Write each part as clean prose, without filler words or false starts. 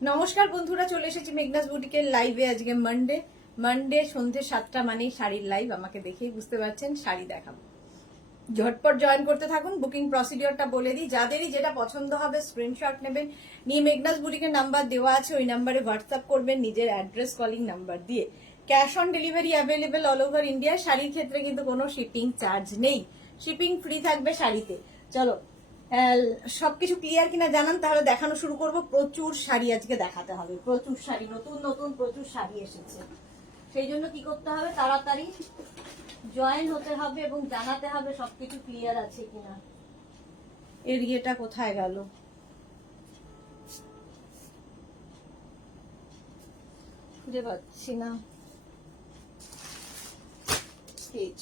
নমস্কার বন্ধুরা, চলে এসেছি মেঘনাস বুটিকের লাইভে। আজকে মানডে সন্ধ্যে 7টা মানেই শাড়ির লাইভ। আমাকে দেখেই বুঝতে পারছেন শাড়ি দেখাবো। ঝটপট জয়েন করতে থাকুন। বুকিং প্রসিডিওরটা বলে দিই, যাদেরই যেটা পছন্দ হবে স্ক্রিনশট নেবেন, নিয়ে মেঘনাস বুটিকের নাম্বার দেওয়া আছে, ওই নাম্বারে হোয়াটসঅ্যাপ করবেন নিজের অ্যাড্রেস কলিং নাম্বার দিয়ে। Cash on delivery available all over India. শাড়ির ক্ষেত্রে কিন্তু কোনো শিপিং চার্জ নেই, শিপিং ফ্রি থাকবে শাড়িতে। চলো সবকিছু ক্লিয়ার কিনা জানান, তাহলে দেখানো শুরু করব। প্রচুর শাড়ি আজকে দেখাতে হবে, প্রচুর শাড়ি, নতুন নতুন প্রচুর শাড়ি এসেছে। সেই জন্য কি করতে হবে, তাড়াতাড়ি জয়েন হতে হবে এবং জানাতে হবে সবকিছু ক্লিয়ার আছে কিনা। এর ইয়েটা কোথায় গেল, খুঁজে পাচ্ছি না। স্কেচ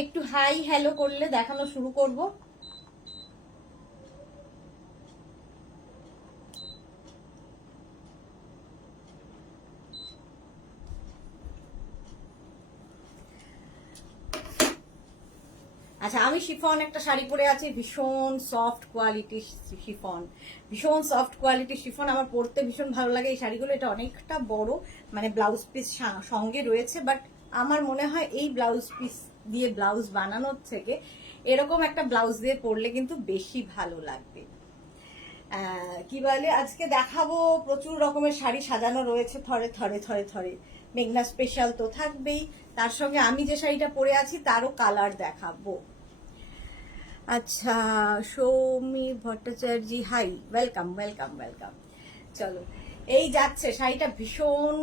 একটু হাই হ্যালো করলে দেখানো শুরু করব। আচ্ছা, আমি শিফন একটা শাড়ি পরে আছি, ভীষণ সফট কোয়ালিটির শিফন, ভীষণ সফট কোয়ালিটির শিফন। আমার পরতে ভীষণ ভালো লাগে এই শাড়িগুলো। এটা অনেকটা বড়, মানে ব্লাউজ পিস সঙ্গে রয়েছে, বাট আমার মনে হয় এই ব্লাউজ পিস দিয়ে ব্লাউজ বানানোর থেকে এরকম একটা ব্লাউজ দিয়ে পরলে কিন্তু বেশি ভালো লাগবে। কি বলে, আজকে দেখাবো প্রচুর রকমের শাড়ি সাজানো রয়েছে থরে থরে থরে থরে। মেঘনা স্পেশাল তো থাকবেই, তার সঙ্গে আমি যে শাড়িটা পরে আছি তারও কালার দেখাবো। আচ্ছা, Soumi Bhattacharya, hi, welcome welcome welcome. চলো, এই যাচ্ছে শাড়িটা, ভীষণ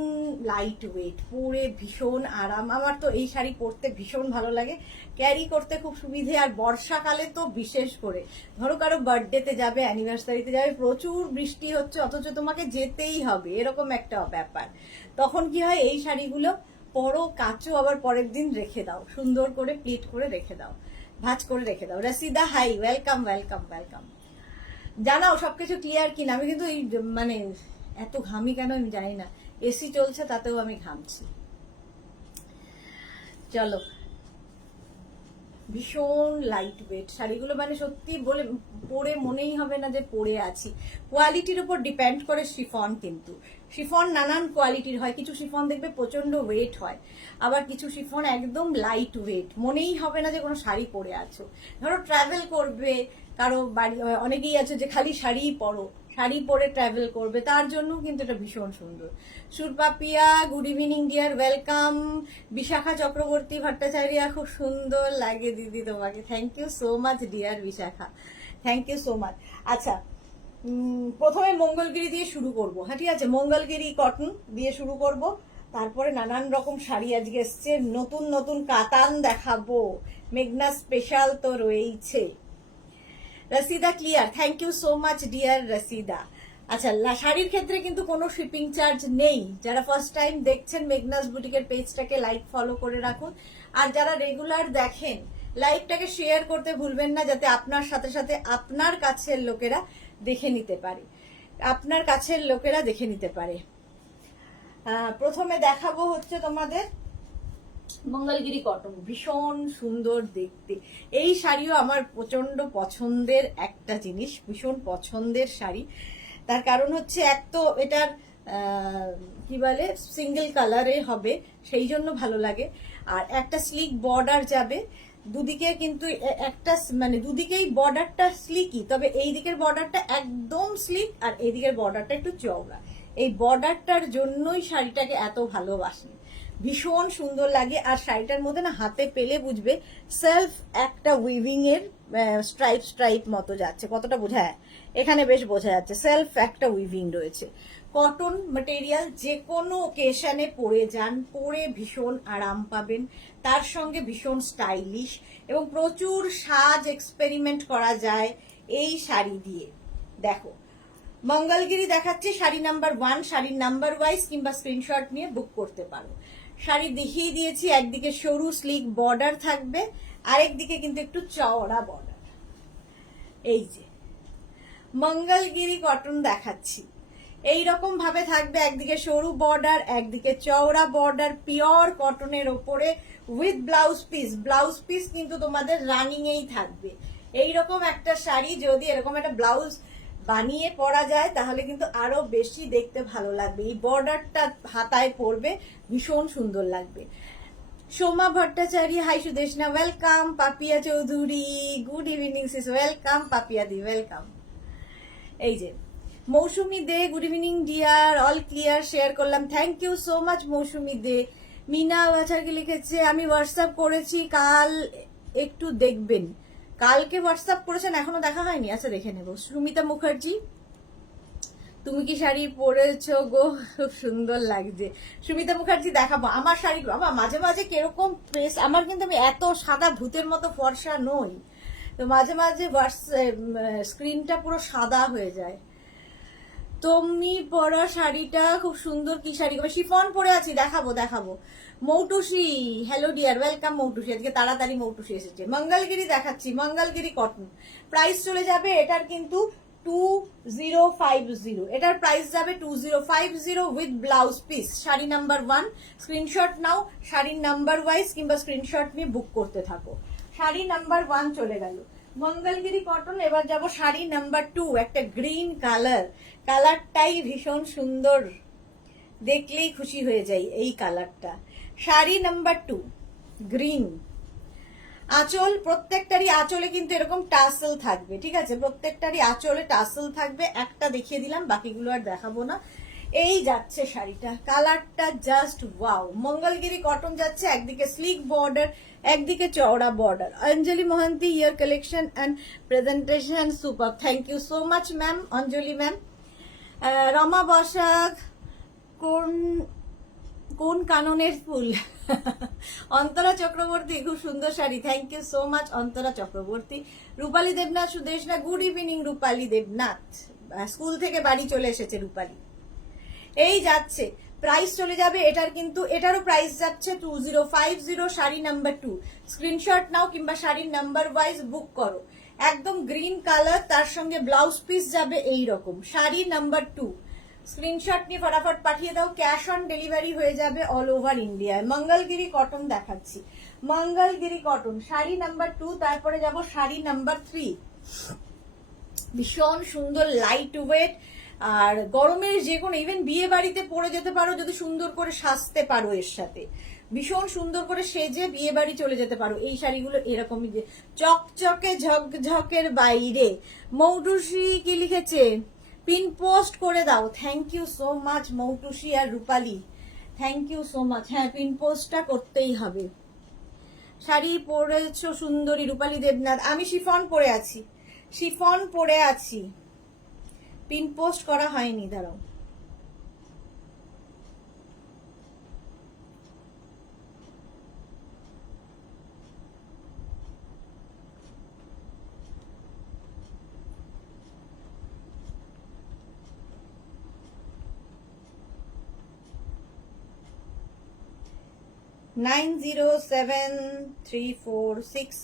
লাইট ওয়েট, পরে ভীষণ আরাম। আমার তো এই শাড়ি পরতে ভীষণ ভালো লাগে, ক্যারি করতে খুব সুবিধে। আর বর্ষাকালে তো বিশেষ করে, ধরো কারো বার্থডেতে যাবে, অ্যানিভার্সারিতে যাবে, প্রচুর বৃষ্টি হচ্ছে, অথচ তোমাকে যেতেই হবে, এরকম একটা ব্যাপার। তখন কি হয়, এই শাড়িগুলো পরো, কাচো, আবার পরের দিন রেখে দাও, সুন্দর করে প্লিট করে রেখে দাও, ভাঁজ করে রেখে দাও। রসিদা, হাই, ওয়েলকাম ওয়েলকাম ওয়েলকাম। জানাও সবকিছু ক্লিয়ার কিনা। আমি কিন্তু এই মানে এত ঘামি কেন আমি জানি না, এসি চলছে তাতেও আমি ঘামছি। চলো, ভীষণ লাইট ওয়েট শাড়িগুলো, মানে সত্যি বলে পরে মনেই হবে না যে পরে আছি। কোয়ালিটির উপর ডিপেন্ড করে শিফন, কিন্তু শিফন নানান কোয়ালিটির হয়। কিছু শিফন দেখবে প্রচন্ড ওয়েট হয়, আবার কিছু শিফন একদম লাইট ওয়েট, মনেই হবে না যে কোনো শাড়ি পরে আছো। ধরো ট্রাভেল করবে, কারো বাড়ি, অনেকেই আছে যে খালি শাড়িই পরো, শাড়ি পরে ট্রাভেল করবে, তার জন্য কিন্তু এটা ভীষণ সুন্দর। Surpapiya, good evening dear, welcome. Bishakha Chakraborty Bhattacharya, খুব সুন্দর লাগে দিদি তোমাকে, thank you so much dear Bishakha, thank you so much. আচ্ছা, প্রথমে মঙ্গলগিরি দিয়ে শুরু করবো। হ্যাঁ, ঠিক আছে, মঙ্গলগিরি কটন দিয়ে শুরু করব, তারপরে নানান রকম শাড়ি আজকে এসছে, নতুন নতুন কাতান দেখাবো, মেঘনা স্পেশাল তো রয়েইছে। Rashida clear, thank you so much dear Rashida. আচ্ছা, শাড়ির ক্ষেত্রে কিন্তু কোনো শিপিং চার্জ নেই। যারা ফার্স্ট টাইম দেখছেন মেঘনাস বুটিকের পেজটাকে লাইক ফলো করে রাখুন, আর যারা রেগুলার দেখেন লাইভটাকে শেয়ার করতে ভুলবেন না, যাতে আপনার সাথে সাথে আপনার কাছের লোকেরা দেখে নিতে পারে, আপনার কাছের লোকেরা দেখে নিতে পারে। প্রথমে দেখাবো হচ্ছে তোমাদের মঙ্গলগিরি কটন, ভীষণ সুন্দর দেখতে। এই শাড়িও আমার প্রচন্ড পছন্দের একটা জিনিস, ভীষণ পছন্দের শাড়ি। তার কারণ হচ্ছে, এক তো এটার কি বলে সিঙ্গেল কালারে হবে, সেই জন্য ভালো লাগে। আর একটা স্লিক বর্ডার যাবে দুদিকে, কিন্তু একটা মানে দুদিকেই বর্ডারটা স্লিকই, তবে এই দিকের বর্ডারটা একদম স্লিক আর এই দিকের বর্ডারটা একটু চওড়া। এই বর্ডারটার জন্যই শাড়িটাকে এত ভালোবাসি, ভীষণ সুন্দর লাগে। আর শাড়িটার মধ্যে না, হাতে পেলে বুঝবে সেলফ একটা উইভিং এর স্ট্রাইপ স্ট্রাইপ মতো যাচ্ছে, কতটা বোঝা যায়, এখানে বেশ বোঝা যাচ্ছে সেলফ একটা উইভিং রয়েছে। কটন ম্যাটেরিয়াল, যে কোনো ওকেশনে পরে যান, পরে ভীষণ আরাম পাবেন, তার সঙ্গে ভীষণ স্টাইলিশ, এবং প্রচুর সাজ এক্সপেরিমেন্ট করা যায় এই শাড়ি দিয়ে। দেখো, মঙ্গলগিরি দেখাচ্ছে শাড়ি নাম্বার 1, শাড়ির নাম্বার ওয়াইজ কিংবা স্ক্রিনশট নিয়ে বুক করতে পারো। শাড়ি দেখিয়ে দিয়েছি, একদিকে সরু স্লিক বর্ডার থাকবে, আরেকদিকে কিন্তু একটু চওড়া বর্ডার। এই যে মঙ্গলগিরি কটন দেখাচ্ছি, এইরকম ভাবে থাকবে, একদিকে সরু বর্ডার, একদিকে চওড়া বর্ডার, পিওর কটনের ওপরে with blouse piece. Blouse piece কিন্তু তোমাদের রানিং এই থাকবে। এইরকম একটা শাড়ি যদি এরকম একটা ব্লাউজ বানিয়ে পরা যায় তাহলে কিন্তু আরো বেশি দেখতে ভালো লাগবে। এই বর্ডারটা হাতায় পরবে, ভীষণ সুন্দর লাগবে। Soma Bhattacharya, hi Sudeshna, welcome. Papiya Chowdhury, good evening sis, welcome Papiya দি, ওয়েলকাম। এই যে Mousumi De, good evening dear, all clear share করলাম, thank you so much Mousumi De. Mina বাছারকে লিখেছে আমি হোয়াটসঅ্যাপ করেছি, কাল একটু দেখবেন। কালকে হোয়াটসঅ্যাপ করেছেন, এখনো দেখা হয়নি, আচ্ছা দেখে নেব। সুমিতা মুখার্জি, তুমি কি শাড়ি পরেছো গো, খুব সুন্দর লাগছে। সুমিতা মুখার্জি দেখাবো আমার শাড়ি। বাবা মাঝে মাঝে কিরকম প্রেস আমার, কিন্তু আমি এত সাদা ভূতের মতো ফর্সা নই, তো মাঝে মাঝে স্ক্রিনটা পুরো সাদা হয়ে যায়। তুমি পরা শাড়িটা খুব সুন্দর, কি শাড়ি? শিফন পরে আছি, দেখাবো দেখাবো। Moutushi, hello dear, welcome Moutushi, আজকে তাড়াতাড়ি মৌটুসি এসেছে। মঙ্গলগিরি দেখাচ্ছি, মঙ্গলগিরি কটন। প্রাইস চলে যাবে এটার কিন্তু 2050, এটার প্রাইস যাবে 2050 with blouse piece. Sari number 1, screenshot নাও, শাড়ির নাম্বার ওয়াইজ কিংবা স্ক্রিনশট নিয়ে বুক করতে থাকো। শাড়ি নাম্বার 1 চলে গেল, মঙ্গলগিরি কটন। এবার যাব শাড়ি নাম্বার 2, একটা গ্রিন কালার। কালারটাই ভীষণ সুন্দর, দেখলেই খুশি হয়ে যাই এই কালারটা। Sari number 2 green. আঁচল, প্রত্যেকটারই আঁচলে কিন্তু এরকম টাসেল থাকবে, ঠিক আছে? প্রত্যেকটারই আঁচলে টাসেল থাকবে। একটা দেখিয়ে দিলাম, বাকিগুলো আর দেখাবো না। এই যাচ্ছে শাড়িটা, কালারটা জাস্ট ওয়াও। মঙ্গলগিরি কটন যাচ্ছে, একদিকে স্লিক বর্ডার, একদিকে চওড়া বর্ডার। অঞ্জলি মোহান্তি, ইয়ার collection and presentation super, thank you so much ma'am, Anjali ma'am. Roma Basak, কোন কোন কাননের ফুল? অন্তরা চক্রবর্তী, খুব সুন্দর sari, thank you so much Antara Chakraborty. Rupali Debnath, Sudeshna, good evening Rupali Debnath, school থেকে বাড়ি চলে এসেছে রূপালী। এই যাচ্ছে, প্রাইস চলে যাবে এটার, কিন্তু এটারও প্রাইস যাচ্ছে 2050। শাড়ি নাম্বার 2, স্ক্রিনশট নাও কিংবা শাড়ির নাম্বার ওয়াইজ বুক করো। একদম গ্রিন কালার, তার সঙ্গে ব্লাউজ পিস যাবে এই রকম। শাড়ি নাম্বার 2, স্ক্রিনশট নিয়ে ফটাফট পাঠিয়ে দাও, ক্যাশ অন ডেলিভারি হয়ে যাবে অল ওভার ইন্ডিয়ায়। মঙ্গলগিরি কটন দেখাচ্ছি, মঙ্গলগিরি কটন শাড়ি নাম্বার 2। তারপরে যাব শাড়ি নাম্বার 3, ভীষণ সুন্দর লাইট ওয়েট, আর গরমের যে কোনো, ইভেন বিয়ে বাড়িতে পরে যেতে পারো যদি সুন্দর করে সাজতে পারো, এর সাথে ভীষণ সুন্দর করে সেজে বিয়ে বাড়ি চলে যেতে পারো। এই শাড়িগুলো এরকমই, যে চকচকে ঝকঝকের বাইরে। মৌটুসি কি লিখেছে, পিন পোস্ট করে দাও, thank you so much Moutusi আর Rupali, thank you so much. হ্যাঁ, পিন পোস্টটা করতেই হবে। শাড়ি পরেছো সুন্দরী, রূপালী দেবনাথ। আমি শিফন পরে আছি, শিফন পরে আছি, পিন পোস্ট করা হয়নি, দাঁড়াও। নাইন 0703469910628927450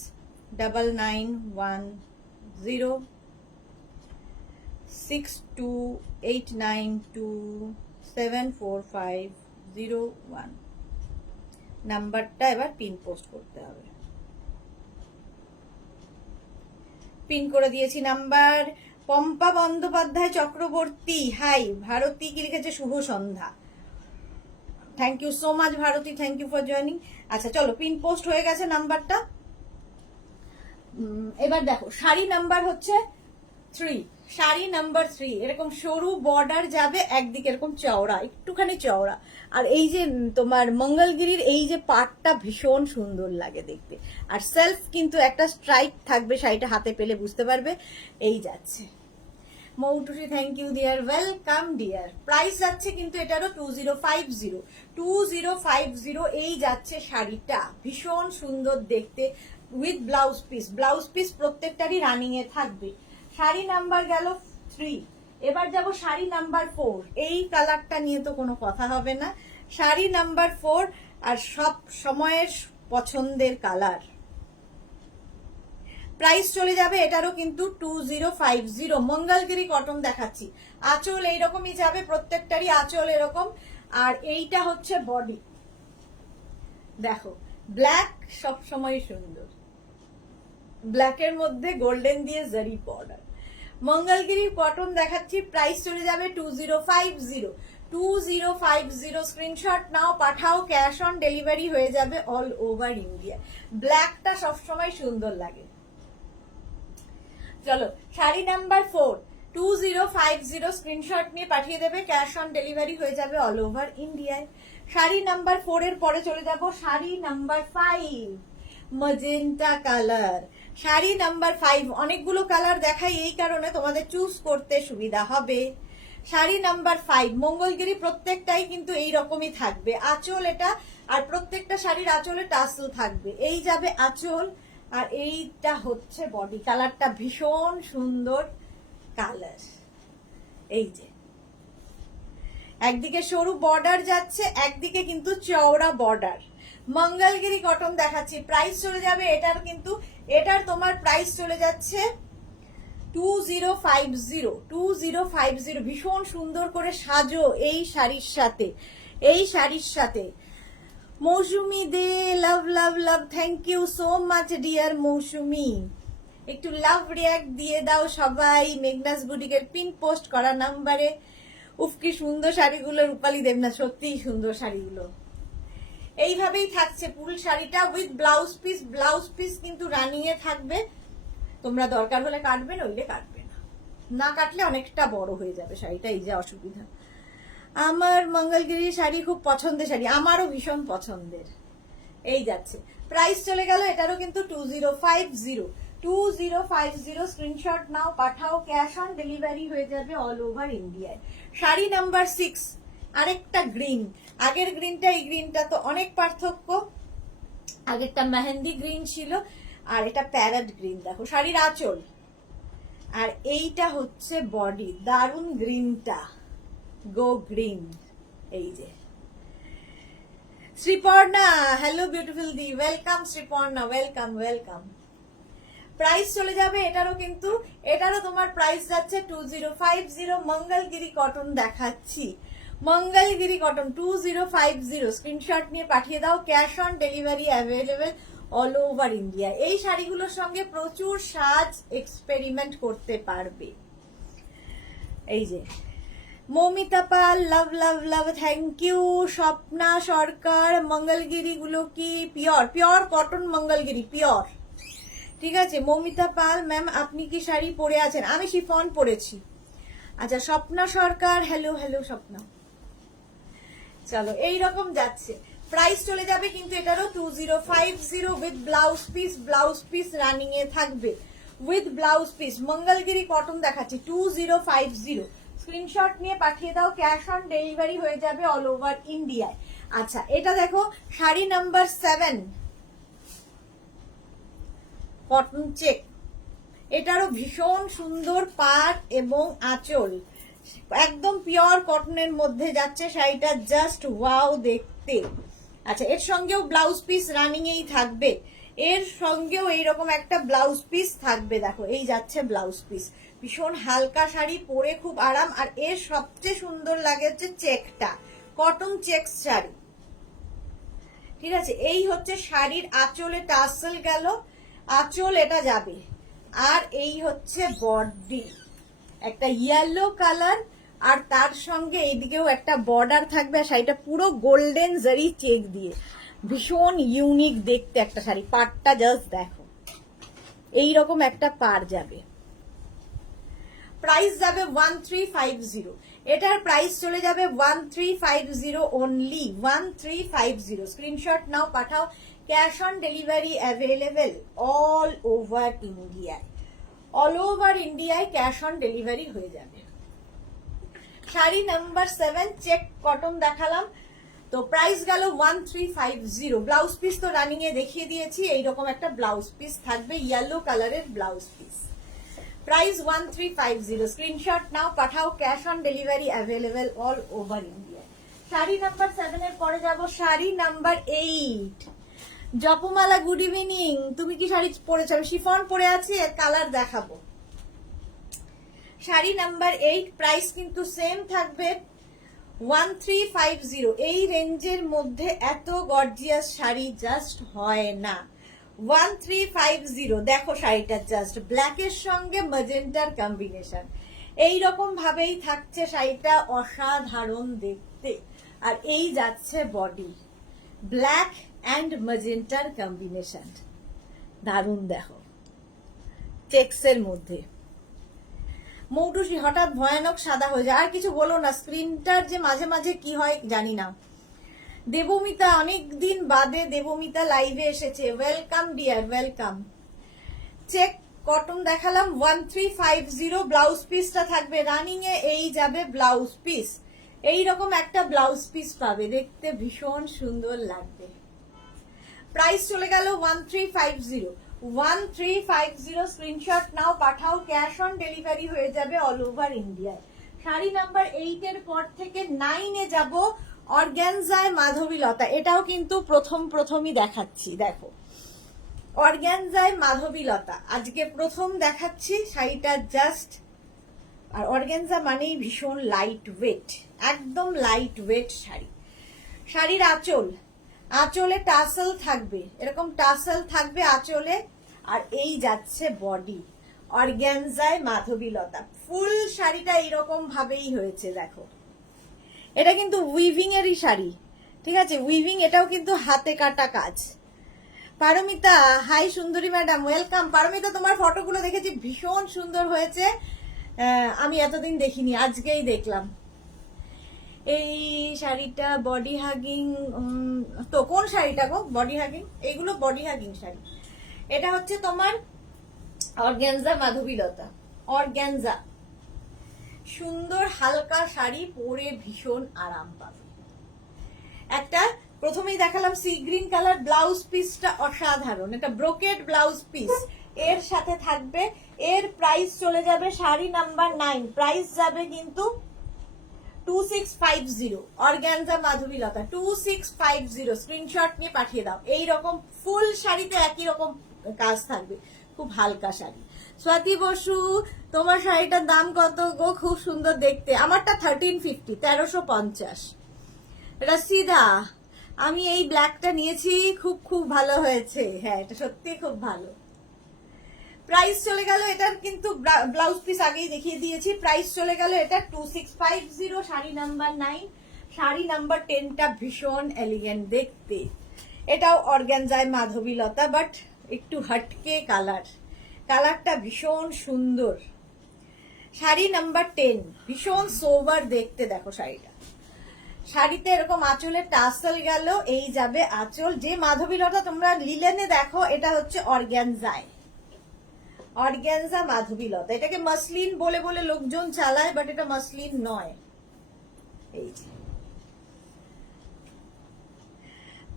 নাম্বারটা এবার পিন পোস্ট করতে হবে। পিন করে দিয়েছি নাম্বার। পম্পা বন্দ্যোপাধ্যায় চক্রবর্তী, হাই। ভারতী কি লিখেছে, শুভ সন্ধ্যা, thank you so much Bharati, thank you for joining. আচ্ছা চলো, পিন পোস্ট হয়ে গেছে নাম্বারটা। এবার দেখো, শাড়ি নাম্বার হচ্ছে 3, শাড়ি নাম্বার 3 এরকম সরু বর্ডার যাবে, একদিকে এরকম চওড়া, একটুখানি চওড়া। আর এই যে তোমার মঙ্গলগিরির এই যে পাটটা ভীষণ সুন্দর লাগে দেখতে, আর সেলফ কিন্তু একটা স্ট্রাইপ থাকবে, শাড়িটা হাতে পেলে বুঝতে পারবে। এই যাচ্ছে Moutusi, thank you dear, welcome dear. Price যাচ্ছে কিন্তু এটারও 2050। এই যাচ্ছে শাড়িটা, ভীষণ সুন্দর দেখতে with blouse piece. Blouse piece প্রত্যেকটারই রানিং এ থাকবে। শাড়ি নাম্বার গেল 3, এবার যাব শাড়ি নাম্বার 4। এই কালারটা নিয়ে তো কোনো কথা হবে না, শাড়ি নাম্বার 4, আর সব সময়ের পছন্দের কালার। প্রাইস চলে যাবে এটারও কিন্তু 2050। মঙ্গলগিরি কটন দেখাচ্ছি, আঁচল এইরকমই যাবে, প্রত্যেকটারই আঁচল এরকম। আর এইটা হচ্ছে বডি, দেখো ব্ল্যাক সব সময় সুন্দর, ব্ল্যাকের মধ্যে গোল্ডেন দিয়ে জারি বর্ডার। মঙ্গলগিরি কটন দেখাচ্ছি, প্রাইস চলে যাবে 2050। 2050 স্ক্রিনশট নাও, পাঠাও, ক্যাশ অন ডেলিভারি হয়ে যাবে অল ওভার ইন্ডিয়া। ব্ল্যাকটা সবসময় সুন্দর লাগে। চলো শাড়ি নাম্বার 4, 2050 স্ক্রিনশট নিয়ে পাঠিয়ে দেবে, ক্যাশ অন ডেলিভারি হয়ে যাবে অল ওভার ইন্ডিয়ায়। শাড়ি নাম্বার 4 এর পরে চলে যাব sari number 5, magenta colour. Sari number 5, অনেকগুলো কালার দেখাই এই কারণে তোমাদের চুজ করতে সুবিধা হবে। শাড়ি নাম্বার 5 মঙ্গলগিরি, প্রত্যেকটাই কিন্তু এই রকমই থাকবে। আঁচল এটা, আর প্রত্যেকটা শাড়ির আঁচলে টাসেল থাকবে। এই যাবে আঁচল, আর এইটা হচ্ছে বডি। কালারটা ভীষণ সুন্দর কালার। এই যে একদিকে সরু বর্ডার যাচ্ছে, একদিকে কিন্তু চওড়া বর্ডার। মঙ্গলগিরি কটন দেখাচ্ছি, প্রাইস চলে যাবে এটার, কিন্তু এটার তোমার প্রাইস চলে যাচ্ছে 2050। ভীষণ সুন্দর করে সাজো এই শাড়ির সাথে, এই শাড়ির সাথে। Mousumi De, love love love, thank you so much dear Mousumi. একটু লাভ রিয়াক্ট দিয়ে দাও সবাই মেঘনাস বুটিকের পিন পোস্ট করা নাম্বারে। উফ কি সুন্দর শাড়িগুলো, রূপালী দেবনাথ, সত্যিই সুন্দর শাড়িগুলো। এইভাবেই থাকছে ফুল শাড়িটা with blouse piece. Blouse piece কিন্তু রানিয়ে থাকবে, তোমরা দরকার হলে কাটবে, নইলে কাটবে না। না কাটলে অনেকটা বড় হয়ে যাবে শাড়িটা, এই যে অসুবিধা। আমার মঙ্গলগিরি শাড়ি খুব পছন্দের শাড়ি, আমারও ভীষণ পছন্দের। এই যাচ্ছে, প্রাইস চলে গেল এটারও কিন্তু 2050 স্ক্রিনশট নাও, পাঠাও, ক্যাশ অন ডেলিভারি হয়ে যাবে অল ওভার ইন্ডিয়ায়। শাড়ি নাম্বার 6, আরেকটা গ্রিন। আগের গ্রিনটা এই গ্রিনটা তো অনেক পার্থক্য। আগেরটা মেহেন্দি গ্রিন ছিল, আর এটা প্যারট গ্রিন। দেখো শাড়ির আঁচল, আর এইটা হচ্ছে বডি। দারুন গ্রিনটা, গো গ্রিন। এই যে শ্রীপর্ণা, হ্যালো বিউটিফুল দি, welcome Shriparna, welcome welcome. Price চলে যাবে এটারও, কিন্তু এটারও তোমার প্রাইস যাচ্ছে 2050। মঙ্গলগিরি কটন দেখাচ্ছি, মঙ্গলগিরি কটন 2050 স্ক্রিনশট নিয়ে পাঠিয়ে দাও, cash on delivery available all over India. এই শাড়িগুলোর সঙ্গে প্রচুর সাজ এক্সপেরিমেন্ট করতে পারবে। এই যে মৌমিতা পাল, লাভ love love, thank you. Swapna সরকার, মঙ্গলগিরি গুলো কি pure? Pure cotton Mangalagiri, pure. ঠিক আছে মৌমিতা পাল ম্যাম, আপনি কি শাড়ি পরে আছেন? আমি শিফন পরেছি। আচ্ছা স্বপ্না সরকার, হ্যালো হ্যালো স্বপ্না। চলো এইরকম যাচ্ছে, প্রাইস চলে যাবে কিন্তু এটারও 2050 with blouse piece. Blouse piece running এ থাকবে with blouse piece. Mangalagiri cotton দেখাচ্ছি 2050 স্ক্রিনশট নিয়ে পাঠিয়ে দাও, ক্যাশ অন ডেলিভারি হয়ে যাবে অল ওভার ইন্ডিয়ায়। আচ্ছা এটা দেখো শাড়ি নাম্বার 7, কটন চেক। এটারও ভীষণ সুন্দর পাড় এবং আঁচল, একদম পিওর কটনের মধ্যে যাচ্ছে শাড়িটা, জাস্ট ওয়াও দেখতে। আচ্ছা এর সঙ্গেও ব্লাউজ পিস রানিং এই থাকবে, এর সঙ্গেও এইরকম একটা ব্লাউজ পিস থাকবে। দেখো এই যাচ্ছে ব্লাউজ পিস, ভীষণ হালকা শাড়ি, পরে খুব আরাম। আর এর সবচেয়ে সুন্দর লাগে হচ্ছে চেকটা, কটন চেক শাড়ি। ঠিক আছে এই হচ্ছে শাড়ির আঁচলে টাসেল গেল, আঁচল এটা যাবে। আর এই হচ্ছে বডি, একটা ইয়েলো কালার, আর তার সঙ্গে এইদিকেও একটা বর্ডার থাকবে। আর শাড়িটা পুরো গোল্ডেন জারি চেক দিয়ে, ভীষণ ইউনিক দেখতে একটা শাড়ি। পাড়টা জাস্ট দেখো, এইরকম একটা পাড় যাবে। প্রাইস যাবে 1350। এটার প্রাইস চলে যাবে 1350 অনলি, 1350। স্ক্রিনশট নাও, পাঠাও, cash on delivery available all over ইন্ডিয়ায়। অল ওভার ইন্ডিয়ায় ক্যাশ অন ডেলিভারি হয়ে যাবে। শাড়ি নাম্বার 7 চেক কটন দেখালাম, তো প্রাইস গেল 1350। ব্লাউজ পিস তো রানিং এ দেখিয়ে দিয়েছি, এইরকম একটা ব্লাউজ পিস থাকবে, ইয়েলো কালারের ব্লাউজ পিস। প্রাইস 1350। স্ক্রিনশট নাও, পাঠাও, cash on delivery available all over India. Sari number 7 এর পরে যাব sari number 8। Japamala, good evening. তুমি কি শাড়ি পরেছো? আমি শিফন পরে আছি, এর কালার দেখাবো। শাড়ি নাম্বার 8, প্রাইস কিন্তু সেম থাকবে 1350। এই রেঞ্জের মধ্যে এত গর্জিয়াস শাড়ি জাস্ট হয় না। 1350। দেখো শাড়িটা জাস্ট ব্ল্যাকের সঙ্গে ম্যাজেন্টার কম্বিনেশন, এইরকম ভাবেই থাকছে শাড়িটা, অসাধারণ দেখতে। আর এই যাচ্ছে বডি, ব্ল্যাক অ্যান্ড ম্যাজেন্টার কম্বিনেশন, দারুণ। দেখো চেক্সের মধ্যে মৌটুসি হঠাৎ ভয়ানক সাদা হয়ে যায়, আর কিছু বলো না, স্ক্রিনটার যে মাঝে মাঝে কি হয় জানি না। দেবমিতা, অনেকদিন বাদে দেবমিতা লাইভে এসেছে, welcome dear, welcome. Check cotton দেখালাম 1350, ব্লাউজ পিসটা থাকবে রানিং এ, এই যাবে ব্লাউজ পিস, এইরকম একটা ব্লাউজ পিস পাবে, দেখতে ভীষণ সুন্দর লাগবে। প্রাইস চলে গেল 1350, 1350। স্ক্রিনশট নাও, পাঠাও, ক্যাশ অন ডেলিভারি হয়ে যাবে অল ওভার ইন্ডিয়ায়। শাড়ি নাম্বার 8 এর পর থেকে 9 এ যাব, অর্গ্যানজায় মাধবীলতা। এটাও কিন্তু প্রথমই দেখাচ্ছি, দেখো অর্গ্যানজায় মাধবীলতা আজকে প্রথম দেখাচ্ছি শাড়িটা জাস্ট। আর অর্গ্যানজা মানেই ভীষণ লাইট ওয়েট, একদম লাইট ওয়েট শাড়ি। শাড়ির আঁচলে টাসেল থাকবে, এরকম টাসেল থাকবে আঁচলে। আর এই যাচ্ছে বডি, অর্গ্যানজায় মাধবীলতা। ফুল শাড়িটা এইরকম ভাবেই হয়েছে, দেখো এটা কিন্তু উইভিং এরই শাড়ি, ঠিক আছে, উইভিং, এটাও কিন্তু হাতে কাটা কাজ। পারমিতা, হাই সুন্দরী ম্যাডাম, ওয়েলকাম। পারমিতা, তোমার ফটোগুলো দেখেছি, ভীষণ সুন্দর হয়েছে, আমি এতদিন দেখিনি, আজকেই দেখলাম। এই শাড়িটা বডি হাগিং, তো কোন শাড়িটা গো বডি হাগিং? এইগুলো বডি হাগিং শাড়ি। এটা হচ্ছে তোমার অর্গ্যানজা মাধবীলতা, অর্গ্যানজা, সুন্দর হালকা শাড়ি, পরে ভীষণ আরাম পাবে। একটা প্রথমেই দেখালাম সি গ্রিন কালার, ব্লাউজ পিসটা অসাধারণ, এটা ব্রোকেড ব্লাউজ পিস, এর সাথে থাকবে। এর প্রাইস চলে যাবে শাড়ি নাম্বার 9, প্রাইস যাবে কিন্তু 2650, অর্গ্যানজা মাধবীলতা 2650। স্ক্রিনশট নিয়ে পাঠিয়ে দাও। এই রকম ফুল শাড়িতে একই রকম কাজ থাকবে, খুব হালকা শাড়ি। স্বাতি বসু, তোমার শাড়িটার দাম কত গো? খুব সুন্দর দেখতে, আমারটা 1350, 1350। রসিদা, আমি এই ব্ল্যাকটা নিয়েছি, খুব ভালো হয়েছে, হ্যাঁ এটা সত্যি খুব ভালো। প্রাইস চলে গেল এটার, কিন্তু ব্লাউজ পিস আগেই দেখিয়ে দিয়েছি। প্রাইস চলে গেল এটা 2650, শাড়ি নাম্বার 9। শাড়ি নাম্বার 10টা ভীষণ এলিগেন্ট দেখতে, এটাও অর্গ্যানজায় মাধবীলতা, বাট একটু হটকে কালার, কালারটা ভীষণ সুন্দর। শাড়ি নাম্বার 10 ভীষণ সোবার দেখতে, দেখো শাড়িটা, শাড়িতে এরকম আঁচলে টাসেল গেল, এই যাবে আঁচল। যে মাধবীলতা তোমরা লিলেনে দেখো, এটা হচ্ছে অর্গ্যানজায়, অর্গ্যানজা মাধবীলতা। এটাকে মাসলিন বলে বলে লোকজন চালায়, বাট এটা মাসলিন নয়। এই যে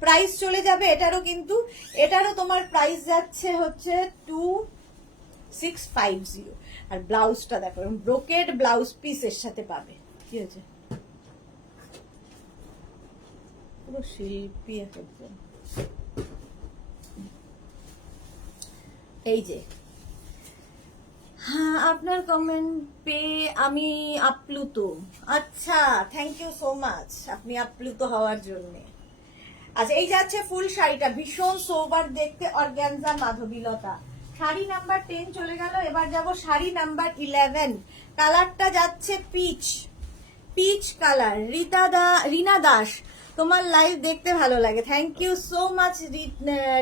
প্রাইস চলে যাবে এটারও, কিন্তু এটারও তোমার প্রাইস যাচ্ছে হচ্ছে 2650। আর ব্লাউজটা দেখো, ব্রোকেড ব্লাউজ পিস এর সাথে পাবে। কি হয়েছে? পুরো শিল্পী একদম। এই যে, হ্যাঁ আপনার কমেন্ট পেয়ে আমি আপ্লুত। আচ্ছা, থ্যাংক ইউ সো মাচ আপনি আপ্লুত হওয়ার জন্য। আচ্ছা, এই যাচ্ছে ফুল শাড়িটা, ভীষণ সোবার দেখতে, অর্গ্যানজা মাধবীলতা। শাড়ি নাম্বার 10 চলে গেল, এবার যাব শাড়ি নাম্বার 11। কালারটা যাচ্ছে peach, peach colour. Rina Das, তোমার লাইভ দেখতে ভালো লাগে, thank you so much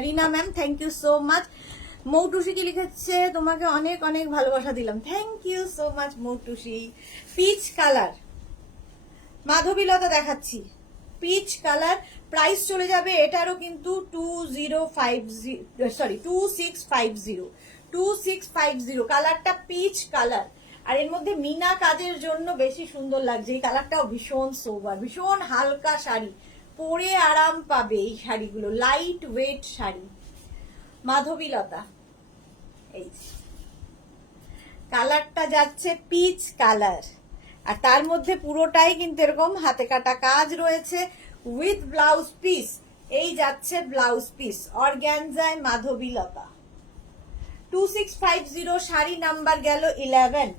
Rina ma'am, thank you so much. Moutushi কি লিখেছে, তোমাকে অনেক অনেক ভালোবাসা দিলাম, thank you so much Moutushi. Peach colour Madhabilata দেখাচ্ছি, পিচ কালার। প্রাইস চলে যাবে এটারও কিন্তু 2650। কালারটা পিচ কালার, আর এর মধ্যে মিনা কাজের জন্য বেশি সুন্দর লাগছে। এই কালারটাও ভীষণ সোবার, ভীষণ হালকা শাড়ি, পরে আরাম পাবে এই শাড়িগুলো, লাইট ওয়েট শাড়ি, মাধবীলতা। এই কালারটা যাচ্ছে পিচ কালার, আর তার মধ্যে পুরোটাই কিন্তু এরকম হাতে কাটা কাজ রয়েছে উইথ ব্লাউজ পিস। এই যাচ্ছে ব্লাউজ পিস, অর্গ্যানজায় মাধবীলতা 2650। শাড়ি নাম্বার গেল 11।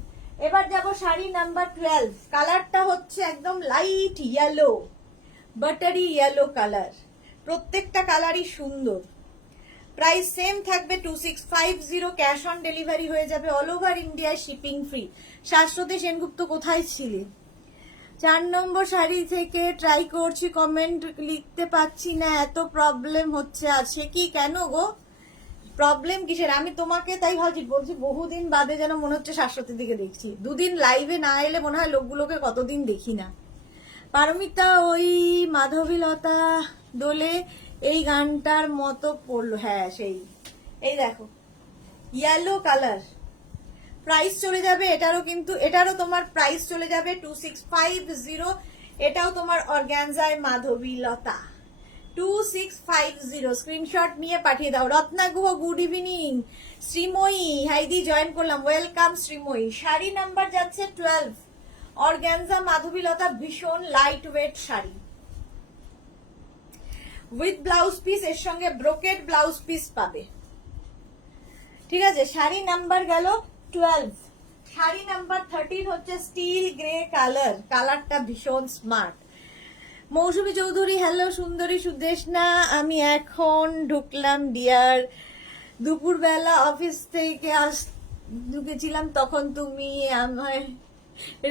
এবার যাব শাড়ি নাম্বার 12। কালারটা হচ্ছে একদম light yellow, buttery yellow colour, প্রত্যেকটা কালারই সুন্দর। প্রাইস সেম থাকবে 2650, ক্যাশ অন ডেলিভারি হয়ে যাবে, অল ওভার ইন্ডিয়ায় শিপিং ফ্রি। শাশ্বতী সেনগুপ্ত কোথায় ছিলে? 4 নম্বর শাড়ি থেকে ট্রাই করছি, কমেন্ট লিখতে পাচ্ছি না, এত প্রবলেম হচ্ছে। আছে কি, কেন গো প্রবলেম কিসের? আমি তোমাকে তাই বলছি বহুদিন বাদে যেন মনে হচ্ছে শাশ্বতীর দিকে দেখছি। দুদিন লাইভে না এলে মনে হয় লোকগুলোকে কতদিন দেখি না। পারমিতা ওই মাধবীলতা দোলে এই গানটার মতো পড়লো, হ্যাঁ সেই। এই দেখো ইয়েলো কালার, প্রাইস চলে যাবে এটারও, কিন্তু এটারও তোমার প্রাইস চলে যাবে 2650। এটাও তোমার অর্গানজায় মাধবীলতা 2650। স্ক্রিনশট নিয়ে পাঠিয়ে দাও। Ratna Guha good evening. শ্রীময়ী হাইদি জয়েন করলাম, ওয়েলকাম শ্রীময়ী। শাড়ি নাম্বার যাচ্ছে 12, অর্গানজা মাধবীলতা, ভীষণ light weight sari with blouse piece, এর সঙ্গে ব্রোকেড ব্লাউজ পিস পাবে। ঠিক আছে, শাড়ি নাম্বার গেল 12। শাড়ি নাম্বার 13 হচ্ছে স্টিল গ্রে কালার, কালারটা ভীষণ স্মার্ট। মৌসুমী চৌধুরী হ্যালো সুন্দরী সুদেশনা, আমি এখন ঢুকলাম ডিয়ার, দুপুরবেলা অফিস থেকে ঢুকেছিলাম, তখন তুমি আমায়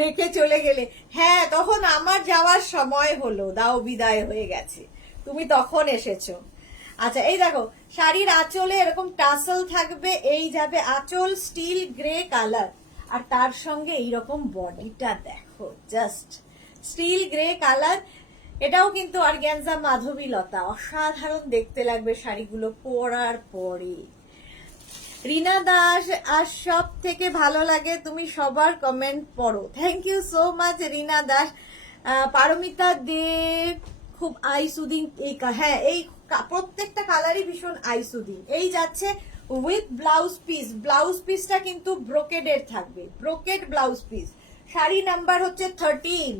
রেখে চলে গেলে। হ্যাঁ, তখন আমার যাওয়ার সময় হলো, দাও বিদায় হয়ে গেছে, তুমি তখন এসেছো। আচ্ছা এই দেখো, শাড়ির আঁচলে এরকম টাসেল থাকবে, এই যাবে আঁচল, স্টিল গ্রে কালার, আর তার সঙ্গে এইরকম বডিটা দেখো, জাস্ট স্টিল গ্রে কালার। এটাও কিন্তু অর্গানজা মাধবীলতা, অসাধারণ দেখতে লাগবে শাড়িগুলো পরার পরে। রিনা দাস, আর সব থেকে ভালো লাগে তুমি সবার কমেন্ট পড়ো, থ্যাংক ইউ সো মাচ রিনা দাস। পারমিতা দে খুব আই সুদিং, এই হ্যাঁ এই প্রত্যেকটা কালারই ভীষণ আই সুদিং। এই যাচ্ছে উইথ ব্লাউজ পিস, ব্লাউজ পিসটা কিন্তু ব্রোকেডের থাকবে, brocade blouse piece. Sari number হচ্ছে 13,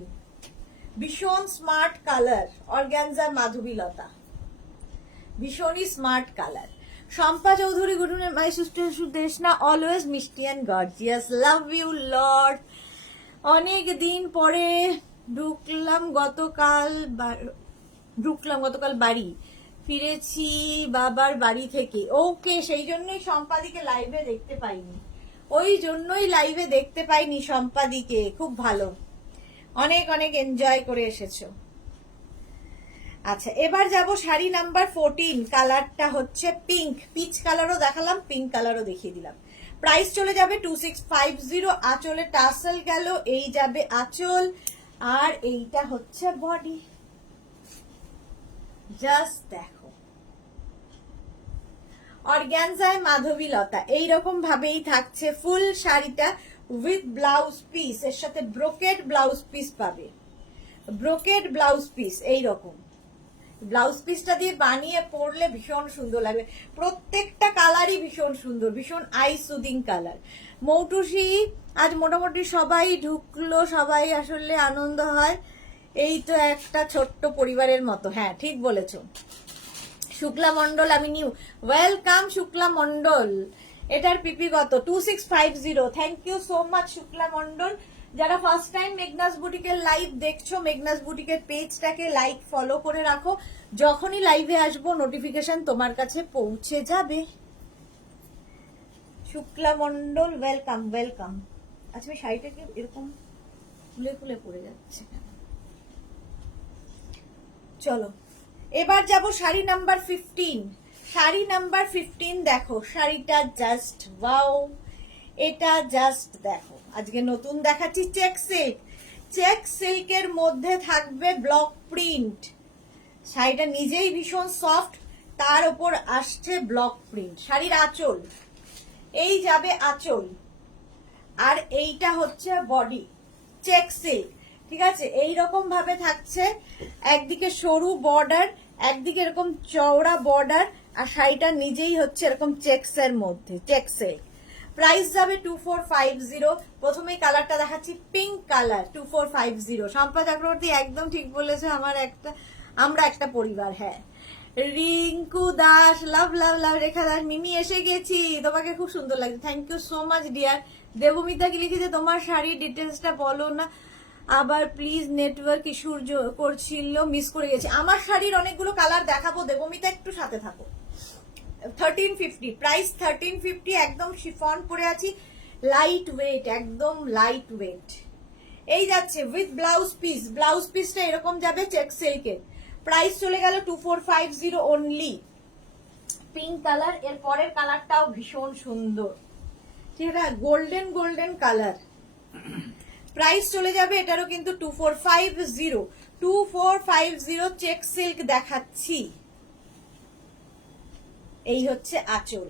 ভীষণ স্মার্ট কালার, অর্গানজা মাধবীলতা, ভীষণই smart colour. Shampa Chowdhury good evening my sister Sudeshna, always মিষ্টি and gorgeous, love you lord. অনেক দিন পরে ঢুকলাম গতকাল বাড়ি ফিরেছি বাবার বাড়ি থেকে। ওকে, সেই জন্যই সম্পাদিকে লাইভে দেখতে পাইনি, ওই জন্যই লাইভে দেখতে পাইনি সম্পাদিকে। খুব ভালো, অনেক অনেক এনজয় করে এসেছো। আচ্ছা এবার যাব শাড়ি নাম্বার 14, কালারটা হচ্ছে পিঙ্ক, পিচ কালারও দেখালাম, পিঙ্ক কালারও দেখিয়ে দিলাম। প্রাইস চলে যাবে 2650। আঁচলে টাসেল গেল, এই যাবে আঁচল, আর এইটা হচ্ছে বডি, জাস্ট দেখো। অর্গানজায় মাধবীলতা এইরকম ভাবেই থাকছে ফুল শাড়িটা উইথ ব্লাউজ পিস, এর সাথে ব্রোকেড ব্লাউজ পিস পাবে, ব্রোকেড ব্লাউজ পিস। এইরকম ব্লাউজ পিসটা দিয়ে বানিয়ে পরলে ভীষণ সুন্দর লাগবে, প্রত্যেকটা কালারই ভীষণ সুন্দর, ভীষণ আই সুদিং কালার। মৌটুসি আজ মোটামুটি সবাই ঢুকলো, সবাই আসলে আনন্দ হয়, এই তো একটা ছোট্ট পরিবারের মতো। হ্যাঁ ঠিক বলেছো। শুক্লা মন্ডল, আমি নিউ, ওয়েলকাম শুক্লা মন্ডল। এটার পিপি কত? 2650। Thank you so much Shukla Mondal. যারা ফার্স্ট টাইম মেঘনাস বুটিকের লাইভ দেখছো, মেঘনাস বুটিকের পেজটাকে লাইক ফলো করে রাখো, যখনই লাইভে আসবো নোটিফিকেশন তোমার কাছে পৌঁছে যাবে। Shukla Mondal welcome welcome. আচ্ছা আমি শাড়িটাকে এরকম খুলে খুলে পড়ে যাচ্ছে, চলো এবার যাব শাড়ি নাম্বার 15। শাড়ি নাম্বার 15 দেখো, শাড়িটা জাস্ট ওয়াও, এটা জাস্ট দেখো। আজকে নতুন দেখাচ্ছি চেক সিল্ক, চেক সিল্কের মধ্যে থাকবে ব্লক প্রিন্ট। শাড়িটা নিজেই ভীষণ সফট, তার উপর আসছে ব্লক প্রিন্ট। শাড়ির আঁচল, এই যাবে আঁচল, আর এইটা হচ্ছে বডি, চেক সিল্ক। ঠিক আছে, এইরকম ভাবে থাকছে, একদিকে সরু বর্ডার, একদিকে এরকম চওড়া বর্ডার, আর শাড়িটা নিজেই হচ্ছে এরকম চেকস এর মধ্যে, চেক সিল্ক। প্রাইস যাবে 2450। প্রথমেই কালারটা দেখাচ্ছি পিঙ্ক কালার, 2450। শম্পা চক্রবর্তী একদম ঠিক বলেছে, আমরা একটা পরিবার। হ্যাঁ, রিঙ্কু দাস, লাভ লাভ লাভ, রেখা দাস, মিমি এসে গেছি, তোমাকে খুব সুন্দর লাগছে, thank you so much dear. Debamita কি লিখেছে, তোমার শাড়ির ডিটেলসটা বলো না আবার প্লিজ, নেটওয়ার্ক ইস্যুর করছিল, মিস করে গেছি। আমার শাড়ির অনেকগুলো কালার দেখাবো দেবমিতা, একটু সাথে থাকো। 1350, প্রাইস 1350, একদম শিফন পরে আছি, লাইট ওয়েট, একদম লাইট ওয়েট। এই যাচ্ছে উইথ ব্লাউজ পিস, ব্লাউজ পিসটা এরকম যাবে চেক সিল্কের, প্রাইস চলে গেল 2450 অনলি। পিঙ্ক কালার, এর পরের কালারটাও ভীষণ সুন্দর, ঠিক আছে, গোল্ডেন গোল্ডেন কালার, প্রাইস চলে যাবে এটারও কিন্তু 2450, 2450 চেক সিল্ক দেখাচ্ছি। এই হচ্ছে আঁচল,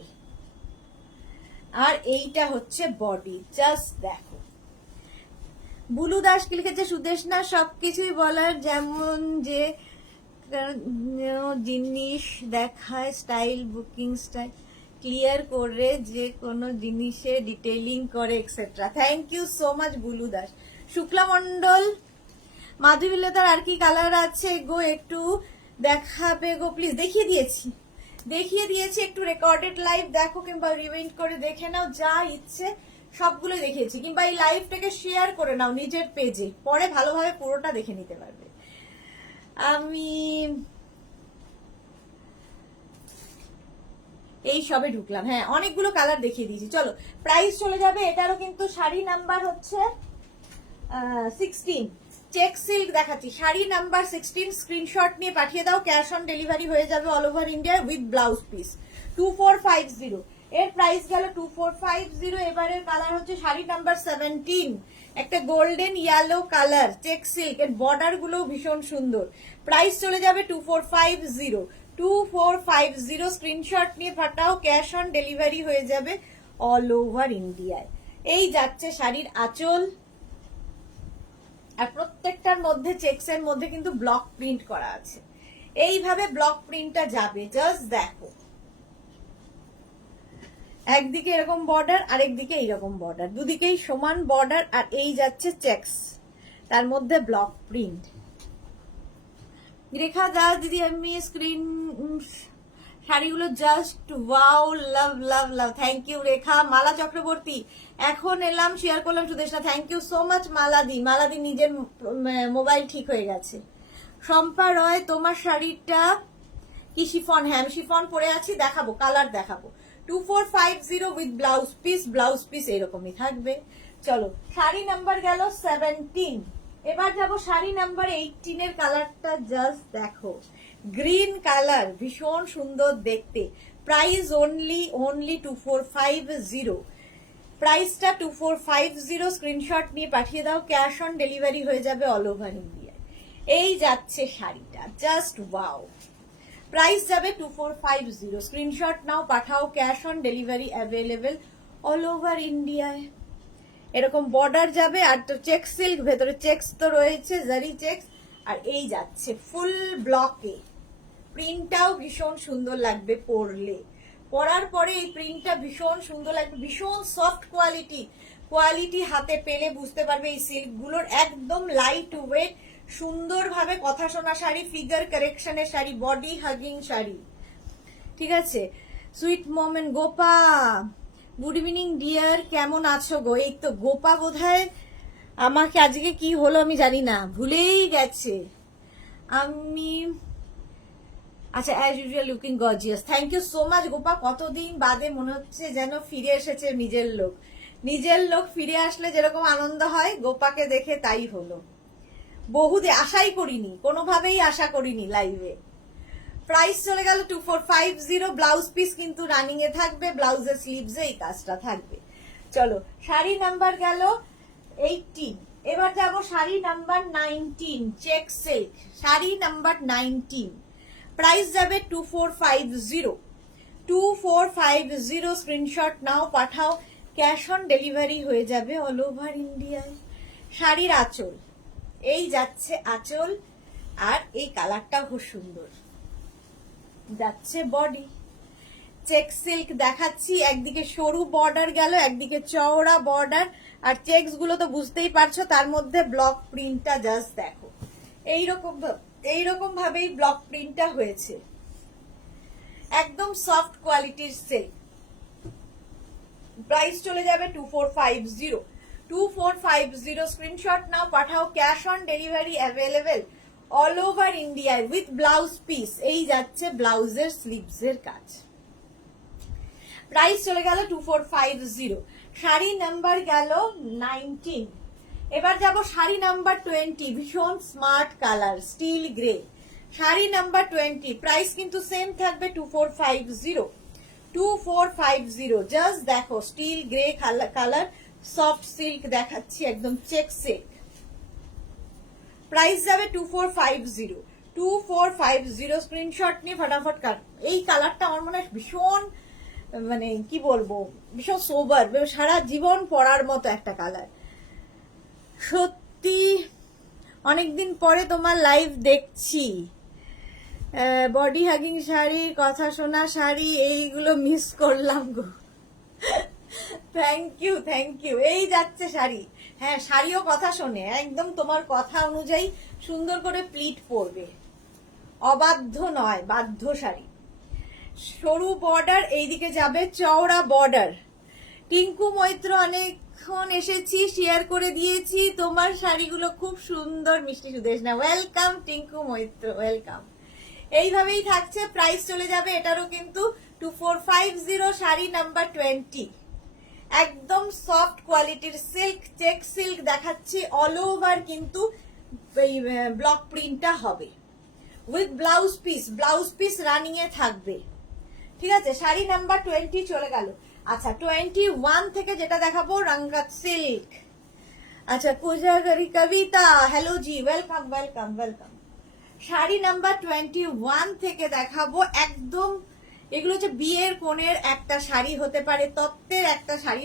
আর এইটা হচ্ছে বডি, জাস্ট দেখো। বুলু দাস কি লিখেছে, সুদেশনা সবকিছুই বলার, যেমন যে জিনিস দেখায়, স্টাইল বুকিং স্টাইল ক্লিয়ার করে, যে কোনো জিনিসে ডিটেইলিং করে extra. Thank you so much Bulu Das. Shukla Mondal, মাধবীলতার আর কি কালার আছে গো, একটু দেখাবে গো প্লিজ। দেখিয়ে দিয়েছি, একটু রেকর্ডেড লাইভ দেখো, কিংবা রিওয়াইন্ড করে দেখে নাও, যা ইচ্ছে সবগুলো দেখিয়েছি, কিংবা এই লাইভটাকে শেয়ার করে নাও নিজের পেজে, পরে ভালোভাবে পুরোটা দেখে নিতে পারবে। আমি এই সবে ঢুকলাম, হ্যাঁ অনেকগুলো কালার দেখিয়ে দিয়েছি। চলো প্রাইস চলে যাবে, এটারও কিন্তু শাড়ি নাম্বার হচ্ছে 16, চেক সিল্ক দেখাচ্ছি, শাড়ি নাম্বার 16, স্ক্রিনশট নিয়ে পাঠিয়ে দাও, ক্যাশ অন ডেলিভারি হয়ে যাবে all over India with blouse piece. 2450, এর প্রাইস গেল 2450। এবারের কালার হচ্ছে শাড়ি নাম্বার 17, একটা golden yellow colour, check silk, এর বর্ডার গুলো ভীষণ সুন্দর, প্রাইস চলে যাবে 2450, 2450, স্ক্রিনশট নিয়ে পাঠাও, ক্যাশ অন ডেলিভারি হয়ে যাবে অল ওভার ইন্ডিয়ায়। এই যাচ্ছে শাড়ির আঁচল, আর প্রত্যেকটার মধ্যে চেকস এর মধ্যে কিন্তু ব্লক প্রিন্ট করা আছে, এইভাবে ব্লক প্রিন্টটা যাবে, জাস্ট দেখো, একদিকে এরকম বর্ডার, আরেকদিকে এইরকম বর্ডার, দুদিকেই সমান বর্ডার, আর এই যাচ্ছে চেকস, তার মধ্যে ব্লক প্রিন্ট। রেখা দাস দিদি, আমি স্ক্রিন শাড়িগুলো just wow, love love love, thank you Rekha. Mala Chakraborty, এখন এলাম, শেয়ার করলাম Sudeshna, thank you so much মালাদি নিজের মোবাইল ঠিক হয়ে গেছে। শম্পা রয়, তোমার শাড়িটা কি শিফন? হ্যাঁ আমি শিফন পরে আছি, দেখাবো, কালার দেখাবো। 2450 উইথ ব্লাউজ পিস এরকমই থাকবে। চলো শাড়ি নাম্বার গেল 17, এবার যাব শাড়ি নাম্বার 18 এর কালারটা, জাস্ট দেখো, গ্রিন কালার, ভীষণ সুন্দর দেখতে, প্রাইস অনলি 2450, প্রাইসটা 2450, স্ক্রিনশট নিয়ে পাঠিয়ে দাও, ক্যাশ অন ডেলিভারি হয়ে যাবে অল ওভার ইন্ডিয়ায়। এই যাচ্ছে শাড়িটা, জাস্ট ওয়াও, প্রাইস যাবে 2450, স্ক্রিনশট নাও, পাঠাও, cash on delivery available all over ইন্ডিয়ায়। এরকম বর্ডার যাবে, আর তো চেক সিল্ক, ভেতরে চেকস তো রয়েছে, জারি চেকস, আর এই যাচ্ছে ফুল ব্লকে, প্রিন্টটাও ভীষণ সুন্দর লাগবে পরার পরে, এই প্রিন্টটা ভীষণ সুন্দর লাগবে, ভীষণ সফট কোয়ালিটি হাতে পেলে বুঝতে পারবে এই সিল্ক গুলোর, একদম লাইট ওয়েট, সুন্দরভাবে কথা শোনা শাড়ি, ফিগার কারেকশনের শাড়ি, বডি হাগিং শাড়ি, ঠিক আছে। Sweet moment, Gopa, good evening dear, কেমন আছো গো? এই তো গোপা বোধহয় আমাকে আজকে কি হলো আমি জানি না, ভুলেই গেছে। আমি আচ্ছা, as usual looking gorgeous, thank you so much Gopa, কতদিন বাদে মনে হচ্ছে যেন ফিরে এসেছে নিজের লোক ফিরে আসলে যেরকম আনন্দ হয়, গোপাকে দেখে তাই হলো, আশাই করিনি, কোনোভাবেই আশা করিনি লাইভে। প্রাইস চলে গেল 2450, ব্লাউজ পিস কিন্তু রানিং এ থাকবে, ব্লাউজের স্লিভসে এই কাজটা থাকবে। চলো শাড়ি নাম্বার গেল 18, এবার যাবো sari number 19, check silk, sari number 19, price যাবে 2450, স্ক্রিনশট নাও, পাঠাও, ক্যাশ অন ডেলিভারি হয়ে যাবে অল ওভার ইন্ডিয়ায়। শাড়ির আঁচল, এই যাচ্ছে আঁচল, আর এই কালারটা খুব সুন্দর যাচ্ছে, বডি চেক সিল্ক দেখাচ্ছি, একদিকে সরু বর্ডার গেল, একদিকে চওড়া বর্ডার, আর চেকস গুলো তো বুঝতেই পারছো, তার মধ্যে ব্লক প্রিন্টটা জাস্ট দেখো, এইরকম ভাবেই ব্লক প্রিন্টটা হয়েছে, একদম সফট কোয়ালিটির সিল্ক। প্রাইস চলে যাবে 2450, স্ক্রিনশট নাও, পাঠাও, cash on delivery available all over ইন্ডিয়ায় উইথ ব্লাউজ পিস। এই যাচ্ছে ব্লাউজের স্লিভস এর কাজ, প্রাইস চলে গেল 2450। শাড়ি নাম্বার গেল 19। এবার যাব শাড়ি নাম্বার 20, ভীষণ smart colour still grey. Sari number 20, price কিন্তু সেম থাকবে 2450। 2450, জাস্ট দেখো still grey colour, soft silk দেখাচ্ছি, একদম চেক সিল্ক। প্রাইস যাবে 2450। 2450 স্ক্রিনশট নিয়ে ফটাফট কাট। এই কালারটা আমার মনে হয় ভীষণ, মানে কি বলবো, ভীষণ সোবার, সারা জীবন পরার মতো একটা কালার। সত্যি অনেকদিন পরে তোমার লাইভ দেখছি। বডি হাগিং শাড়ি, কথা শোনা শাড়ি, এইগুলো মিস করলাম গো। Thank you, thank you. এই যাচ্ছে শাড়ি। হ্যাঁ, শাড়িও কথা শোনে, একদম তোমার কথা অনুযায়ী সুন্দর করে প্লিট পরবে, অবাধ্য নয়, বাধ্য শাড়ি। সরু বর্ডার, এইদিকে যাবে চওড়া বর্ডার। টিঙ্কু মৈত্র, অনেকক্ষণ এসেছি, শেয়ার করে দিয়েছি তোমার শাড়িগুলো, খুব সুন্দর। মিষ্টি সুদেশনা, ওয়েলকাম টিঙ্কু মৈত্র, ওয়েলকাম। এইভাবেই থাকছে। প্রাইস চলে যাবে এটারও কিন্তু 2450। শাড়ি নাম্বার 20, একদম সফট কোয়ালিটির সিল্ক, চেক সিল্ক দেখাচ্ছি। অল ওভার কিন্তু এই ব্লক প্রিন্টটা হবে with blouse piece. Blouse piece running এ থাকবে, ঠিক আছে। শাড়ি নাম্বার 20 চলে গেল। আচ্ছা, 21 থেকে যেটা দেখাবো, রঙ্গত সিল্ক। আচ্ছা, Kojagari Kavita, hello ji, welcome welcome welcome. Sari number 21 থেকে দেখাবো, একদম এগুলো হচ্ছে বিয়ের কোণের একটা শাড়ি হতে পারে, তত্ত্বের একটা শাড়ি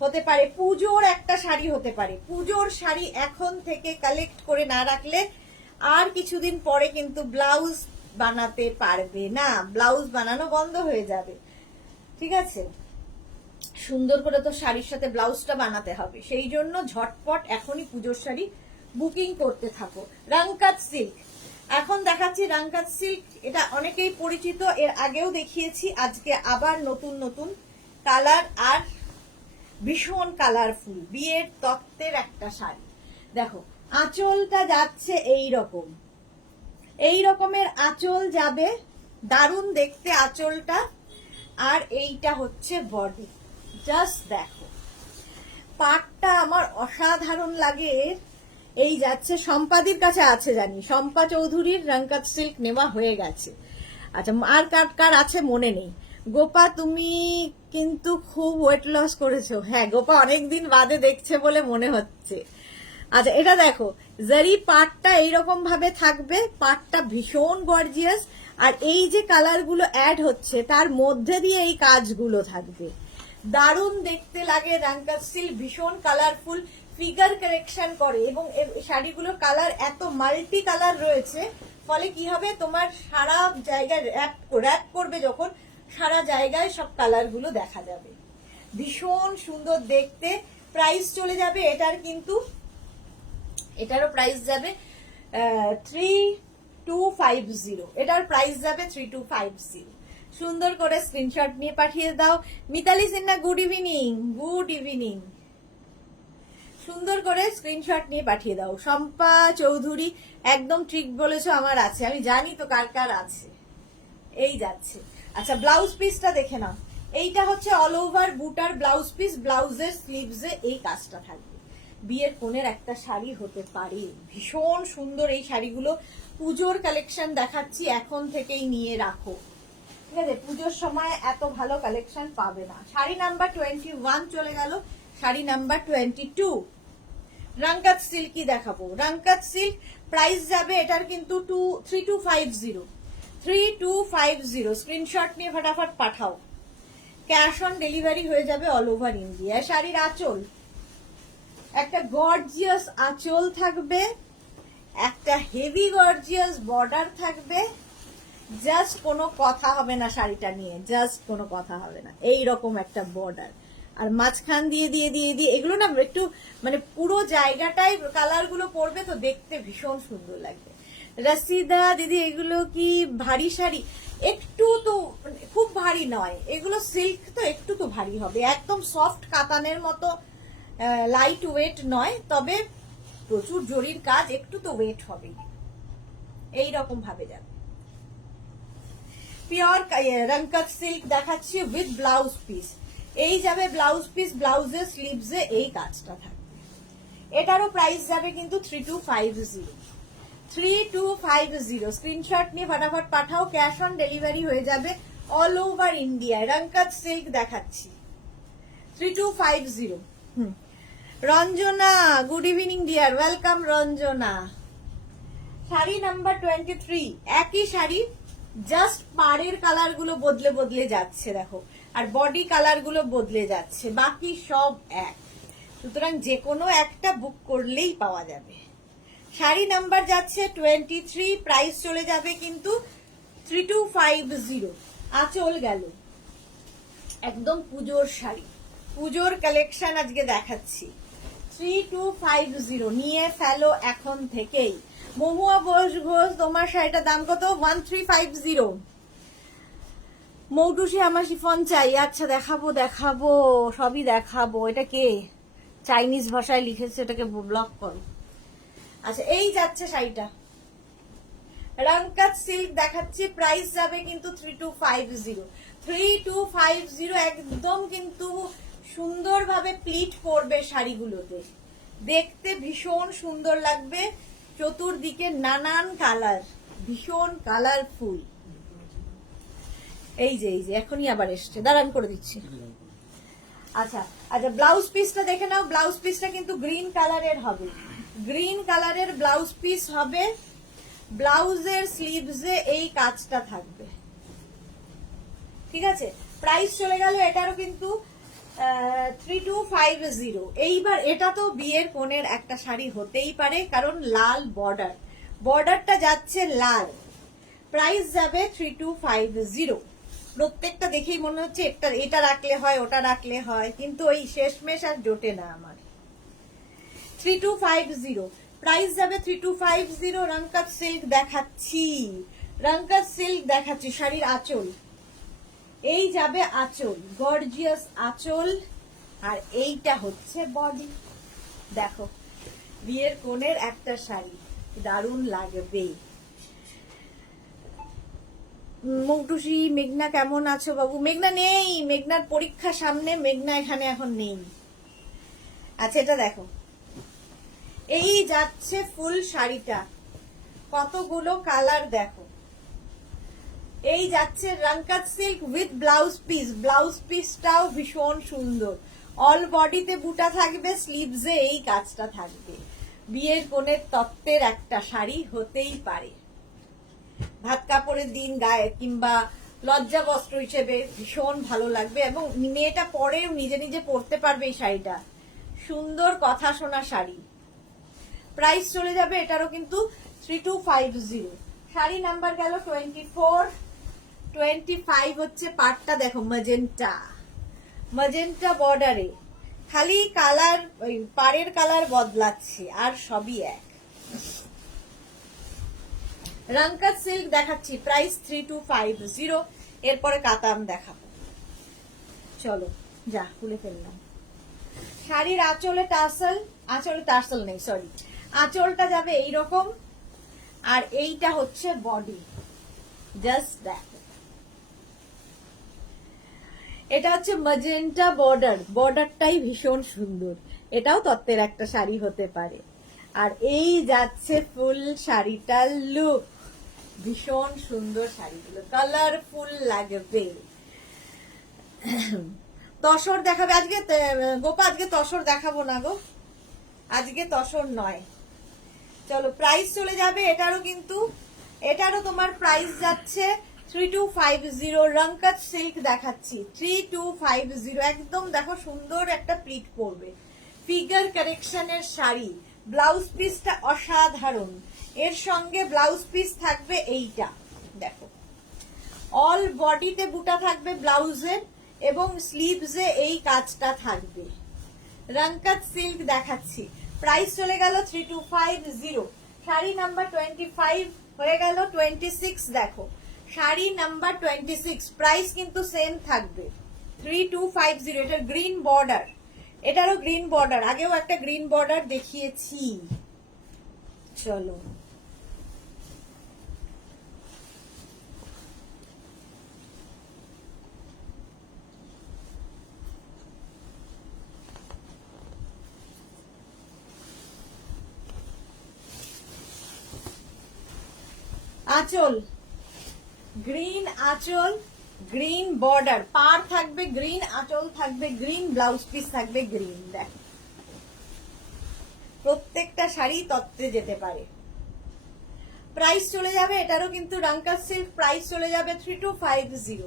হতে পারে, পুজোর একটা শাড়ি হতে পারে। পুজোর শাড়ি এখন থেকে কালেক্ট করে না রাখলে আর কিছুদিন পরে কিন্তু ব্লাউজ বানাতে পারবে না, ব্লাউজ বানানো বন্ধ হয়ে যাবে, ঠিক আছে। সুন্দর করে তো শাড়ির সাথে ব্লাউজটা বানাতে হবে, সেই জন্য ঝটপট এখনই পুজোর শাড়ি বুকিং করতে থাকো। রঙ্গত সিল্ক এখন দেখাচ্ছি। রঙ্গত সিল্ক এটা অনেকেই পরিচিত, এর আগেও দেখিয়েছি, আজকে আবার নতুন নতুন কালার আর ভীষণ কালারফুল বিয়ের তত্ত্বের একটা শাড়ি। দেখো আঁচলটা যাচ্ছে এই রকমের আঁচল যাবে, দারুণ দেখতে আঁচলটা। আর এইটা হচ্ছে বডি, জাস্ট দেখো পাটটা আমার অসাধারণ লাগে। এই যাচ্ছে, সম্পাদির কাছে আছে জানি, শম্পা চৌধুরীর রঙ্গত সিল্ক নেওয়া হয়ে গেছে। আচ্ছা, আর কার আছে মনে নেই। গোপা, তুমি কিন্তু খুব ওয়েট লস করেছো। হ্যাঁ, গোপা অনেকদিন বাদে দেখছে বলে মনে হচ্ছে। আচ্ছা, এটা দেখো, জারি পাটটা এইরকম ভাবে থাকবে, পাটটা ভীষণ গর্জিয়াস। আর এই যে কালার গুলো অ্যাড হচ্ছে তার মধ্যে দিয়ে এই কাজগুলো থাকবে, দারুণ দেখতে লাগে। রঙ্গত সিল্ক ভীষণ কালারফুল, ফিগার কালেকশন করে, এবং শাড়িগুলোর কালার এত মাল্টি কালার রয়েছে, ফলে কি হবে, তোমার সারা জায়গায় র্যাপ করবে যখন, সারা জায়গায় সব কালার গুলো দেখা যাবে, ভীষণ সুন্দর দেখতে। প্রাইস চলে যাবে এটার কিন্তু, এটারও প্রাইস যাবে 3250। এটার প্রাইস যাবে 3250। সুন্দর করে স্ক্রিনশট নিয়ে পাঠিয়ে দাও। Mitali Sinha, good evening, good evening. সুন্দর করে স্ক্রিনশট নিয়ে পাঠিয়ে দাও। শম্পা চৌধুরী, একদম ঠিক বলেছো, আমার আছে, আমি জানি তো কার কার আছে। এই যাচ্ছে। আচ্ছা, ব্লাউজ পিসটা দেখে নাও। এইটা হচ্ছে অল ওভার বুটার ব্লাউজ পিস, ব্লাউজের স্লিভসে এই কাজটা থাকবে। বিয়ের কোণের একটা শাড়ি হতে পারে, ভীষণ সুন্দর এই শাড়িগুলো। পুজোর কালেকশন দেখাচ্ছি, এখন থেকেই নিয়ে রাখো, ঠিক আছে। পুজোর সময় এত ভালো কালেকশন পাবে না। শাড়ি নাম্বার 21 চলে গেল। শাড়ি নাম্বার 22, রঙ্গত সিল্কই দেখাবো। রঙ্গত সিল্ক প্রাইস যাবে এটার কিন্তু 3250। 3250 স্ক্রিনশট নিয়ে ফটাফট পাঠাও, ক্যাশ অন ডেলিভারি হয়ে যাবে অল ওভার ইন্ডিয়া। শাড়ির আঁচল, একটা গর্জিয়াস আঁচল থাকবে, একটা হেভি গর্জিয়াস বর্ডার থাকবে, জাস্ট কোনো কথা হবে না শাড়িটা নিয়ে, জাস্ট কোনো কথা হবে না। এই রকম একটা বর্ডার, আর মাঝখান দিয়ে দিয়ে দিয়ে দিয়ে এগুলো না একটু মানে পুরো জায়গাটাই কালার গুলো পড়বে, তো দেখতে ভীষণ সুন্দর লাগবে। রাশিদা দিদি, এগুলো কি ভারী শাড়ি? একটু তো, খুব ভারী নয় এগুলো, সিল্ক তো একটু তো ভারী হবে, একদম সফট কাতানের মতো লাইট ওয়েট নয়, তবে প্রচুর জরির কাজ, একটু তো ওয়েট হবে, এই রকম ভাবে যাবে। পিওর রঙ্কত সিল্ক দেখাচ্ছি উইথ ব্লাউজ পিস। এই যাবে ব্লাউজ পিস, ব্লাউজের স্লিভসে এই কাজটা থাকবে। এটারও প্রাইস যাবে কিন্তু 3250। 3250 স্ক্রিনশট নিয়ে ফটাফট পাঠাও, ক্যাশ অন ডেলিভারি হয়ে যাবে অল ওভার ইন্ডিয়া। রঙ্কত সিল্ক দেখাচ্ছি 3250। Ranjana, good evening dear, welcome Ranjana. Sari number 23, একই শাড়ি, জাস্ট পাড়ের কালার গুলো বদলে বদলে যাচ্ছে দেখো, আর বডি কালার গুলো বদলে যাচ্ছে, বাকি সব এক। সুতরাং যে কোনো একটা বুক করলেই পাওয়া যাবে। শাড়ি নাম্বার যাচ্ছে 23, প্রাইস চলে যাবে কিন্তু 3250। আঁচল গেল, একদম পুজোর শাড়ি, পুজোর কালেকশন আজকে দেখাচ্ছি। 3250 নিয়ে ফেলো এখন থেকেই। মহুয়া ঘোষ, তোমার শাড়িটার দাম কত? 1350। মৌটুসি আমার শিফন চাই। আচ্ছা দেখাবো দেখাবো, সবই দেখাবো। এটা কে চাইনিজ ভাষায় লিখেছে, এটাকে ব্লক করো। আচ্ছা এই যাচ্ছে শাড়িটা, রঙ্কত সিল্ক দেখাচ্ছি, প্রাইস যাবে কিন্তু 3250। 3250 একদম কিন্তু সুন্দরভাবে প্লিট পড়বে শাড়িগুলোতে, দেখতে ভীষণ সুন্দর লাগবে। চতুর্দিকে নানান কালার, ভীষণ কালারফুল। এই যে এখনই আবার এসছে, দাঁড়ান করে দিচ্ছি। আচ্ছা আচ্ছা, ব্লাউজ পিসটা দেখে নাও। ব্লাউজ পিসটা কিন্তু গ্রিন কালারের হবে, গ্রিন কালারের ব্লাউজ পিস হবে। ব্লাউজের স্লিভসে এই কাজটা থাকবে, ঠিক আছে। প্রাইস চলে গেল এটারও কিন্তু 3250। এইবার এটা তো বিয়ের কোণের একটা শাড়ি হতেই পারে, কারণ লাল বর্ডার, বর্ডারটা যাচ্ছে লাল। প্রাইস যাবে 3250। প্রত্যেকটা দেখেই মনে হচ্ছে এটা রাখলে হয়, ওটা রাখলে হয়, কিন্তু ওই শেষমেশ আর জোটে না আমার। 3250 প্রাইস যাবে 3250। রঙ্কত সিল্ক দেখাচ্ছি, রঙ্কত সিল্ক দেখাচ্ছি। শাড়ির আঁচল, এই যাবে আঁচল, গর্জিয়াস আঁচল, আর এইটা হচ্ছে বডি। দেখো বিয়ের কোণের একটা শাড়ি, দারুণ লাগবে। মৌটুসি, মেঘনা কেমন আছো বাবু? মেঘনা নেই, মেঘনার পরীক্ষা সামনে, মেঘনা এখানে এখন নেই। আচ্ছা এটা দেখো, এই যাচ্ছে ফুল শাড়িটা, কতগুলো কালার দেখো। এই যাচ্ছে Rangkat silk with blouse piece, blouse পিসটাও ভীষণ সুন্দর। অল বডিতে বুটা থাকবে, স্লিভসে এই কাজটা থাকবে। বিয়ের কোণের তত্ত্বের একটা শাড়ি হতেই পারে, ভাত কাপড়ের দিন গায়ে কিংবা লজ্জা বস্ত্র হিসেবে ভীষণ ভালো লাগবে, এবং মেয়েটা পরেও নিজে নিজে পরতে পারবে এই শাড়িটা। সুন্দর কথা শোনা শাড়ি। প্রাইস চলে যাবে এটারও কিন্তু 3250। শাড়ি নাম্বার গেল 24। 25 হচ্ছে পাটটা, দেখো ম্যাজেন্টা, ম্যাজেন্টা বর্ডারে, খালি কালার ওই পাড়ের কালার বদলাচ্ছে, আর সবই এক। রঙ্কত সিল্ক দেখাচ্ছি, প্রাইস 3250। এরপরে কাতান দেখাবো, চলো যা খুলে ফেললাম। শাড়ির আঁচলে টার্সেল, আঁচলে টার্সেল নেই সরি, আঁচলটা যাবে এইরকম, আর এইটা হচ্ছে বডি। জাস্ট দেখো, এটা হচ্ছে ম্যাজেন্টা বর্ডার, বর্ডারটাই ভীষণ সুন্দর। এটাও তত্ত্বের একটা শাড়ি হতে পারে। আর এই যাচ্ছে ফুল শাড়িটার লুক, ভীষণ সুন্দর শাড়িগুলো, কালারফুল লাগবে। তসর দেখাবে আজকে গোপা, আজকে তসর দেখাবো না গো, আজকে তসর নয়। চলো প্রাইস চলে যাবে এটারও কিন্তু, এটারও তোমার প্রাইস যাচ্ছে 3250। রঙ্কত সিল্ক দেখাচ্ছি 3250। একদম দেখো সুন্দর একটা প্লিট পড়বে, ফিগার কারেকশনের শাড়ি। ব্লাউজ পিসটা অসাধারণ, এর সঙ্গে ব্লাউজ পিস থাকবে এইটা দেখো, অল বডিতে বুটা থাকবে ব্লাউজের, এবং স্লিভসে এই কাজটা থাকবে। রঙ্কত সিল্ক দেখাচ্ছি, প্রাইস চলে গেল 3250। শাড়ি নাম্বার 25 হয়ে গেল 26। দেখো শাড়ি নাম্বার 26, প্রাইস কিন্তু সেম থাকবে 3250। এটার গ্রিন বর্ডার, এটারও গ্রিন বর্ডার, আগেও একটা গ্রিন বর্ডার দেখিয়েছি। চলো আঁচল, গ্রিন আঁচল, গ্রিন বর্ডার, পার থাকবে গ্রিন, আঁচল থাকবে গ্রিন, ব্লাউজ পিস থাকবে গ্রিন। দেখ প্রত্যেকটা শাড়ি তত্ত্বে যেতে পারে। প্রাইস চলে যাবে এটারও কিন্তু রাঙ্কা সিল্ক প্রাইস চলে যাবে 3250,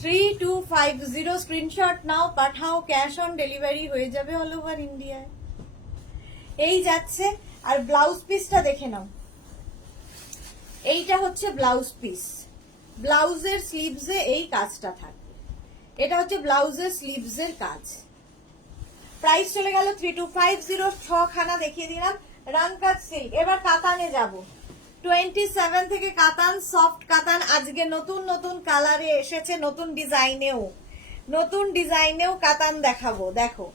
3250। স্ক্রিনশট নাও, পাঠাও, ক্যাশ অন ডেলিভারি হয়ে যাবে অল ওভার ইন্ডিয়ায়। এই যাচ্ছে। আর ব্লাউজ পিসটা দেখে নাও, এইটা হচ্ছে ব্লাউজ পিস। ব্লাউজের স্লিভসে এই কাজটা থাকবে, এটা হচ্ছে ব্লাউজের স্লিভসের কাজ। প্রাইস চলে গেল 3250। 6খানা দেখিয়ে দিলাম রাঙ্কাজ সিল্ক। এবার কাতানে যাব। 27 থেকে কাতান, সফট কাতান আজকে নতুন নতুন কালারে এসেছে, নতুন ডিজাইনেও কাতান দেখাবো। দেখো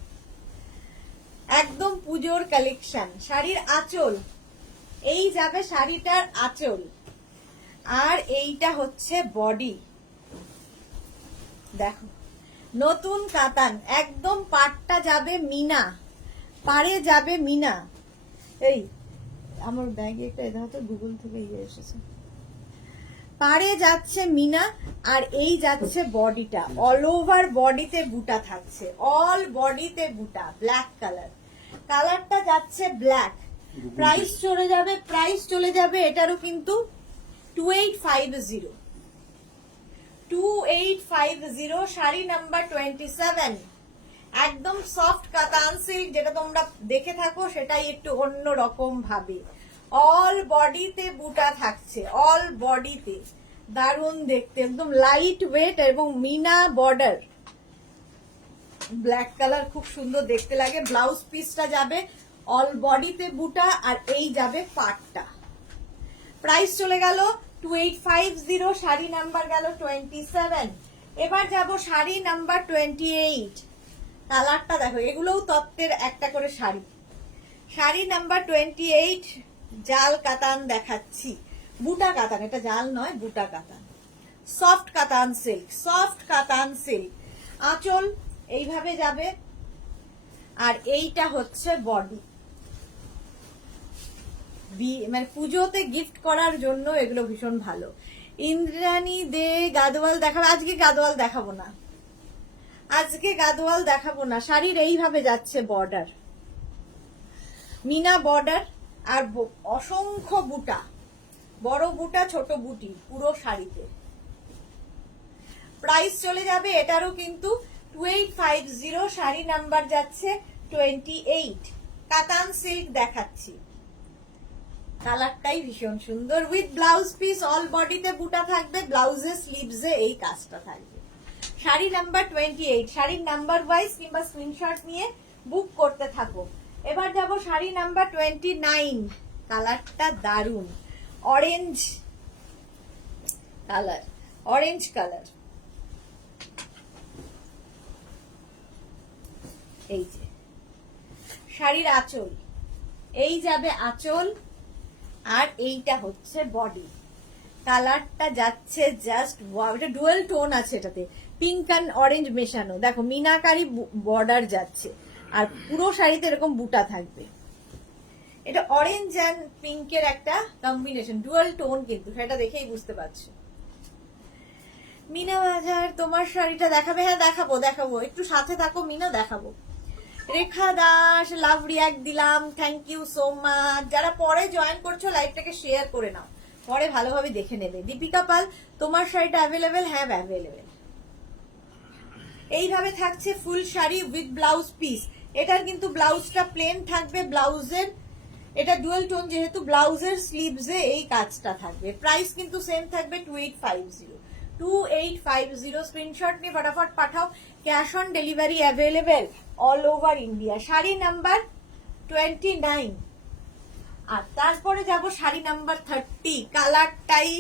একদম পুজোর কালেকশন। শাড়ির আঁচল, এই যাবে শাড়িটার আঁচল, আর এইটা হচ্ছে বডি। দেখো নতুন কাতান, একদম পাটটা যাবে মিনা, পাড়ে যাবে মিনা। এই আমার ব্যাগে একটা এটা হয়তো গুগল থেকে এসেছে। পাড়ে যাচ্ছে মিনা, আর এই যাচ্ছে বডিটা। অল ওভার বডিতে বুটা থাকছে, অল বডিতে বুটা, ব্ল্যাক কালার। কালারটা যাচ্ছে ব্ল্যাক। প্রাইস চলে যাবে এটারও কিন্তু 2850, 2850। শাড়ি নাম্বার 27। একদম সফট কাতান সিল্ক, যেটা তোমরা দেখে থাকো সেটাই একটু অন্য রকম ভাবে। অল বডিতে বুটা থাকছে, অল বডিতে, দারুণ দেখতে, একদম লাইট ওয়েট এবং মিনা বর্ডার। ব্ল্যাক কালার খুব সুন্দর দেখতে লাগে। ব্লাউজ পিসটা যাবে অল বডিতে বুটা, আর এই যাবে পাটটা। প্রাইস চলে গেল 2850। শাড়ি নাম্বার গেল 27। এবার যাব শাড়ি নাম্বার 28। কালারটা দেখো, এগুলোও তত্ত্বের একটা করে শাড়ি। শাড়ি নাম্বার 28 জাল কাতান দেখাচ্ছি, বুটা কাতান, এটা জাল নয়, বুটা কাতান, সফট কাতান সিল্ক, সফট কাতান সিল্ক। আঁচল এইভাবে যাবে, আর এইটা হচ্ছে বডি। মানে পুজোতে গিফট করার জন্য এগুলো ভীষণ ভালো। ইন্দ্রাণী দে গাদোয়াল দেখাবো, আজকে গাদোয়াল দেখাবো না, শাড়ির এইভাবে যাচ্ছে বর্ডার, মিনা বর্ডার, আর অসংখ্য বুটা, বড় বুটা ছোট বুটি পুরো শাড়িতে। প্রাইস চলে যাবে এটারও কিন্তু 2850। শাড়ি নাম্বার যাচ্ছে 28। কাতান সিল্ক দেখাচ্ছি, কালারটাই ভীষণ সুন্দর, উইথ ব্লাউজ পিস। অল বডিতে বুটা থাকবে, ব্লাউজের স্লিভসে এই কাজটা থাকবে। শাড়ি নাম্বার 28। শাড়ির নাম্বার ওয়াইজ কিংবা স্ক্রিনশট নিয়ে বুক করতে থাকো। এবার যাব শাড়ি নাম্বার 29। কালারটা দারুন, অরেঞ্জ কালার। এই যে শাড়ির আঁচল, এই যাবে আঁচল, আর এইটা হচ্ছে বডি। কালারটা যাচ্ছে জাস্ট ওয়াও, এটা ডুয়াল টোন আছে, এটাতে পিঙ্ক অ্যান্ড অরেঞ্জ মেশানো। দেখো মিনাকারি বর্ডার যাচ্ছে, আর পুরো শাড়িতে এরকম বুটা থাকবে। এটা অরেঞ্জ অ্যান্ড পিঙ্কের একটা কম্বিনেশন, ডুয়াল টোন, কিন্তু সেটা দেখেই বুঝতে পারছো। মিনা বাজার তোমার শাড়িটা দেখাবে? হ্যাঁ দেখাবো, একটু সাথে থাকো মিনা, দেখাবো। রেখা দাস লাভ রিয়াক্ট দিলাম, থ্যাংক ইউ সো মাচ। যারা পরে জয়েন করছো লাইভটাকে শেয়ার করে নাও, পরে ভালোভাবে দেখে নেবে। দীপিকা পাল তোমার শাড়িটা অ্যাভেলেবেল? হ্যাঁ অ্যাভেলেবেল। এইভাবে থাকছে ফুল শাড়ি উইথ ব্লাউজ পিস। এটার কিন্তু ব্লাউজটা প্লেন থাকবে, ব্লাউজের এটা ডুয়াল টোন যেহেতু, ব্লাউজের স্লিভসে এই কাজটা থাকবে। প্রাইস কিন্তু সেম থাকবে 2850। স্ক্রিনশট নিয়ে ফটাফট পাঠাও, cash on delivery available all over India. Sari number 29। আর তারপরে যাব শাড়ি নাম্বার 30। কালারটাই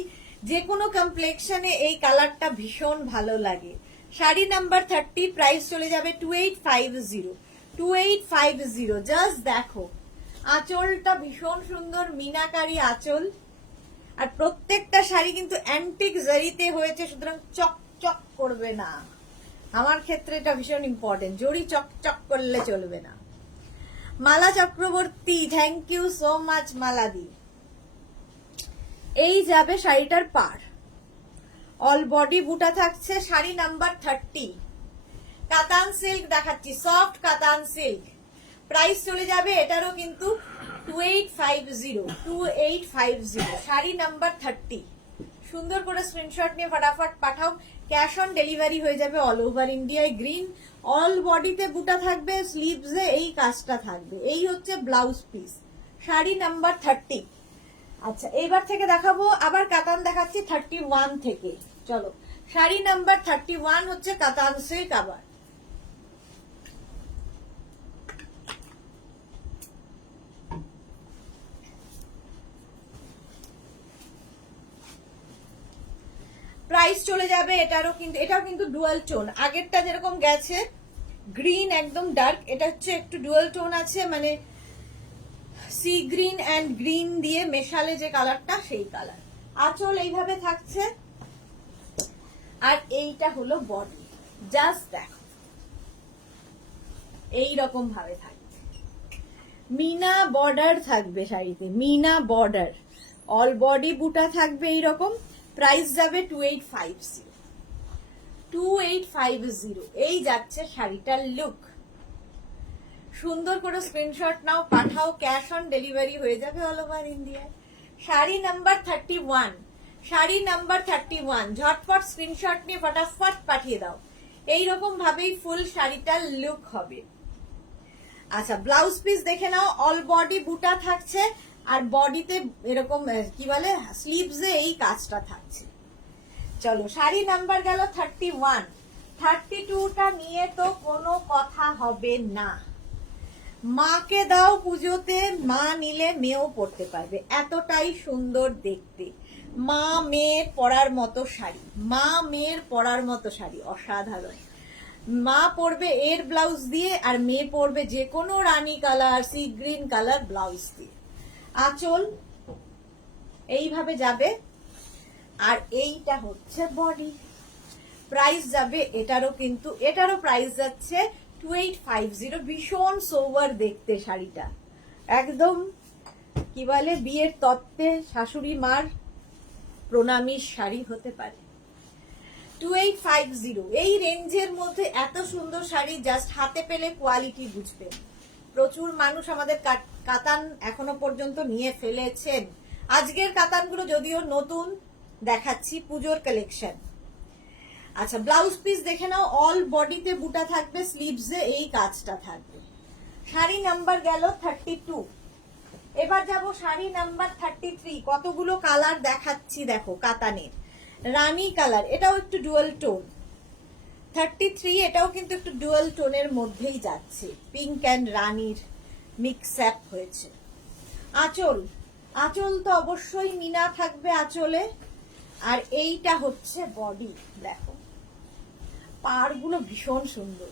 যে কোনো কমপ্লেক্সনে এই কালারটা ভীষণ ভালো লাগে। শাড়ি নাম্বার 30, প্রাইস চলে যাবে 2850। জাস্ট দেখো আঁচলটা ভীষণ সুন্দর, মিনাকারি আঁচল, আর প্রত্যেকটা শাড়ি কিন্তু অ্যান্টিক জারিতে হয়েছে, সুতরাং চকচক করবে না। আমার ক্ষেত্রে এটা ভীষণ ইম্পর্টেন্ট, জরি চকচক করলে চলবে না। Mala Chakraborty, thank you so much মালাদি। এই যাবে শাড়িটার পার, অল বডি বুটা থাকছে। শাড়ি নাম্বার 30, কাতান সিল্ক দেখাচ্ছি, সফট কাতান সিল্ক। প্রাইস চলে যাবে এটারও কিন্তু 2850। শাড়ি নাম্বার 30। সুন্দর করে স্ক্রিনশট নিয়ে ফটাফট পাঠাও, ক্যাশ অন ডেলিভারি হয়ে যাবে অল ওভার ইন্ডিয়ায়। গ্রিন, অল বডিতে বুটা থাকবে, স্লিভসে এই কাজটা থাকবে। এই হচ্ছে ব্লাউজ পিস, শাড়ি নাম্বার 30। আচ্ছা, এইবার থেকে দেখাবো আবার কাতান দেখাচ্ছি 31 থেকে। চলো, শাড়ি নাম্বার 31 হচ্ছে কাতান সিল্ক। আবার প্রাইস চলে যাবে এটারও কিন্তু, এটাও কিন্তু ডুয়াল টোন। আগেরটা যেরকম গেছে গ্রিন একদম ডার্ক, এটা হচ্ছে একটু ডুয়াল টোন আছে, মানে সি গ্রিন অ্যান্ড গ্রিন দিয়ে মেশালে যে কালারটা সেই কালার। আঁচল এইভাবে থাকছে, আর এইটা হলো বডি। জাস্ট দেখো এইরকম ভাবে থাকবে, মিনা বর্ডার থাকবে শাড়িতে, মিনা বর্ডার, অল বডি বুটা থাকবে এইরকম। প্রাইস যাবে 2850। এই যাচ্ছে শাড়িটার লুক। সুন্দর করে স্ক্রিনশট নাও, পাঠাও, ক্যাশ অন ডেলিভারি হয়ে যাবে অল ওভার ইন্ডিয়ায়। Sari number 31, sari number 31। ঝটপট স্ক্রিনশট নিয়ে ফটাফট পাঠিয়ে দাও। এইরকম ভাবেই ফুল শাড়িটার লুক হবে। আচ্ছা, ব্লাউজ পিস দেখে নাও, অল বডি বুটা থাকছে, আর বডিতে এরকম কি বলে স্লিভসে এই কাজটা থাকছে। চলো, শাড়ি নাম্বার গেল 31। 32টা নিয়ে তো কোনো কথা হবে না। মাকে দাও পুজোতে, মা নিলে মেয়েও পরতে পারবে, এতটাই সুন্দর দেখতে। মা মেয়ের পরার মতো শাড়ি, মা মেয়ের পরার মতো শাড়ি, অসাধারণ। মা পরবে এর ব্লাউজ দিয়ে, আর মেয়ে পরবে যে কোনো rani colour, sea green colour blouse দিয়ে। আঁচল এইভাবে যাবে, আর এইটা হচ্ছে বডি। প্রাইস যাবে এটারও কিন্তু, এটারও প্রাইস যাচ্ছে 2850। ভীষণ সোভার দেখতে শাড়িটা, একদম কি বলে বিয়ের তত্ত্বে শাশুড়ি মার প্রণামীর শাড়ি হতে পারে। 2850 এই রেঞ্জের মধ্যে এত সুন্দর শাড়ি জাস্ট হাতে পেলে কোয়ালিটি বুঝবেন। প্রচুর মানুষ আমাদের কাতান এখনো পর্যন্ত নিয়ে ফেলেছেন। আজকের কাতানগুলো যদিও নতুন দেখাচ্ছি, পুজোর কালেকশন। আচ্ছা, ব্লাউজ পিস দেখে নাও, অল বডিতে বুটা থাকবে, স্লিভসে এই কাজটা থাকবে। শাড়ি নাম্বার গেল 32। এবার যাব শাড়ি নাম্বার 33। কতগুলো কালার দেখাচ্ছি দেখো কাতানের। রানী কালার, এটাও একটু ডুয়াল টোন। 33 এটাও কিন্তু একটু ডুয়াল টোনের মধ্যেই যাচ্ছে, পিঙ্ক অ্যান্ড রানীর মিক্স আপ হয়েছে। আঁচল, আঁচল তো অবশ্যই মিনা থাকবে আঁচলে, আর এইটা হচ্ছে বডি। দেখো পাড়গুলো ভীষণ সুন্দর,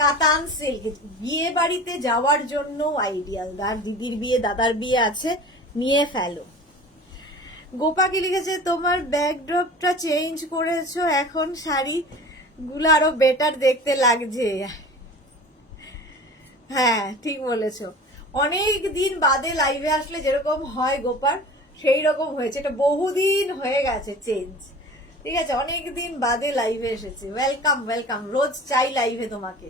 কাতান সিল্ক। বিয়ে বাড়িতে যাওয়ার জন্য আইডিয়াল। তার দিদির বিয়ে, দাদার বিয়ে আছে, নিয়ে ফেলো। গোপাকে লিখেছে তোমার ব্যাকড্রপটা চেঞ্জ করেছো, এখন শাড়ি গুলো আরো বেটার দেখতে লাগছে। হ্যাঁ, ঠিক বলেছো। অনেক দিন বাদে লাইভে আসলে যেরকম হয় গোপার, সেই রকম হয়েছে। এটা বহুদিন হয়ে গেছে চেঞ্জ, ঠিক আছে, অনেক দিন বাদে লাইভে এসেছে। ওয়েলকাম ওয়েলকাম, রোজ চাই লাইভে তোমাকে।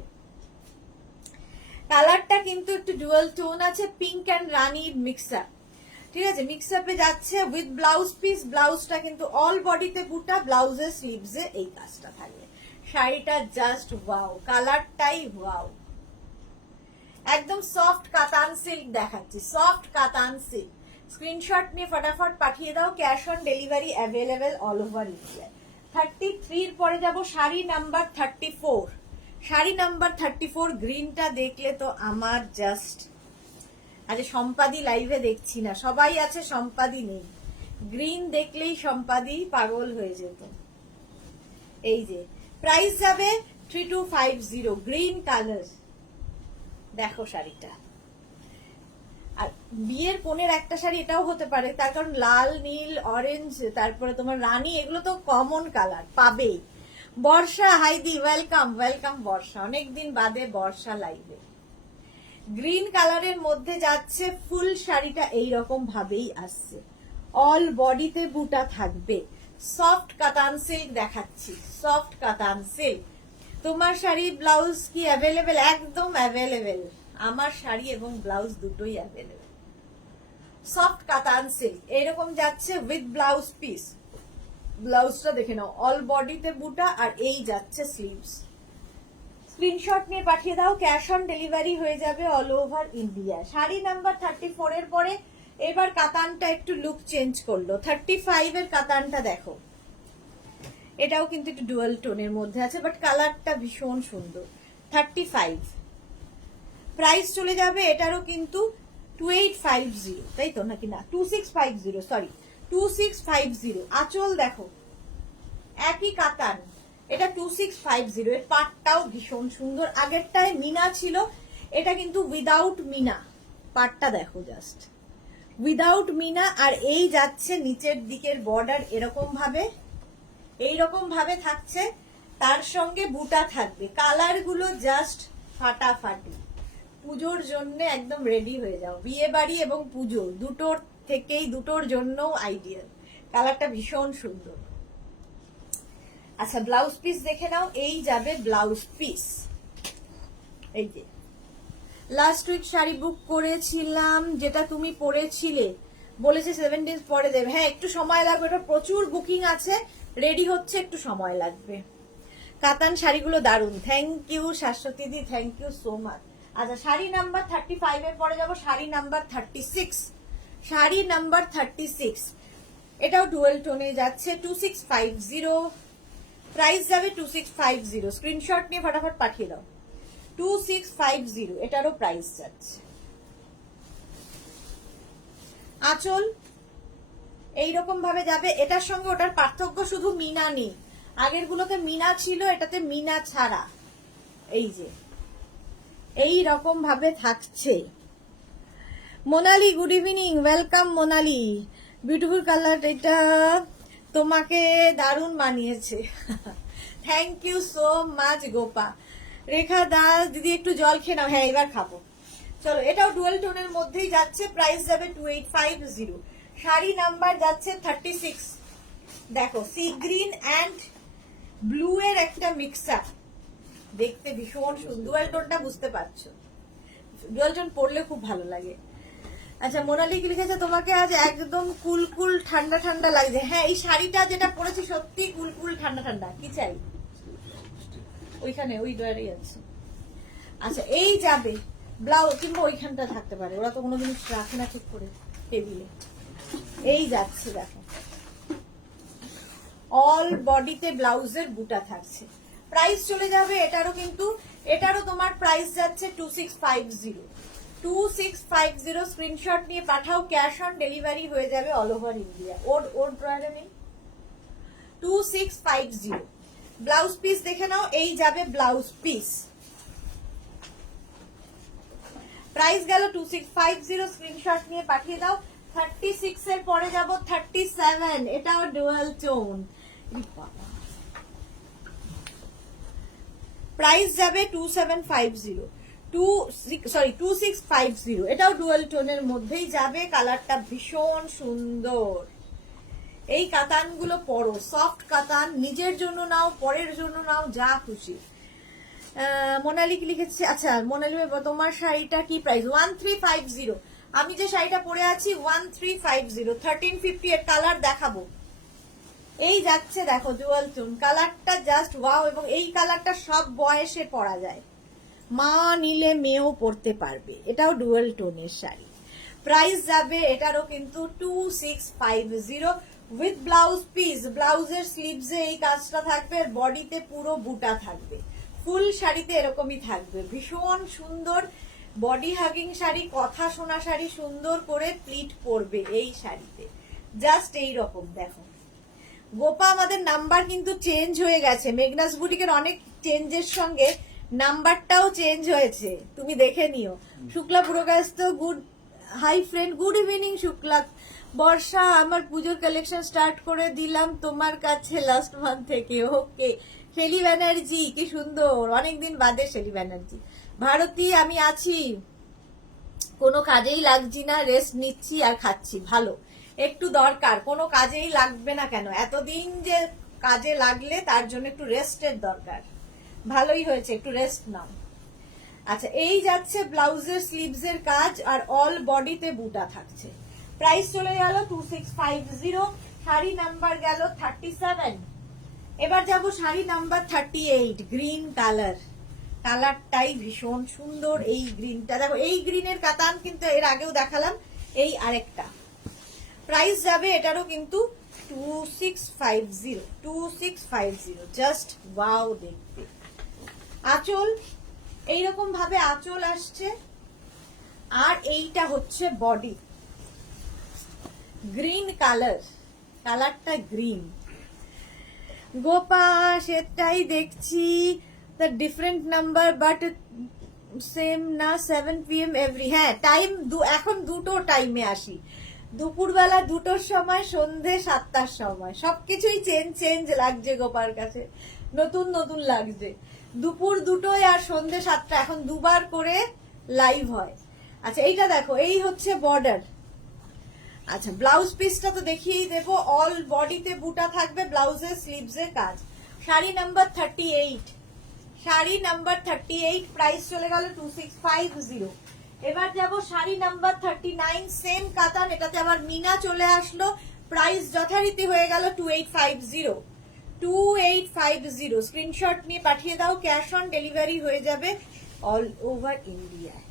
কালারটা কিন্তু একটু ডুয়াল টোন আছে, পিঙ্ক অ্যান্ড রানির মিক্সআপ, ঠিক আছে, মিক্সআপে যাচ্ছে উইথ ব্লাউজ পিস। ব্লাউজটা কিন্তু অল বডিতে বুটা, ব্লাউজের স্লিভসে এই কাজটা থাকবে। শাড়িটা জাস্ট ওয়াও, কালারটাই ওয়াও। একদম সফট কাতান সিল্ক দেখাচ্ছি, সফট কাতান সিল্ক। স্ক্রিনশট নিয়ে ফটাফট পাঠিয়ে দাও, cash on delivery available all over India. 33 পরে যাব শাড়ি নাম্বার 34। শাড়ি নাম্বার 34 গ্রিনটা দেখলে তো আমার জাস্ট, আরে সম্পাদি লাইভে দেখছি না, সবাই আছে, সম্পাদি নেই। গ্রিন দেখলেই সম্পাদি পাগল হয়ে যেত। এই যে প্রাইস যাবে 3250, গ্রিন কালার। দেখো শাড়িটা, আর বিয়ের কোণের একটা শাড়ি এটাও হতে পারে, তার কারণ লাল, নীল, অরেঞ্জ, তারপরে তোমার রানী, এগুলো তো কমন কালার পাবেই। বর্ষা, হাইদি ওয়েলকাম ওয়েলকাম বর্ষা, অনেকদিন বাদে বর্ষা লাইভে। গ্রিন কালারের মধ্যে যাচ্ছে ফুল শাড়িটা, এইরকম ভাবেই আসছে, অল বডিতে বুটা থাকবে, সফট কাতান সিল্ক দেখাচ্ছি, সফট কাতান সিল্ক। তোমার শাড়ি ব্লাউজ কি অ্যাভেলেবেল? একদম অ্যাভেলেবেল, আমার শাড়ি এবং ব্লাউজ দুটোই অ্যাভেলেবেল। সফট কাতান সিল্ক এরকম যাচ্ছে উইথ ব্লাউজ পিস। ব্লাউজটা দেখে নাও, অল বডিতে বুটা আর এই যাচ্ছে স্লিভস। স্ক্রিনশট নিয়ে পাঠিয়ে দাও, ক্যাশ অন ডেলিভারি হয়ে যাবে all over India. Sari number 34 এর পরে এবার কাতানটা একটু লুক চেঞ্জ করলো। 35 এর কাতানটা দেখো, এটাও কিন্তু একটু ডুয়াল টোনের মধ্যে আছে, বাট কালারটা ভীষণ সুন্দর। 35 প্রাইস চলে যাবে এটারও কিন্তু 2850, তাই তো নাকি না 2650, সরি 2650। আঁচল দেখো একই কাতান, এটা 2650। এর পাটটাও ভীষণ সুন্দর, আগেরটায় মিনা ছিল, এটা কিন্তু উইদাউট মিনা। পাটটা দেখো জাস্ট উইদাউট মিনা, আর এই যাচ্ছে নিচের দিকের বর্ডার এরকম ভাবে, এইরকম ভাবে থাকছে, তার সঙ্গে বুটা থাকবে। কালার গুলো জাস্ট ফাটাফাটি, পুজোর জন্য একদম রেডি হয়ে যাও। বিয়ে বাড়ি এবং পুজো দুটোর থেকেই, দুটোর জন্যও আইডিয়াল। কালারটা ভীষণ সুন্দর। আচ্ছা ব্লাউজ পিস দেখে নাও, এই যাবে ব্লাউজ পিস। এই যে লাস্ট উইক শাড়ি বুক করেছিলাম, যেটা তুমি পরেছিলে, বলেছে 7 ডেজ পরে দেবে। হ্যাঁ একটু সময় লাগবে, এটা প্রচুর বুকিং আছে, রেডি হচ্ছে, একটু সময় লাগবে। কাতান শাড়িগুলো দারুন, thank you Shashwati di, thank you so much. আচ্ছা শাড়ি নাম্বার 35 এর পরে যাবো শাড়ি নাম্বার 36। শাড়ি নাম্বার 36 এটাও ডুয়েল টোনে যাচ্ছে, 2650। প্রাইস যাবে 2650। স্ক্রিনশট নিয়ে ফটাফট পাঠিয়ে দাও। 2650 এটারও প্রাইস যাচ্ছে। আঁচল এইরকম ভাবে যাবে, এটার সঙ্গে ওটার পার্থক্য শুধু মিনা নেই, আগের গুলোতে মিনা ছিল, এটাতে মিনা ছাড়া। এই যে এই রকম ভাবে থাকছে। Monali good evening, welcome Monali, beautiful colour, এটা তোমাকে দারুণ মানিয়েছে। Thank you so much Gopa. Rekha Das দিদি একটু জল খেয়ে নাও। হ্যাঁ এবার খাবো, চলো। এটাও ডুয়েল টোনের মধ্যেই যাচ্ছে, প্রাইস যাবে 2850। শাড়ি নাম্বার যাচ্ছে 36। দেখো সি গ্রিন অ্যান্ড ব্লু এর একটা মিক্সার, দেখতে ভীষণ সুন্দর। ডুয়েল টোনটা বুঝতে পারছো, ডুয়েল টোন পরলে খুব ভালো লাগে। আচ্ছা মোনালি কি লিখেছে, তোমাকে আজ একদম কুল কুল ঠান্ডা ঠান্ডা লাগছে। হ্যাঁ এই শাড়িটা যেটা পরেছি সত্যি কুল কুল ঠান্ডা ঠান্ডা। কি চাই? ওইখানে ওই ডয়ারেই আছে। আচ্ছা এই যাবে ব্লাউজ, কিংবা ওইখানটা থাকতে পারে, ওরা তো কোনো জিনিস রাখে না ঠিক করে টেবিলে। এই যাচ্ছে দেখো, অল বডিতে ব্লাউজের বুটা থাকছে। প্রাইস চলে যাবে এটারও কিন্তু, এটারও তোমার প্রাইস যাচ্ছে 2650। 2650 স্ক্রিনশট নিয়ে পাঠাও, ক্যাশ অন ডেলিভারি হয়ে যাবে অল ওভার ইন্ডিয়া। ওর ড্রয়ারে নেই। 2650 ব্লাউজ পিস দেখে নাও, এই যাবে ব্লাউজ পিস। প্রাইস গেল 2650, স্ক্রিনশট নিয়ে পাঠিয়ে দাও। 36 এর পরে যাব 37, এটাও ডুয়াল টোন। প্রাইস যাবে 2650, এটাও ডুয়াল টোনের মধ্যেই যাবে। কালারটা ভীষণ সুন্দর। এই কাতানগুলো পরো, সফট কাতান, নিজের জন্য নাও, পরের জন্য নাও, যা খুশি। মোনালি কি লিখেছে? আচ্ছা মোনালি তোমার শাড়িটা কি প্রাইস? 1350। আমি যে শাড়িটা পরে আছি 1350, 1350 এর কালার দেখাবো। এই যাচ্ছে দেখো ডুয়াল টোন, কালারটা জাস্ট ওয়াও। এবং এই কালারটা সব বয়সে পরা যায়, মা নিলে মেয়েও পরতে পারবে। এটাও ডুয়াল টোনের শাড়ি। প্রাইস যাবে এটারও কিন্তু 2650 উইথ ব্লাউজ পিস। ব্লাউজের স্লিভসে এই কাজটা থাকবে, বডিতে পুরো বুটা থাকবে। ফুল শাড়িতে এরকমই থাকবে, ভীষণ সুন্দর বডি হাগিং শাড়ি, কথা শোনা শাড়ি, সুন্দর করে প্লিট পরবে এই শাড়িতে। জাস্ট এই রকম দেখো। গোপা আমাদের নাম্বার কিন্তু চেঞ্জ হয়ে গেছে, মেঘনাস বুটিকের অনেক চেঞ্জের সঙ্গে নাম্বারটাও চেঞ্জ হয়েছে, তুমি দেখে নিও। Shukla Purkayastha good, hi friend, good evening Shukla. Barsha, আমার পুজোর কালেকশন স্টার্ট করে দিলাম তোমার কাছে লাস্ট মান্থ থেকে। ওকে শেলি ব্যানার্জি, কি সুন্দর, অনেকদিন বাদে শেলি ব্যানার্জি। ভারতী, আমি আছি, কোনো কাজেই লাগছি না, রেস্ট নিচ্ছি আর খাচ্ছি। ভালো, একটু দরকার, কোনো কাজেই লাগবে না কেন, এতদিন যে কাজে লাগলে তার জন্য একটু রেস্টের দরকার। ভালোই হয়েছে, একটু রেস্ট নাও। আচ্ছা, এই যাচ্ছে ব্লাউজের স্লিভস এর কাজ, আর অল বডিতে বুটা থাকছে। প্রাইস চলে গেল 2650। শাড়ি নাম্বার গেল 37। এবার যাব শাড়ি নাম্বার 38, গ্রিন কালার। কালারটাই ভীষণ সুন্দর। এই গ্রিনটা দেখো, এই গ্রিনের কাতান কিন্তু এর আগেও দেখালাম, এই আরেকটা। প্রাইস যাবে এটারও কিন্তু 2650। জাস্ট ওয়াও দেখতে। আঁচল এইরকম ভাবে আঁচল আসছে, আর এইটা হচ্ছে বডি। গ্রিন কালার, কালারটা গ্রিন। গোপা সেটাই দেখছি। The different number but same না, 7 PM এভরি। হ্যাঁ, টাইম এখন দুটো টাইমে আসি, দুপুরবেলা 2টোর সময়, সন্ধে 7টার সময়। সবকিছুই চেঞ্জ লাগছে গোপার কাছে, নতুন নতুন লাগছে। দুপুর 2টোয় আর সন্ধে 7টা, এখন দুবার করে লাইভ হয়। আচ্ছা, এইটা দেখো, এই হচ্ছে বর্ডার। আচ্ছা, ব্লাউজ পিসটা তো দেখিয়েই দেবো। অল বডিতে বুটা থাকবে, ব্লাউজের স্লিভস এর কাজ। Sari number 38, sari number 38। Price চলে গেল 2650। এবার যাব শাড়ি নাম্বার 39, সেম কাতান, এটাতে আবার মিনা চলে আসলো। প্রাইস যথারীতি হয়ে গেল 2850। 2850 স্ক্রিনশট নিয়ে পাঠিয়ে দাও, ক্যাশ অন ডেলিভারি হয়ে যাবে অল ওভার ইন্ডিয়ায়।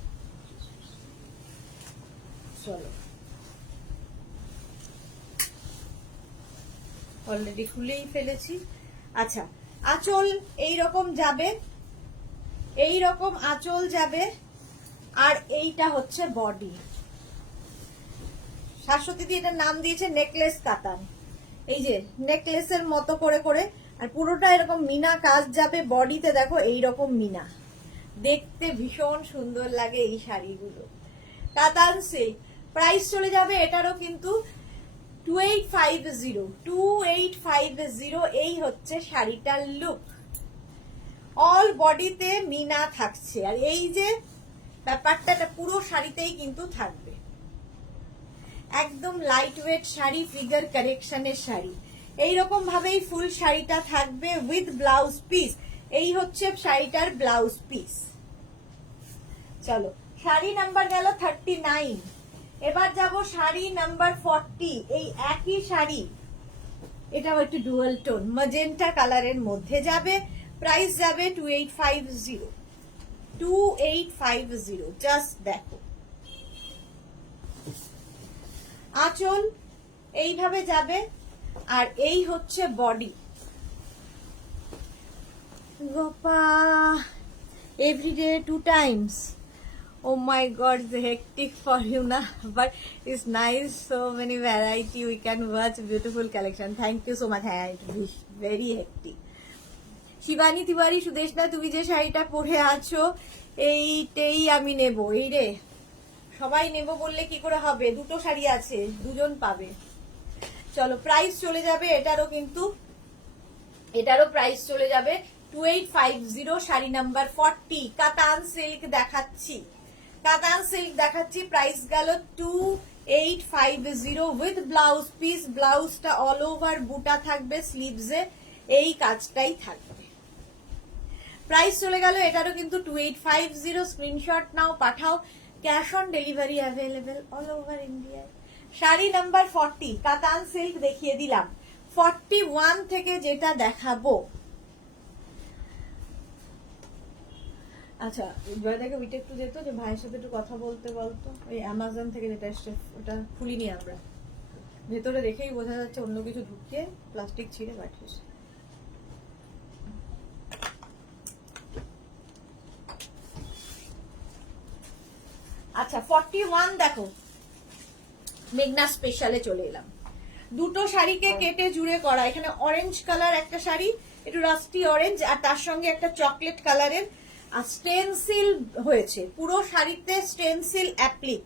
চলো, অলরেডি খুলেই ফেলেছি। আচ্ছা, আঁচল এইরকম যাবে, এইরকম আঁচল যাবে, আর এইটা হচ্ছে বডি। শাশ্বতী এটার নাম দিয়েছে নেকলেস কাতান। এই যে নেকলেসের মতো করে করে, আর পুরোটা এরকম মিনা কাজ যাবে। বডিতে দেখো এইরকম মিনা, দেখতে ভীষণ সুন্দর লাগে এই শাড়িগুলো। কাতান সিল্ক। প্রাইস চলে যাবে এটারও কিন্তু 2850। এই হচ্ছে শাড়িটার লুক। অল বডিতে মিনা থাকছে, আর এই যে ব্যাপারটা পুরো শাড়িতেই কিন্তু থাকবে। একদম লাইট ওয়েট শাড়ি, ফিগার কারেকশনের শাড়ি। এইরকম ভাবেই ফুল শাড়িটা থাকবে উইথ ব্লাউজ পিস। এই হচ্ছে শাড়িটার ব্লাউজ পিস। চলো, শাড়ি নাম্বার গেল 39। এবার যাব শাড়ি নাম্বার 40। এই একই শাড়ি, এটাও একটু ডুয়াল টোন ম্যাজেন্টা কালারের মধ্যে যাবে। প্রাইস যাবে 2850। জাস্ট দেখো, আঁচল এইভাবে যাবে, আর এই হচ্ছে body. Gopa everyday 2 times. Oh my god, it's hectic for you na, but it's nice, so many variety, we can watch beautiful collection. Thank you so much. হ্যাঁ, it's very hectic. Shivani Tiwari, Sudeshna, তুমি যে শাড়িটা পরে আছো এইটাই আমি নেব। এই রে, সবাই নেব বললে কি করে হবে, দুটো শাড়ি আছে, দুজন পাবে। চলো, প্রাইস চলে যাবে এটারও কিন্তু, এটারও প্রাইস চলে যাবে 2850। শাড়ি নাম্বার 40, কাতান সিল্ক দেখাচ্ছি, কাতান সিল্ক দেখাচ্ছি। প্রাইস গেল 2850 উইথ ব্লাউজ পিস। ব্লাউজটা অল ওভার বুটা থাকবে, স্লিভসে এই কাজটাই থাকবে। প্রাইস চলে গেল এটারও কিন্তু 2850। স্ক্রিনশট নাও, পাঠাও, cash on delivery available all over ইন্ডিয়ায়। শাড়ি নাম্বার 40, কাতান সিল্ক দেখিয়ে দিলাম। 41 থেকে যেটা দেখাবো, আচ্ছা জয়দাকে ওইটা একটু যেত, যে ভাইয়ের সাথে একটু কথা বলতে বলতো। ওই অ্যামাজন থেকে যেটা এসছে ওটা খুলিনি আমরা, ভেতরে দেখেই বোঝা যাচ্ছে অন্য কিছু ঢুকিয়ে প্লাস্টিক ছিঁড়ে পাঠিয়েছে। আচ্ছা, 41 দেখো, মেঘনা স্পেশালে চলে এলাম। দুটো শাড়িকে কেটে জুড়ে করা। এখানে অরেঞ্জ কালার একটা শাড়ি, একটু রাস্টি অরেঞ্জ, আর তার সঙ্গে একটা চকলেট কালারের, আর স্টেনসিল হয়েছে পুরো শাড়িতে, স্টেনসিল অ্যাপ্লিক।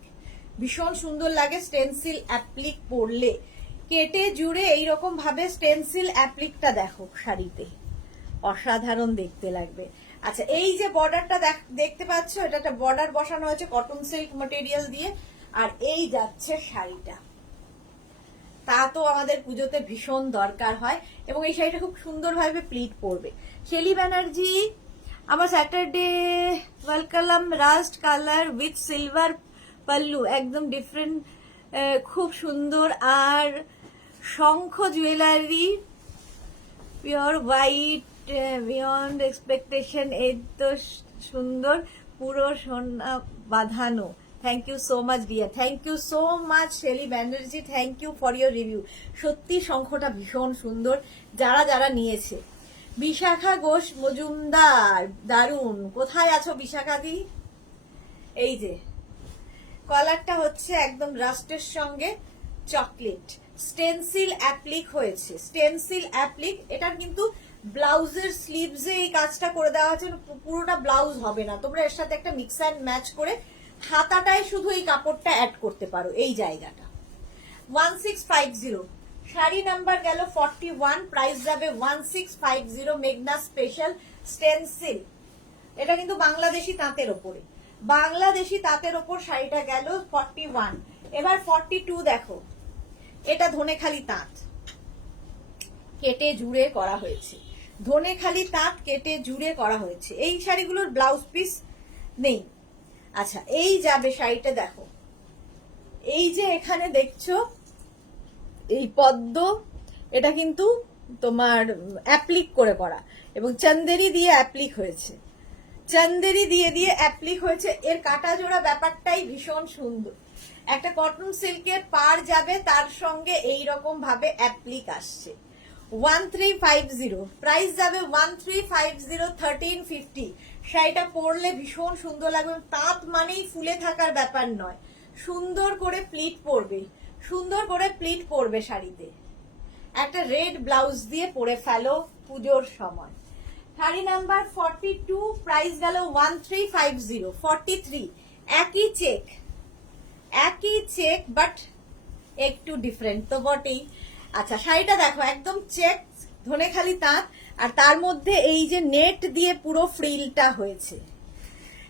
ভীষণ সুন্দর লাগে স্টেনসিল অ্যাপ্লিক পরলে, কেটে জুড়ে এইরকম ভাবে স্টেনসিল অ্যাপ্লিকটা দেখো শাড়িতে, অসাধারণ দেখতে লাগবে। আচ্ছা, এই যে বর্ডারটা দেখতে পাচ্ছ, এটা একটা বর্ডার বসানো হয়েছে কটন সিল্ক ম্যাটেরিয়াল দিয়ে, আর এই যাচ্ছে শাড়িটা। তো আমাদের পুজোতে ভীষণ দরকার হয়, এবং এই শাড়িটা খুব সুন্দরভাবে প্লিট পড়বে। শেলি ব্যানার্জি, আমার Saturday welcome, rust colour with silver pallu, একদম ডিফারেন্ট, খুব সুন্দর। আর শঙ্খ jewellery, pure white, beyond expectation, এই তো সুন্দর, পুরো সোনা বাঁধানো। Thank you so much dear, thank you so much Shelly Banerjee, thank you for your review. সত্যি শঙ্খটা ভীষণ সুন্দর যারা যারা নিয়েছে। বিশাখা ঘোষ মজুমদার, দারুণ। কোথায় আছো বিশাখা দি? এই যে কলারটা হচ্ছে একদম রাস্টের সঙ্গে চকলেট, স্টেনসিল অ্যাপ্লিক হয়েছে, স্টেনসিল অ্যাপ্লিক। এটার কিন্তু ব্লাউজের স্লিভসে এই কাজটা করে দেওয়া হচ্ছে, পুরোটা ব্লাউজ হবে না, তোমরা এর সাথে একটা মিক্স অ্যান্ড ম্যাচ করে হাতাটায় শুধু এই কাপড়টা অ্যাড করতে পারো, এই জায়গাটা। 1650 শাড়ি নাম্বার গেল 41, প্রাইস যাবে 1650, মেঘনা স্পেশাল স্টেনসিল। এটা কিন্তু বাংলাদেশি তাঁতের ওপরে, বাংলাদেশি তাঁতের ওপর শাড়িটা গেল 41। এবার 42 দেখো, এটা ধনেখালি তাঁত কেটে জুড়ে করা হয়েছে, ধনেখালি তাঁত কেটে জুড়ে করা হয়েছে। এই শাড়িগুলোর ব্লাউজ পিস নেই। আচ্ছা, এই যাবে শাড়িটা দেখো, এই যে এখানে দেখছো এই পদ্ম, এটা কিন্তু তোমার অ্যাপ্লিক করে করা, এবং চন্দেরি দিয়ে অ্যাপ্লিক হয়েছে, চন্দেরি দিয়ে দিয়ে অ্যাপ্লিক হয়েছে। এর কাটা জোড়া ব্যাপারটাই ভীষণ সুন্দর। একটা কটন সিল্কের পার যাবে, তার সঙ্গে এই রকম ভাবে অ্যাপ্লিক আসছে। 1350, প্রাইস যাবে 1350, 1350। শাড়িটা পরলে ভীষণ সুন্দর লাগবে। তাঁত মানেই ফুলে থাকার ব্যাপার নয়, সুন্দর করে প্লিট পরবে, সুন্দর করে প্লিট পরবে শাড়িতে। একটা রেড ব্লাউজ দিয়ে পরে ফেলো পুজোর সময়। শাড়ি নাম্বার 42, প্রাইস গেল 1350, 43, একই চেক, একই চেক বাট একটু ডিফারেন্ট তো বটেই। আচ্ছা, শাড়িটা দেখো একদম চেক ধনেখালি তাঁত, আর তার মধ্যে এই যে নেট দিয়ে পুরো ফ্রিলটা হয়েছে।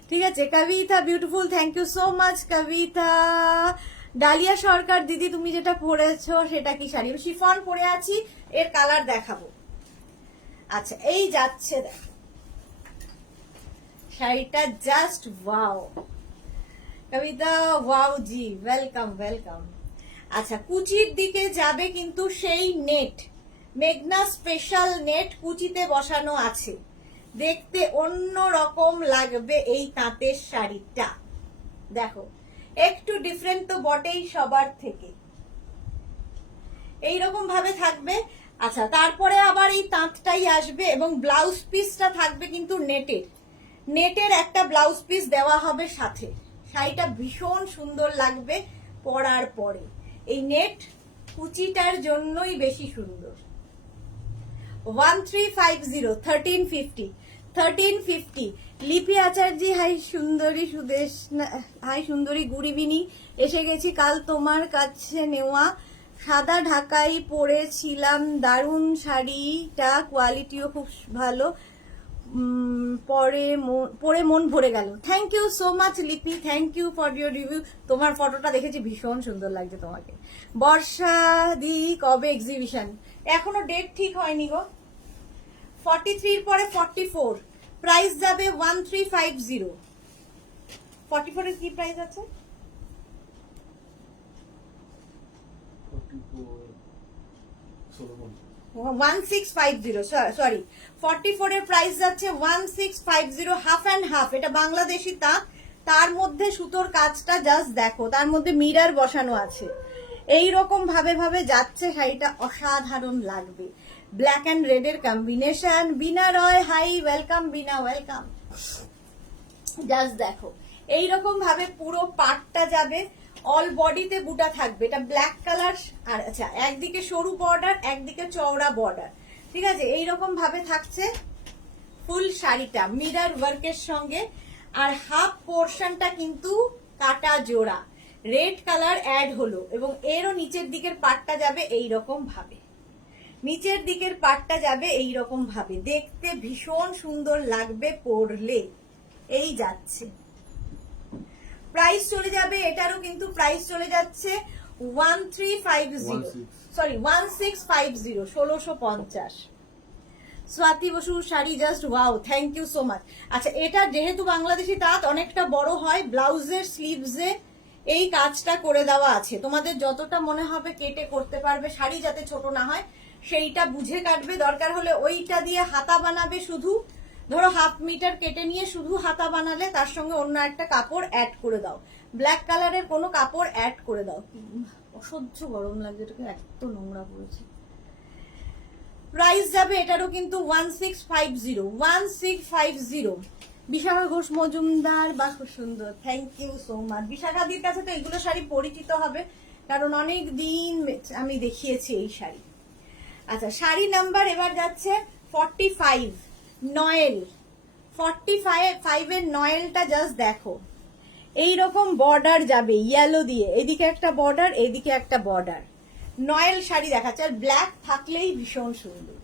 ঠিক আছে, Kavita beautiful, thank you so much Kavita. Dalia Sarkar দিদি, তুমি যেটা পরেছো সেটা কি শাড়ি? শিফন পরে আছি, এর কালার দেখাবো। আচ্ছা, এই যাচ্ছে দেখো শাড়িটা, জাস্ট ওয়াও কবিতা, ওয়াও জি, ওয়েলকাম ওয়েলকাম। আচ্ছা, কুচির দিকে যাবে কিন্তু সেই নেট, মেঘনা স্পেশাল নেট কুচিতে বসানো আছে, দেখতে অন্য রকম লাগবে এই তাঁতের শাড়িটা। দেখো একটু ডিফারেন্ট তো বটেই সবার থেকে, এইরকম ভাবে থাকবে। আচ্ছা, তারপরে আবার এই তাঁতটাই আসবে, এবং ব্লাউজ পিসটা থাকবে কিন্তু নেটের, নেটের একটা ব্লাউজ পিস দেওয়া হবে সাথে। শাড়িটা ভীষণ সুন্দর লাগবে পরার পরে, এই নেট কুচিটার জন্যই বেশি সুন্দর। 1350, 1350, 1350। লিপি আচার্যি, হাই সুন্দরী সুদেশ, হাই সুন্দরী, গুড ইভিনিং। এসে গেছি কাল তোমার কাছে নেওয়া সাদা ঢাকাই পরেছিলাম, দারুণ শাড়িটা, কোয়ালিটিও খুব ভালো, পরে মন ভরে গেল। Thank you so much Lipi, thank you for your review. তোমার ফটোটা দেখেছি, ভীষণ সুন্দর লাগছে তোমাকে। বর্ষা দি, কবে এক্সিবিশন? এখনো ডেট ঠিক হয়নি গো। 43 পরে 44, প্রাইস যাবে 1350। 44 এর কি প্রাইস আছে? 1650, সরি 44 এর প্রাইস যাচ্ছে 1650, হাফ অ্যান্ড হাফ। এটা বাংলাদেশি তাঁত, তার মধ্যে সুতোর কাজটা জাস্ট দেখো, তার মধ্যে মিরার বসানো আছে, এই রকম ভাবে ভাবে যাচ্ছে শাড়িটা, অসাধারণ লাগবে। ব্ল্যাক অ্যান্ড রেড এর কম্বিনেশন। বিনা রয়, হাই ওয়েলকাম বিনা, ওয়েলকাম। জাস্ট দেখো এইরকম ভাবে পুরো পাটটা যাবে, অল বডিতে বুটা থাকবে, এটা ব্ল্যাক কালার। আর আচ্ছা, একদিকে সরু বর্ডার, একদিকে চওড়া বর্ডার, ঠিক আছে, এইরকম ভাবে থাকছে ফুল শাড়িটা মিরর ওয়ার্কের সঙ্গে। আর হাফ পোর্শনটা কিন্তু কাটা জোড়া, রেড কালার অ্যাড হলো, এবং এরও নিচের দিকের পাটটা যাবে এইরকম ভাবে, নিচের দিকের পাটটা যাবে এইরকম ভাবে, দেখতে ভীষণ সুন্দর লাগবে পরলে। এই যাচ্ছে, প্রাইস চলে যাবে, এটারও কিন্তু প্রাইস চলে যাচ্ছে 1350, সরি 1650, 1650। স্বাতি বসুর sari just wow, thank you so much. আচ্ছা, এটা যেহেতু বাংলাদেশি তাঁত অনেকটা বড় হয়, ব্লাউজের স্লিভসে এই কাজটা করে দেওয়া আছে। তোমাদের যতটা মনে হবে কেটে করতে পারবে, শাড়ি যাতে ছোট না হয় সেইটা বুঝে কাটবে। দরকার হলে ওইটা দিয়ে হাতা বানাবে, শুধু ধরো 1/2 মিটার কেটে নিয়ে শুধু হাতা বানালে তার সঙ্গে অন্য একটা কাপড় অ্যাড করে দাও, ব্ল্যাক কালারের কোনো কাপড় অ্যাড করে দাও। অসহ্য গরম লাগছে, এটাকে এত নোংরা পড়েছে। প্রাইস যাবে এটারও কিন্তু 1650, 1650। বিশাখা ঘোষ মজুমদার, বা খুব সুন্দর, থ্যাংক ইউ সো মাচ। বিশাখাদির কাছে তো এগুলো শাড়ি পরিচিত হবে, কারণ অনেক দিন আমি দেখিয়েছি এই শাড়ি। আচ্ছা, শাড়ি নাম্বার এবার যাচ্ছে 45, নয়েল। 45 এর নয়েলটা জাস্ট দেখো, এইরকম বর্ডার যাবে ইয়েলো দিয়ে, এদিকে একটা বর্ডার, এদিকে একটা বর্ডার। নয়েল শাড়ি দেখাচ্ছে, আর ব্ল্যাক থাকলেই ভীষণ সুন্দর।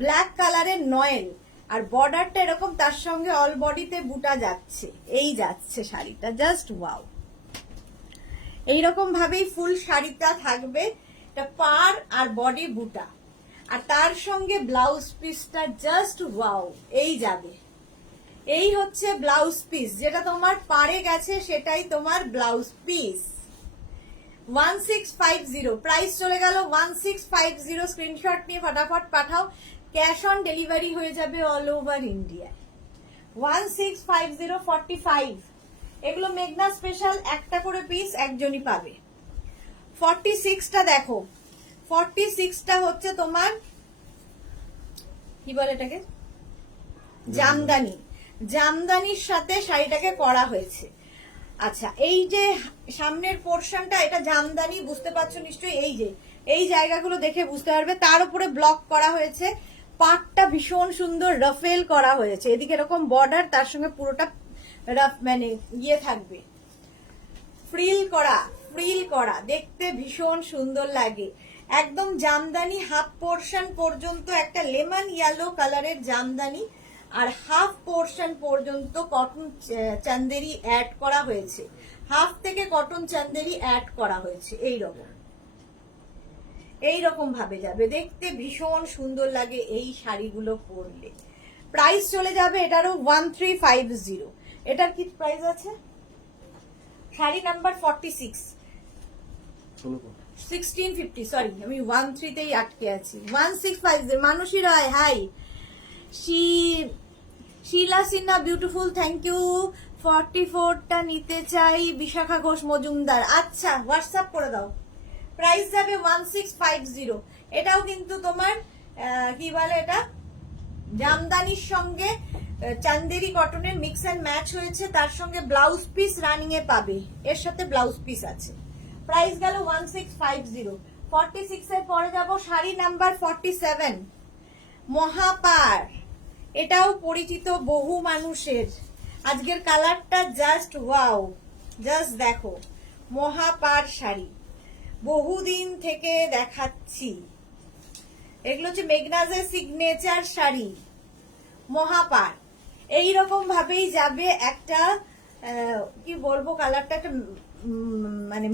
ব্ল্যাক কালারের নয়েল, আর বর্ডারটা এরকম, তার সঙ্গে অল বডিতে বুটা যাচ্ছে, এই যাচ্ছে শাড়িটা, জাস্ট ওয়াও। এইরকম ভাবেই ফুল শাড়িটা থাকবে, এটা পার আর বডি বুটা, আর তার সঙ্গে ব্লাউজ পিসটা জাস্ট ওয়াও, এই যাবে। এই হচ্ছে ব্লাউজ পিস, যেটা তোমার পারে গেছে সেটাই তোমার ব্লাউজ পিস। 1650, প্রাইস চলে গেল 1650। স্ক্রিনশট নিয়ে ফটাফট পাঠাও, ক্যাশ অন ডেলিভারি হয়ে যাবে অল ওভার ইন্ডিয়া। 1650, 45, এগুলো মেঘনা স্পেশাল, একটা করে পিস একজনই পাবে। 46টা দেখো, 46টা হচ্ছে তোমার কি বলে এটাকে, জামদানি। জামদানির সাথে শাড়িটাকে করা হয়েছে। আচ্ছা, এই যে সামনের পোর্শনটা, এটা জামদানি, বুঝতে পারছো নিশ্চয়ই। এই যে এই জায়গাগুলো দেখে বুঝতে পারবে, তার উপরে ব্লক করা হয়েছে। পাটটা ভীষণ সুন্দর রাফেল করা হয়েছে, এদিকে এরকম বর্ডার, তার সঙ্গে পুরোটা রাফ মানে ইয়ে থাকবে, ফ্রিল করা, ফ্রিল করা, দেখতে ভীষণ সুন্দর লাগে। একদম জামদানি, হাফ পোর্শন পর্যন্ত একটা লেমন ইয়েলো কালারের জামদানি, আর হাফ পোর্শন পর্যন্ত কটন চান্দেরি অ্যাড করা হয়েছে, হাফ থেকে কটন চান্দেরি অ্যাড করা হয়েছে। এইরকম ভাবে যাবে, দেখতে ভীষণ সুন্দর লাগে এই শাড়িগুলো পরলে। প্রাইস চলে যাবে এটারও 1350। এটার কি প্রাইস আছে? শাড়ি নাম্বার 46, 1650, সরি আমি 13 তেই আটকে আছি। 1650। Manasi Ray, hi. Shila Sinha beautiful, thank you. 44টা নিতে চাই, বিশাখা ঘোষ মজুমদার। আচ্ছা, হোয়াটসঅ্যাপ করে দাও। প্রাইস যাবে 1650। এটাও কিন্তু তোমার কি বলে, এটা জামদানির সঙ্গে চান্দেরি কটনের মিক্স এন্ড ম্যাচ হয়েছে, তার সঙ্গে ব্লাউজ পিস রানিং এ পাবে, এর সাথে ব্লাউজ পিস আছে। প্রাইস গেল 1650। 46 এর পরে যাব শাড়ি নাম্বার 47, মহাপার। এটাও পরিচিত বহু মানুষের। আজকের কালারটা জাস্ট ওয়াও, জাস্ট দেখো, মহাপার শাড়ি বহুদিন থেকে দেখাচ্ছি। এগুলো হচ্ছে মেঘনাজের সিগনেচার শাড়ি, মহাপার। এইরকম ভাবেই যাবে একটা কি বলবো, কালারটা একটা মানে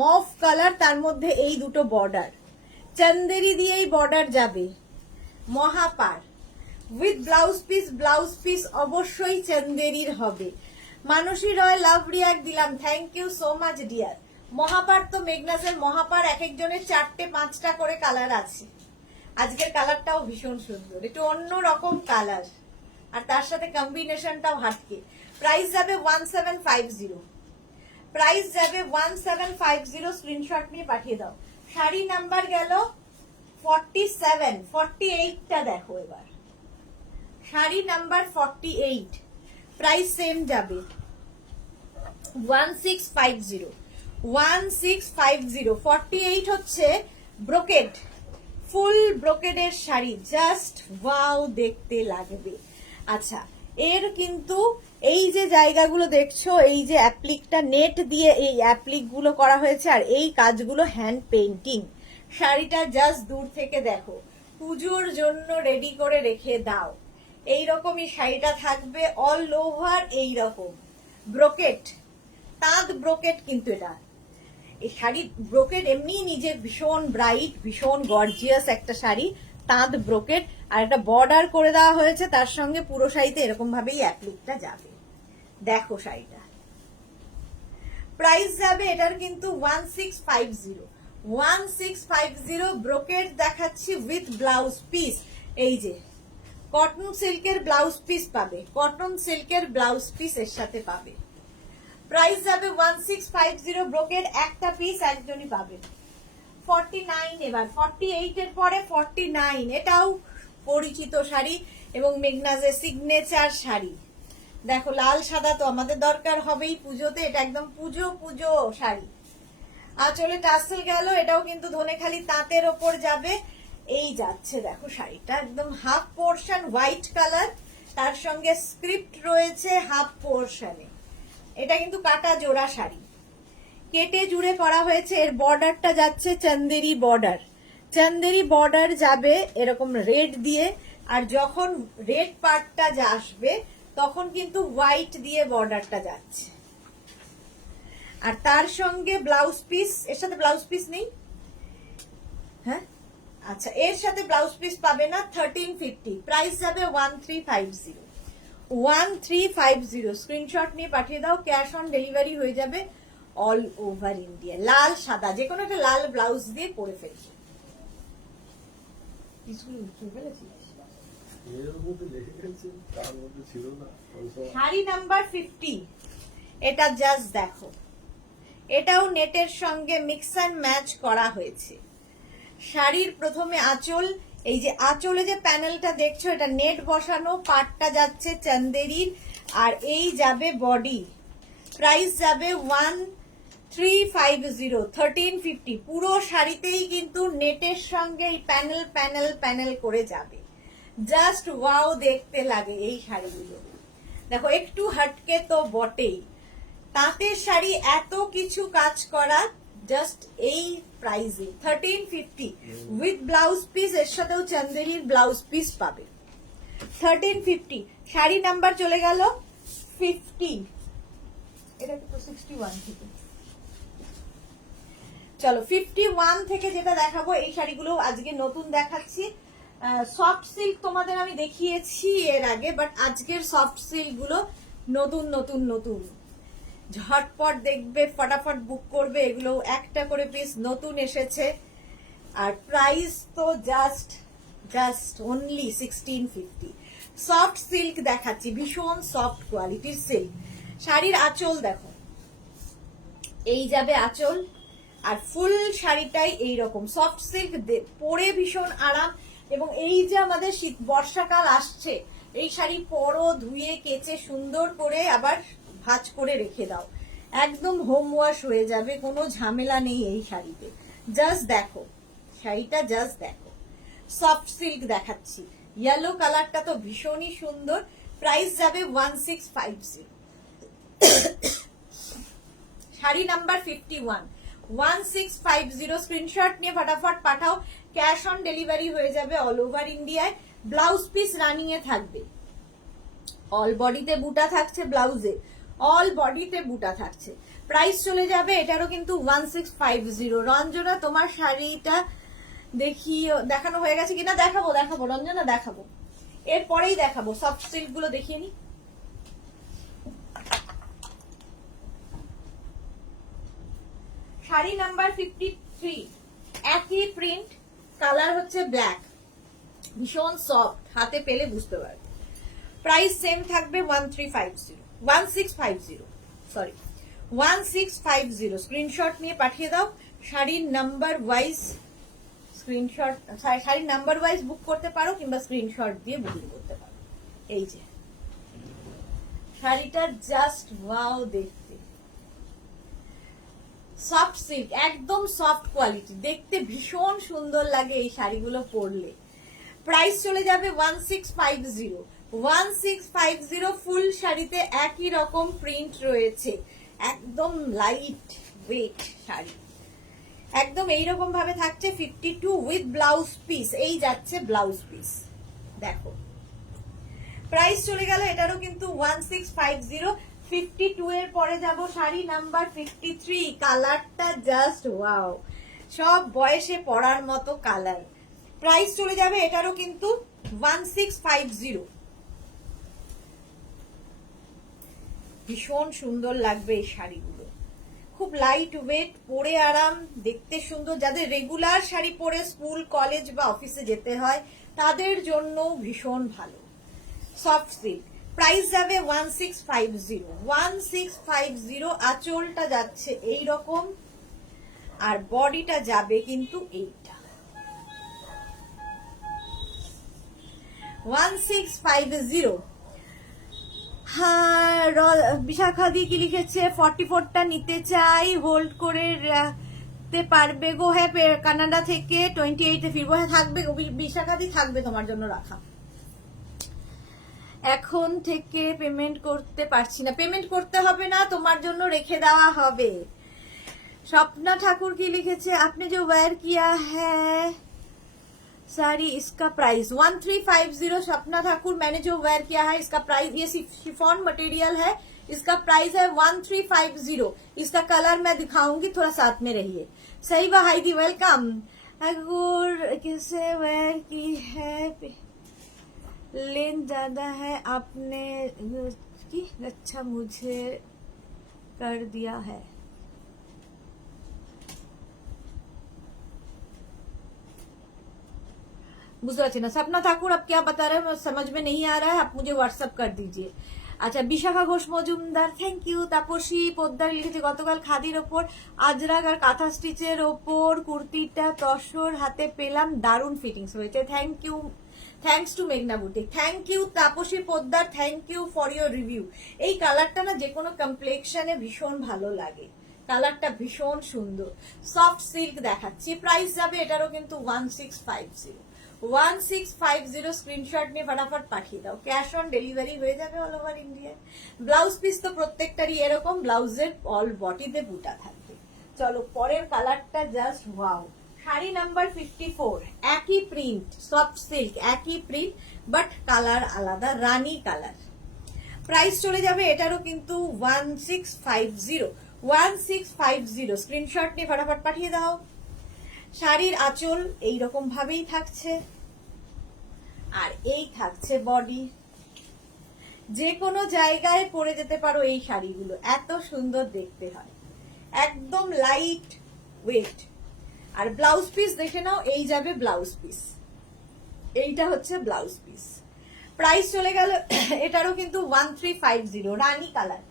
মভ কালার, তার মধ্যে এই দুটো বর্ডার, চান্দেরি দিয়েই বর্ডার যাবে, Mahapar with blouse piece. Blouse piece অবশ্যই চান্দেরির হবে। মানসী রয়, লাভ রিয়াক্ট দিলাম, thank you so much dear. Mahapar তো মেঘনাসের মহাপার, এক একজনের 4টে 5টা করে কালার আছে। আজকের কালারটাও ভীষণ সুন্দর, একটু অন্য রকম কালার, আর তার সাথে কম্বিনেশনটাও হাটকে। প্রাইস যাবে 1750। প্রাইস যাবে 1750। স্ক্রিনশট নিয়ে পাঠিয়ে দাও। শাড়ি নাম্বার গেল 47, 48টা দেখো এবার। শাড়ি নাম্বার 48, প্রাইস সেম যাবে 1650। 1650। 48 হচ্ছে ব্রোকেড, ফুল ব্রোকেডের শাড়ি, জাস্ট ওয়াও দেখতে লাগবে। আচ্ছা, এর কিন্তু এই যে জায়গাগুলো দেখছো, এই যে অ্যাপ্লিকটা নেট দিয়ে এই অ্যাপ্লিক গুলো করা হয়েছে, আর এই কাজগুলো হ্যান্ড পেইন্টিং। শাড়িটা জাস্ট দূর থেকে দেখো, পুজোর জন্য রেডি করে রেখে দাও। এইরকমই শাড়িটা থাকবে অল ওভার, এইরকম ব্রোকেট, তাঁত ব্রোকেট কিন্তু এটা। এই শাড়ি ব্রোকেড এমনি নিজে ভীষণ ব্রাইট, ভীষণ গর্জিয়াস একটা শাড়ি, তাঁত ব্রোকেড, আর একটা বর্ডার করে দেওয়া হয়েছে তার সঙ্গে। পুরো শাড়িতে এরকম ভাবেই এক লুকটা যাবে। দেখো শাড়িটা প্রাইস যাবে এটার কিন্তু 1650। 1650 ব্রোকেড দেখাচ্ছি উইথ ব্লাউজ পিস। এই যে কটন সিল্কের ব্লাউজ পিস পাবে, কটন সিল্কের ব্লাউজ পিস এর সাথে পাবে। প্রাইস যাবে 1650 ব্রোকেড, একটা পিস একজনই পাবে। 49, এবার 48 এর পরে 49, এটাও পরিচিত শাড়ি এবং মেঘনাজের সিগনেচার শাড়ি। দেখো লাল সাদা তো আমাদের দরকার হবেই পুজোতে, এটা একদম পুজো পুজো শাড়ি। আঁচলে টাসেল গেল, এটাও কিন্তু ধনেখালি তাঁতের ওপর যাবে। এই যাচ্ছে দেখো শাড়িটা একদম হাফ পোর্শন হোয়াইট কালার, তার সঙ্গে স্ক্রিপ্ট রয়েছে হাফ পোর্শনে। এটা কিন্তু কাটা জোড়া শাড়ি, কেটে জুড়ে করা হয়েছে। এর বর্ডারটা যাচ্ছে চন্দেরি বর্ডার, চন্দেরি বর্ডার যাবে এরকম রেড দিয়ে, আর যখন রেড পার্টটা আসবে তখন কিন্তু হোয়াইট দিয়ে বর্ডারটা যাচ্ছে। আর তার সঙ্গে ব্লাউজ পিস, এর সাথে ব্লাউজ পিস নেই, হ্যাঁ আচ্ছা, এর সাথে ব্লাউজ পিস পাবে না। 1350, প্রাইস যাবে 1350। 1350 স্ক্রিনশট নিয়ে পাঠিয়ে দাও, ক্যাশ অন ডেলিভারি হয়ে যাবে অল ওভার ইন্ডিয়া। লাল সাদা যে কোনো একটা লাল ব্লাউজ দিয়ে পরে ফেলছে। শাড়ি নাম্বার 50, এটা জাস্ট দেখো, এটাও নেটের সঙ্গে মিক্স অ্যান্ড ম্যাচ করা হয়েছে। শাড়ির প্রথমে আঁচল, এই যে আঁচলে যে প্যানেলটা দেখছো এটা নেট বসানো, পাটটা যাচ্ছে চন্দেরির, আর এই যাবে বডি। প্রাইস যাবে 1350, 1350। পুরো শাড়িতেই কিন্তু নেটের সঙ্গে এই প্যানেল প্যানেল প্যানেল করে যাবে। জাস্ট ওয়াও দেখতে লাগে এই শাড়িগুলো। দেখো একটু হাটকে তো বটেই, তাঁতের শাড়ি এত কিছু কাজ করা, জাস্ট এই প্রাইসে 1350 উইথ ব্লাউজ পিস, এর সাথেও চন্দেরির ব্লাউজ পিস পাবে। 1350 শাড়ি নাম্বার চলে গেল 50, এটা তো 61 থেকে। চলো 51 থেকে যেটা দেখাবো, এই শাড়িগুলো আজকে নতুন দেখাচ্ছি। সফট সিল্ক তোমাদের আমি দেখিয়েছি এর আগে, বাট আজকের সফট সিল্ক গুলো নতুন নতুন নতুন, ঝটপট দেখবে, ফটাফট বুক করবে। এগুলো একটা করে পিস নতুন এসেছে, আর প্রাইস তো জাস্ট অনলি 1650। সফট সিল্ক দেখাচ্ছি, ভীষণ সফট কোয়ালিটির সিল্ক। শাড়ির আঁচল দেখো, এই যাবে আঁচল, আর ফুল শাড়িটাই এইরকম সফট সিল্ক, পরে ভীষণ আরাম। এবং এই যে আমাদের শীত বর্ষাকাল আসছে, এই শাড়ি পরো, ধুয়ে কেচে সুন্দর করে আবার ভাঁজ করে রেখে দাও, একদম হোম ওয়াশ হয়ে যাবে, কোনো ঝামেলা নেই এই শাড়িতে। জাস্ট দেখো শাড়িটা, জাস্ট দেখো, সফট সিল্ক দেখাচ্ছি। ইয়েলো কালারটা তো ভীষণই সুন্দর। প্রাইস যাবে 1650। শাড়ি নাম্বার 51, 1650। স্ক্রিনশট নিয়ে ফটাফট পাঠাও, ক্যাশ অন ডেলিভারি হয়ে যাবে অল ওভার ইন্ডিয়ায়। ব্লাউজ পিস রানিং এ থাকবে, অল বডিতে বুটা থাকছে, ব্লাউজে অল বডিতে বুটা থাকছে। প্রাইস চলে যাবে এটারও কিন্তু 1650। রঞ্জনা তোমার শাড়িটা দেখানো হয়ে গেছে কিনা? দেখাবো রঞ্জনা, দেখাবো, এরপরেই দেখাবো। সফট সিল্ক গুলো দেখিয়ে নি। শাড়ি নাম্বার 53, একই প্রিন্ট, কালার হচ্ছে ব্ল্যাক, ভীষণ সফট, হাতে পেলে বুঝতে পারবে। প্রাইস সেম থাকবে 1650। স্ক্রিনশট নিয়ে পাঠিয়ে দাও। শাড়ির নাম্বার ওয়াইজ স্ক্রিনশট, শাড়ির নাম্বার ওয়াইজ বুক করতে পারো, কিংবা স্ক্রিনশট দিয়ে বুকিং করতে পারো। এই যে শাড়িটা জাস্ট ওয়াও দেখতে, সফট সিল্ক, একদম সফট কোয়ালিটি, দেখতে ভীষণ সুন্দর লাগে এই শাড়িগুলো পরলে। প্রাইস চলে যাবে 1650। 1650 ফুল শাড়িতে একই রকম প্রিন্ট রয়েছে, একদম লাইট ওয়েট শাড়ি, একদম এইরকম ভাবে থাকছে। 52 উইথ ব্লাউজ পিস, এই যাচ্ছে ব্লাউজ পিস, দেখো। প্রাইস চলে গেল এটারও কিন্তু 1650। 52 এর পরে যাব শাড়ি নাম্বার 53। কালারটা জাস্ট ওয়াও, সব বয়সে পরার মতো কালার। প্রাইস চলে যাবে এটারও কিন্তু 1650। ভীষণ সুন্দর লাগবে এই শাড়িগুলো, খুব লাইট ওয়েট, পরে আরাম, দেখতে সুন্দর। যাদের রেগুলার শাড়ি পরে স্কুল কলেজ বা অফিসে যেতে হয় তাদের জন্য ভীষণ ভালো। সফট সিল্ক, প্রাইস যাবে 1650। 1650। আঁচলটা যাচ্ছে এই রকম, আর বডিটা যাবে কিন্তু এইটা 1650। হ্যাঁ, বিশাখা দি কি লিখেছে, 44টা নিতে চাই, হোল্ড করে রাখতে পারবে গো? হ্যাঁ, কানাডা থেকে 28-এ ফিরবো। হ্যাঁ থাকবে গো বিশাখা দি, থাকবে তোমার জন্য রাখা। এখন থেকে পেমেন্ট করতে পারছি না। পেমেন্ট করতে হবে না, তোমার জন্য রেখে দেওয়া হবে। স্বপ্না ঠাকুর কি लिखेছে, आपने जो वेयर किया है साड़ी इसका प्राइस 1350। सपना ठाकुर, मैंने जो वेयर किया है इसका प्राइस, ये शिफॉन मटेरियल है, इसका प्राइस है 1350। इसका कलर मैं दिखाऊंगी, थोड़ा साथ में रहिए। सही बाई दी, वेलकम। अगर किसे वेयर की है, लेन ज्यादा है, आपने की अच्छा मुझे कर दिया है। বুঝতে না सपना ठाकुर, आप क्या बता रहे हैं समझ में नहीं आ रहा है, आप मुझे व्हाट्सएप कर दीजिए। আচ্ছা, বিশাখা ঘোষ মজুমদার, থ্যাংক ইউ। তাপসী পোদ্দার লিখেছে, গতকাল খাদির ওপর আজরাক আর কাঁথা স্টিচের ওপর কুর্তিটা তসর হাতে পেলাম, দারুণ ফিটিংস হয়েছে। থ্যাংক ইউ, থ্যাংকস টু মেঘনা boutique. Thank you Tapasi Poddar, thank you for your review. এই কালারটা না যে কোনো কমপ্লেক্সনে ভীষণ ভালো লাগে, কালারটা ভীষণ সুন্দর। সফট সিল্ক দেখাচ্ছি, প্রাইস যাবে এটারও কিন্তু 1650। 1650 স্ক্রিনশট নিয়ে ফটাফট পাঠিয়ে দাও, ক্যাশ অন ডেলিভারি হয়ে যাবে all over India. Blouse piece তো প্রত্যেকটারই এরকম, ব্লাউজের অল বডিতে বুটা থাকবে। চলো পরের কালারটা জাস্ট ওয়াও। শাড়ি নাম্বার 54, একই প্রিন্ট, সফট সিল্ক, একই প্রিন্ট বাট কালার আলাদা, রানী কালার। প্রাইস চলে যাবে এটারও কিন্তু 1650। 1650 স্ক্রিনশট নিয়ে ফটাফট পাঠিয়ে দাও। শাড়ির আঁচল এইরকম ভাবেই থাকছে, আর এই থাকছে বডি। যে কোনো জায়গায় পরে যেতে পারো এই শাড়িগুলো, এত সুন্দর দেখতে হয়, একদম লাইট ওয়েট। আর ব্লাউজ পিস দেখে নাও, এই যাবে ব্লাউজ পিস, এইটা হচ্ছে ব্লাউজ পিস। প্রাইস চলে গেল এটারও কিন্তু 1350, রানী কালার।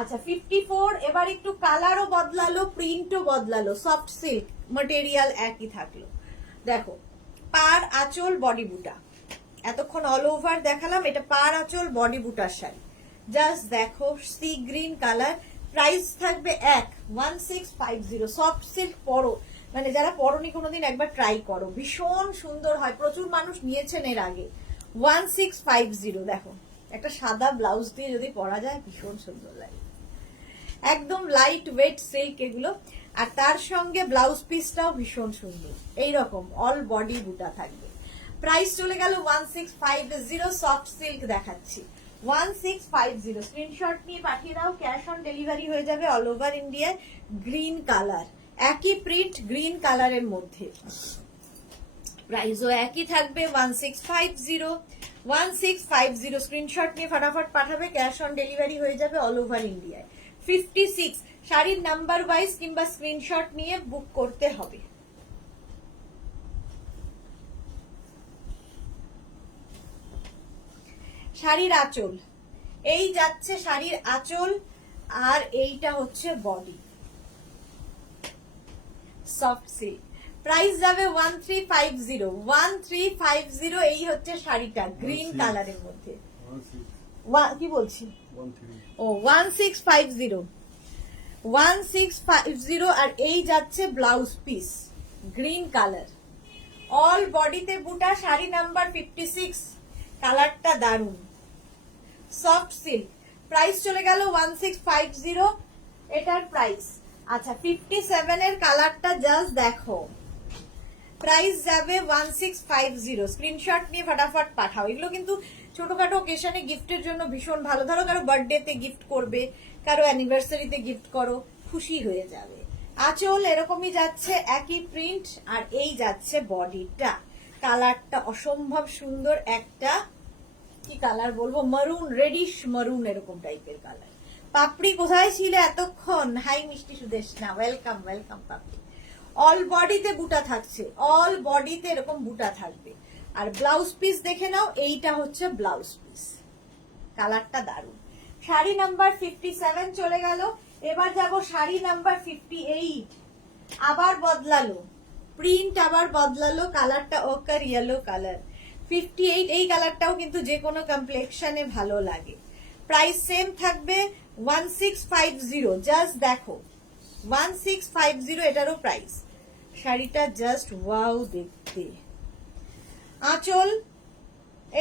আচ্ছা 54, এবার একটু কালারও বদলালো, প্রিন্টও বদলালো, সফট সিল্ক মটেরিয়াল একই থাকলো। দেখো পার আঁচল বডি বুটা, এতক্ষণ অল ওভার দেখালাম, এটা পার আঁচল বডি বুটার শাড়ি। জাস্ট দেখো সি গ্রিন কালার। প্রাইস থাকবে 1650। সফট সিল্ক পরো, মানে যারা পরনি কোনোদিন একবার ট্রাই করো, ভীষণ সুন্দর হয়, প্রচুর মানুষ নিয়েছেন এর আগে। 1650। দেখো একটা সাদা ব্লাউজ দিয়ে যদি পরা যায় ভীষণ সুন্দর লাগে, একদম লাইট ওয়েট সিল্ক এগুলো। আর তার সঙ্গে ব্লাউজ পিসটাও ভীষণ সুন্দর, এইরকম অল বডি বুটা থাকবে। প্রাইস চলে গেল 1650। সফট সিল্ক দেখাচ্ছি 1650। স্ক্রিনশট নিয়ে পাঠিয়ে দাও, ক্যাশ অন ডেলিভারি হয়ে যাবে অল ওভার ইন্ডিয়ায়। গ্রিন কালার, একই প্রিন্ট, গ্রিন কালারের মধ্যে। প্রাইসও একই থাকবে 1650। 1650 স্ক্রিনশট নিয়ে ফটাফট পাঠাবে, ক্যাশ অন ডেলিভারি হয়ে যাবে অল ওভার ইন্ডিয়ায়। 56 শাড়ির নাম্বার ওয়াইজ কিংবা স্ক্রিনশট নিয়ে বুক করতে হবে। শাড়ির আঁচল, এই যাচ্ছে শাড়ির আঁচল, আর এইটা হচ্ছে বডি, সফট সিল্ক। প্রাইস যাবে 1350। 1350 এই হচ্ছে শাড়িটা গ্রিন কালারের মধ্যে। কি বলছি, ও 1650। 1650 আর এই যাচ্ছে blouse piece, green colour, all বডিতে বুটা। শাড়ি নাম্বার 56, কালারটা দারুন, সফট সিল্ক। প্রাইস চলে গেল 1650 এটার প্রাইস। আচ্ছা 57 এর কালারটা জাস্ট দেখো, প্রাইস যাবে 1650। স্ক্রিনশট নিয়ে ফটাফট পাঠাও। এগুলো কিন্তু ছোটখাটো ওকেশনে গিফটের জন্য ভীষণ ভালো। ধরো কারো বার্থডেতে গিফট করবে, কারো অ্যানিভার্সারিতে গিফট করো, খুশি হয়ে যাবে। আঁচল এরকমই যাচ্ছে, একই প্রিন্ট, আর এই যাচ্ছে বডিটা। কালারটা অসম্ভব সুন্দর, একটা কি কালার বলবো, মারুন, রেডিশ মারুন এরকম টাইপের কালার। পাপড়ি কোথায় ছিল এতক্ষণ? হাই মিষ্টি সুদেশনা, ওয়েলকাম ওয়েলকাম পাপড়ি। অল বডিতে বুটা থাকছে, অল বডিতে এরকম বুটা থাকবে। আর ব্লাউজ পিস দেখে নাও, এইটা হচ্ছে ব্লাউজ পিস। কালারটা দারুণ। শাড়ি নাম্বার 57 চলে গেল। এবার যাব শাড়ি নাম্বার 58। আবার বদলালো প্রিন্ট, আবার বদলালো কালারটা, ওকার ইয়েলো কালার। 58 এই কালারটাও কিন্তু যে কোনো কমপ্লেক্সনে ভালো লাগে। প্রাইস সেম থাকবে 1650। জাস্ট দেখো 1650 এটারও প্রাইস। শাড়িটা জাস্ট ওয়াও দেখতে। আঁচল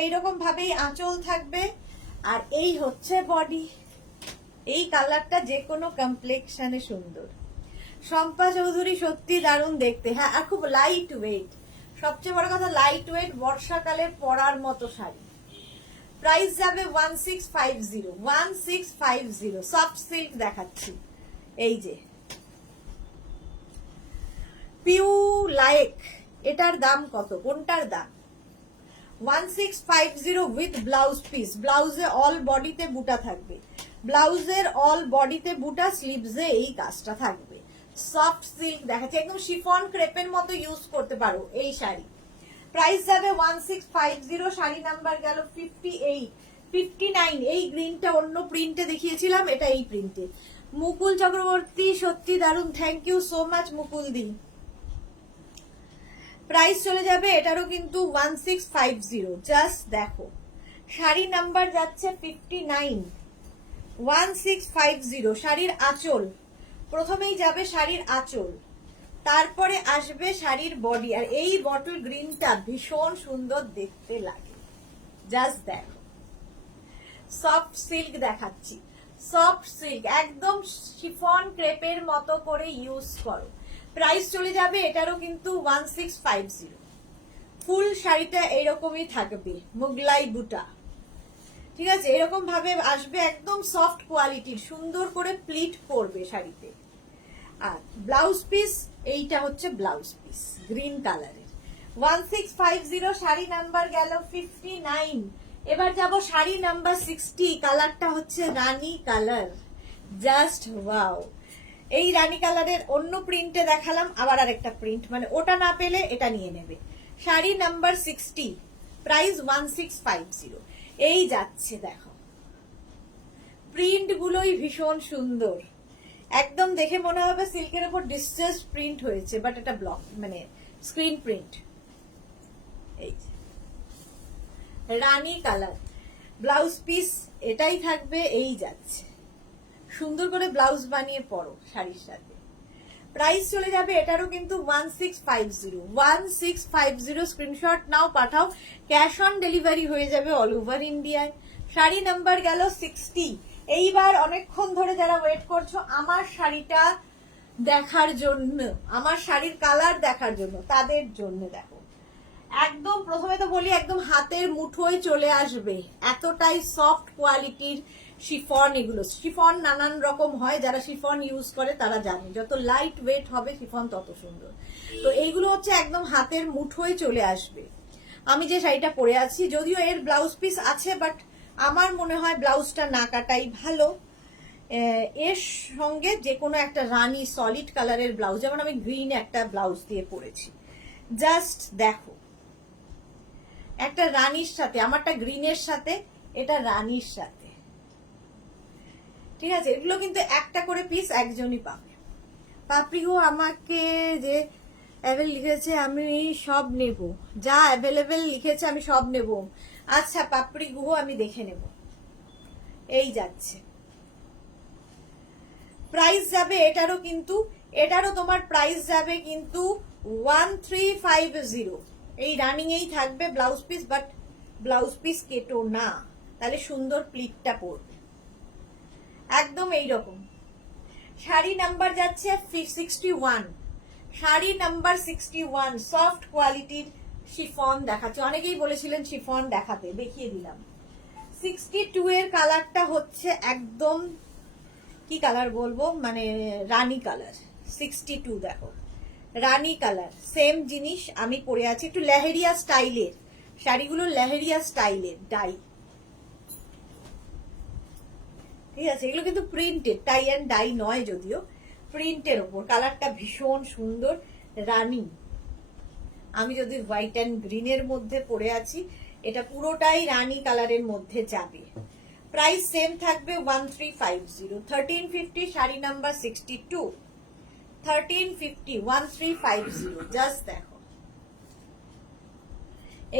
এইরকম ভাবেই আঁচল থাকবে, আর এই হচ্ছে বডি। এই কালারটা যে কোনো কমপ্লেক্সনে সুন্দর। শম্পা চৌধুরী সত্যি দারুণ দেখতে। হ্যাঁ, আর খুব লাইট ওয়েট, সবচেয়ে বড় কথা লাইট ওয়েট, বর্ষাকালে পরার মতো শাড়ি। প্রাইস যাবে 1650। 1650 সফট সিল্ক দেখাচ্ছি। এই যে পিউ লাইক, এটার দাম কত? কোনটার দাম? 1650 উইথ ব্লাউজ পিস। ব্লাউজে অল বডিতে বুটা থাকবে, ব্লাউজের অল বডিতে বুটা, স্লিভসে এই কাজটা থাকবে। সফট সিল্ক দেখাচ্ছে, একদম শিফন ক্রেপের মতো ইউজ করতে পারো এই শাড়ি। প্রাইস যাবে 1650। শাড়ি নাম্বার গেল 58, 59। এই গ্রিনটা অন্য প্রিন্টে দেখিয়েছিলাম, এটা এই প্রিন্টে। মুকুল চক্রবর্তী সত্যি দারুণ, thank you so much Mukul di. Price চলে যাবে এটারও কিন্তু 1650। জাস্ট দেখো, শাড়ি নাম্বার যাচ্ছে 59, 1650। শাড়ির আঁচল প্রথমেই যাবে, শাড়ির আঁচল, তারপরে আসবে শাড়ির বডি। আর এই বটল গ্রিনটা ভীষণ সুন্দর দেখতে লাগে। জাস্ট দেখো, সফট সিল্ক দেখাচ্ছি, সফট সিল্ক একদম শিফন ক্রেপের মতো করে ইউজ করো। প্রাইস চলে যাবে এটারও কিন্তু 1650। ফুল শাড়িটা এরকমই থাকবে, মুগলাই বুটা, ঠিক আছে, এরকম ভাবে আসবে, একদম সফট কোয়ালিটির, সুন্দর করে প্লিট পরবে শাড়িতে। আর ব্লাউজ পিস, এইটা হচ্ছে ব্লাউজ পিস গ্রিন কালারের। 1650। শাড়ি নাম্বার গেল 59। এবার যাব শাড়ি নাম্বার 60। কালারটা হচ্ছে রানী কালার। জাস্ট ওয়াও, এই রানী কালারের অন্য প্রিন্টে দেখালাম, আবার আরেকটা প্রিন্ট, মানে ওটা না পেলে এটা নিয়ে নেবে। Sari number 60, price 1650। এই যাচ্ছে, দেখো প্রিন্ট গুলোই ভীষণ সুন্দর, একদম দেখে মনে হবে সিল্কের উপর ডিস্ট্রেস প্রিন্ট হয়েছে, বাট এটা ব্লক মানে স্ক্রিন প্রিন্ট। এই রানী কালার, ব্লাউজ পিস এটাই থাকবে। এই যাচ্ছে, সুন্দর করে ব্লাউজ বানিয়ে পরো শাড়ির সাথে। প্রাইস চলে যাবে এটারও কিন্তু 1650। 1650 স্ক্রিনশট নাও, পাঠাও, ক্যাশ অন ডেলিভারি হয়ে যাবে অল ওভার ইন্ডিয়ায়। শাড়ি নাম্বার গেল 60। এইবার অনেকক্ষণ ধরে যারা ওয়েট করছো আমার শাড়িটা দেখার জন্য, আমার শাড়ির কালার দেখার জন্য, তাদের জন্য দেখো, একদম প্রথমে তো বলি একদম হাতের মুঠোয় চলে আসবে, এতটাই সফট কোয়ালিটির শিফন। এগুলো শিফন নানান রকম হয়, যারা শিফন ইউজ করে তারা জানে, যত লাইট ওয়েট হবে শিফন তত সুন্দর। তো এইগুলো হচ্ছে একদম হাতের মুঠোয় চলে আসবে। আমি যে শাড়িটা পরে আছি, যদিও এর ব্লাউজ পিস আছে, বাট আমার মনে হয় ব্লাউজটা না কাটাই ভালো। এর সঙ্গে যে কোনো একটা রানী সলিড কালারের ব্লাউজ, যেমন আমি গ্রিন একটা ব্লাউজ দিয়ে পরেছি, জাস্ট দেখো, একটা রানীর সাথে, আমারটা গ্রিনের সাথে, এটা রানীর সাথে, ঠিক আছে। এগুলো কিন্তু একটা করে পিস একজনই পাবে। পাপড়িও আমাকে যে অ্যাভেল লিখেছে আমি সব নেব, যা অ্যাভেলেবেল লিখেছে আমি সব নেব। আচ্ছা পাপড়ি গুহ আমি দেখে নেব। এই যাচ্ছে, প্রাইস যাবে এটারও কিন্তু, এটারও তোমার প্রাইস যাবে কিন্তু 1350। এই রানিং এই থাকবে blouse piece, but blouse piece কেটো না, তাহলে সুন্দর প্লিটটা পড়বে একদম এইরকম। শাড়ি নাম্বার যাচ্ছে 61। শাড়ি নাম্বার 61 সফট কোয়ালিটির শিফন দেখাচ্ছে। অনেকেই বলেছিলেন শিফন দেখাতে, দেখিয়ে দিলাম। 62 এর কালারটা হচ্ছে একদম কি কালার বলবো, মানে রানী কালার। 62 দেখো, রানী কালার, সেম জিনিস আমি পরে আছি, একটু লেহেরিয়া স্টাইলের শাড়িগুলো, লেহেরিয়া স্টাইলের ডাই, ঠিক আছে। এগুলো কিন্তু প্রিন্টেড, টাই অ্যান্ড ডাই নয় যদিও, প্রিন্টের ওপর। কালারটা ভীষণ সুন্দর, রানী। আমি যদি হোয়াইট অ্যান্ড গ্রিনের মধ্যে পরে আছি, এটা পুরোটাই রানী কালারের মধ্যে যাবে। প্রাইস সেম থাকবে 1350, 1350, শাড়ি নাম্বার 62, 1350, 1350। জাস্ট দেখো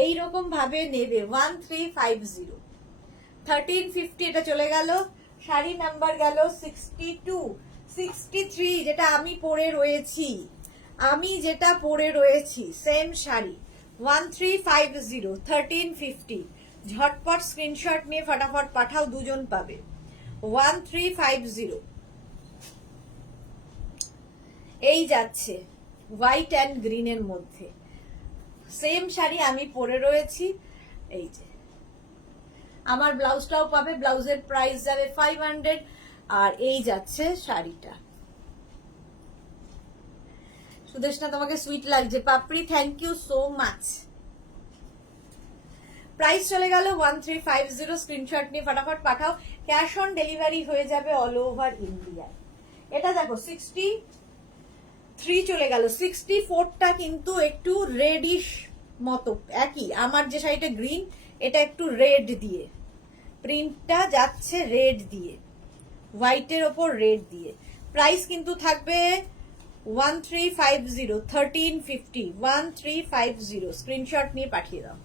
এইরকম ভাবে নেবে, 1350, 1350। এটা চলে গেল, শাড়ি নাম্বার গেল 62, 63 যেটা আমি পরে রয়েছি, আমি যেটা পরে রয়েছি সেম শাড়ি, 1350, 1350। ঝটপট স্ক্রিনশট নিয়ে ফটাফট পাঠাও, দুজন পাবে। 1350 এই যাচ্ছে হোয়াইট অ্যান্ড গ্রিনের মধ্যে, সেম শাড়ি আমি পরে রয়েছি। এই যে আমার ব্লাউজটাও পাবে, ব্লাউজের প্রাইস যাবে 500। আর এই যাচ্ছে শাড়িটা। সুদেশনা তোমাকে সুইট লাগছে Papri, thank you so much. Price চলে গেল 1350, স্ক্রিনশট নিয়ে ফটাফট পাঠাও। ক্যাশ অন ডেলিভারি হয়ে যাবে অল ওভার ইন্ডিয়ায়। এটা দেখো 63 চলে গেল, 64টা কিন্তু একটু রেডিশ মতো, একই আমার যে শাড়িটা গ্রিন, এটা একটু রেড দিয়ে, প্রিন্টটা যাচ্ছে রেড দিয়ে, হোয়াইটের ওপর রেড দিয়ে। প্রাইস কিন্তু থাকবে 1350, 1350, 1350। স্ক্রিনশট নিয়ে পাঠিয়ে দাও।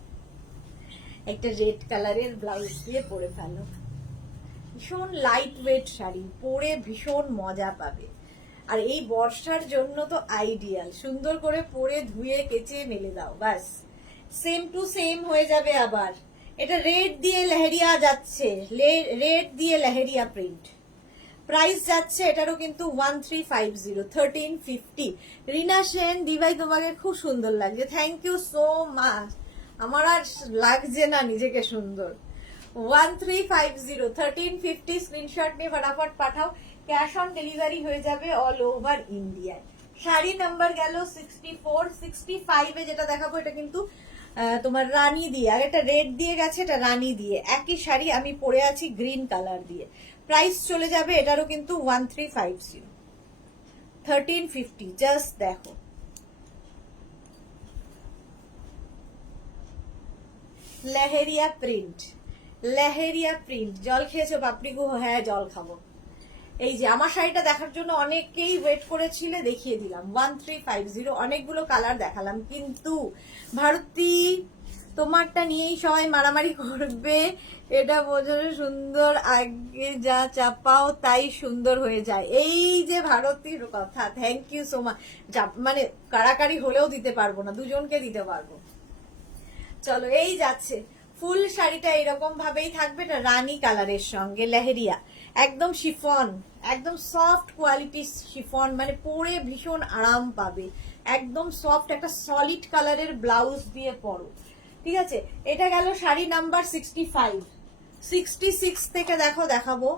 একটা রেড কালারের ব্লাউজ দিয়ে পরে ফেলো, ভীষণ লাইট ওয়েট শাড়ি, পরে ভীষণ মজা পাবে। আর এই বর্ষার জন্য তো আইডিয়াল, সুন্দর করে পরে ধুয়ে কেচে মেলে দাও, বাস সেম টু সেম হয়ে যাবে। আবার এটা রেড দিয়ে লেহেরিয়া যাচ্ছে, রেড দিয়ে লেহেরিয়া প্রিন্ট। প্রাইস যাচ্ছে এটারও কিন্তু 1350, 1350। রিনা সেন, দিভাই তোমাকে খুব সুন্দর লাগছে, থ্যাংক ইউ সো মাচ। আমার আর লাগছে না নিজেকে সুন্দর। 1350, 1350। স্ক্রিনশট নিয়ে ফটাফট পাঠাও, ক্যাশ অন ডেলিভারি হয়ে যাবে অল ওভার ইন্ডিয়ায়। শাড়ি নাম্বার গেল 64, 65 যেটা দেখাবো এটা কিন্তু তোমার রানী দিয়ে, আর এটা রেড দিয়ে গেছে, এটা রানী দিয়ে। একই শাড়ি আমি পরে আছি গ্রিন কালার দিয়ে। প্রাইস চলে যাবে এটারও কিন্তু 1350, 1350। জাস্ট দেখো লেহেরিয়া প্রিন্ট, লেহেরিয়া প্রিন্ট। জল খেয়েছো পাপড়ি গো? হ্যাঁ জল খাবো। এই যে আমার শাড়িটা দেখার জন্য অনেকেই ওয়েট করেছিলে, দেখিয়ে দিলাম 1350। অনেকগুলো কালার দেখালাম, কিন্তু ভারতী তোমারটা নিয়েই সবাই মারামারি করবে, এটা বোঝো সুন্দর, আগে যা চাপাও তাই সুন্দর হয়ে যায়। এই যে ভারতীর কথা, থ্যাংক ইউ সো মাচ। মানে কারাকারি হলেও দিতে পারবো না, দুজনকে দিতে পারবো। চলো এই যাচ্ছে ফুল শাড়িটা এরকম ভাবেই থাকবে, এটা রানী কালারের সঙ্গে লেহেরিয়া, একদম শিফন, একদম সফট কোয়ালিটির শিফন, মানে পরে ভীষণ আরাম পাবে, একদম সফট। একটা সলিড কালারের ব্লাউজ দিয়ে পরো, ঠিক আছে। এটা গেল শাড়ি নাম্বার 65। 66 থেকে দেখো দেখাবো,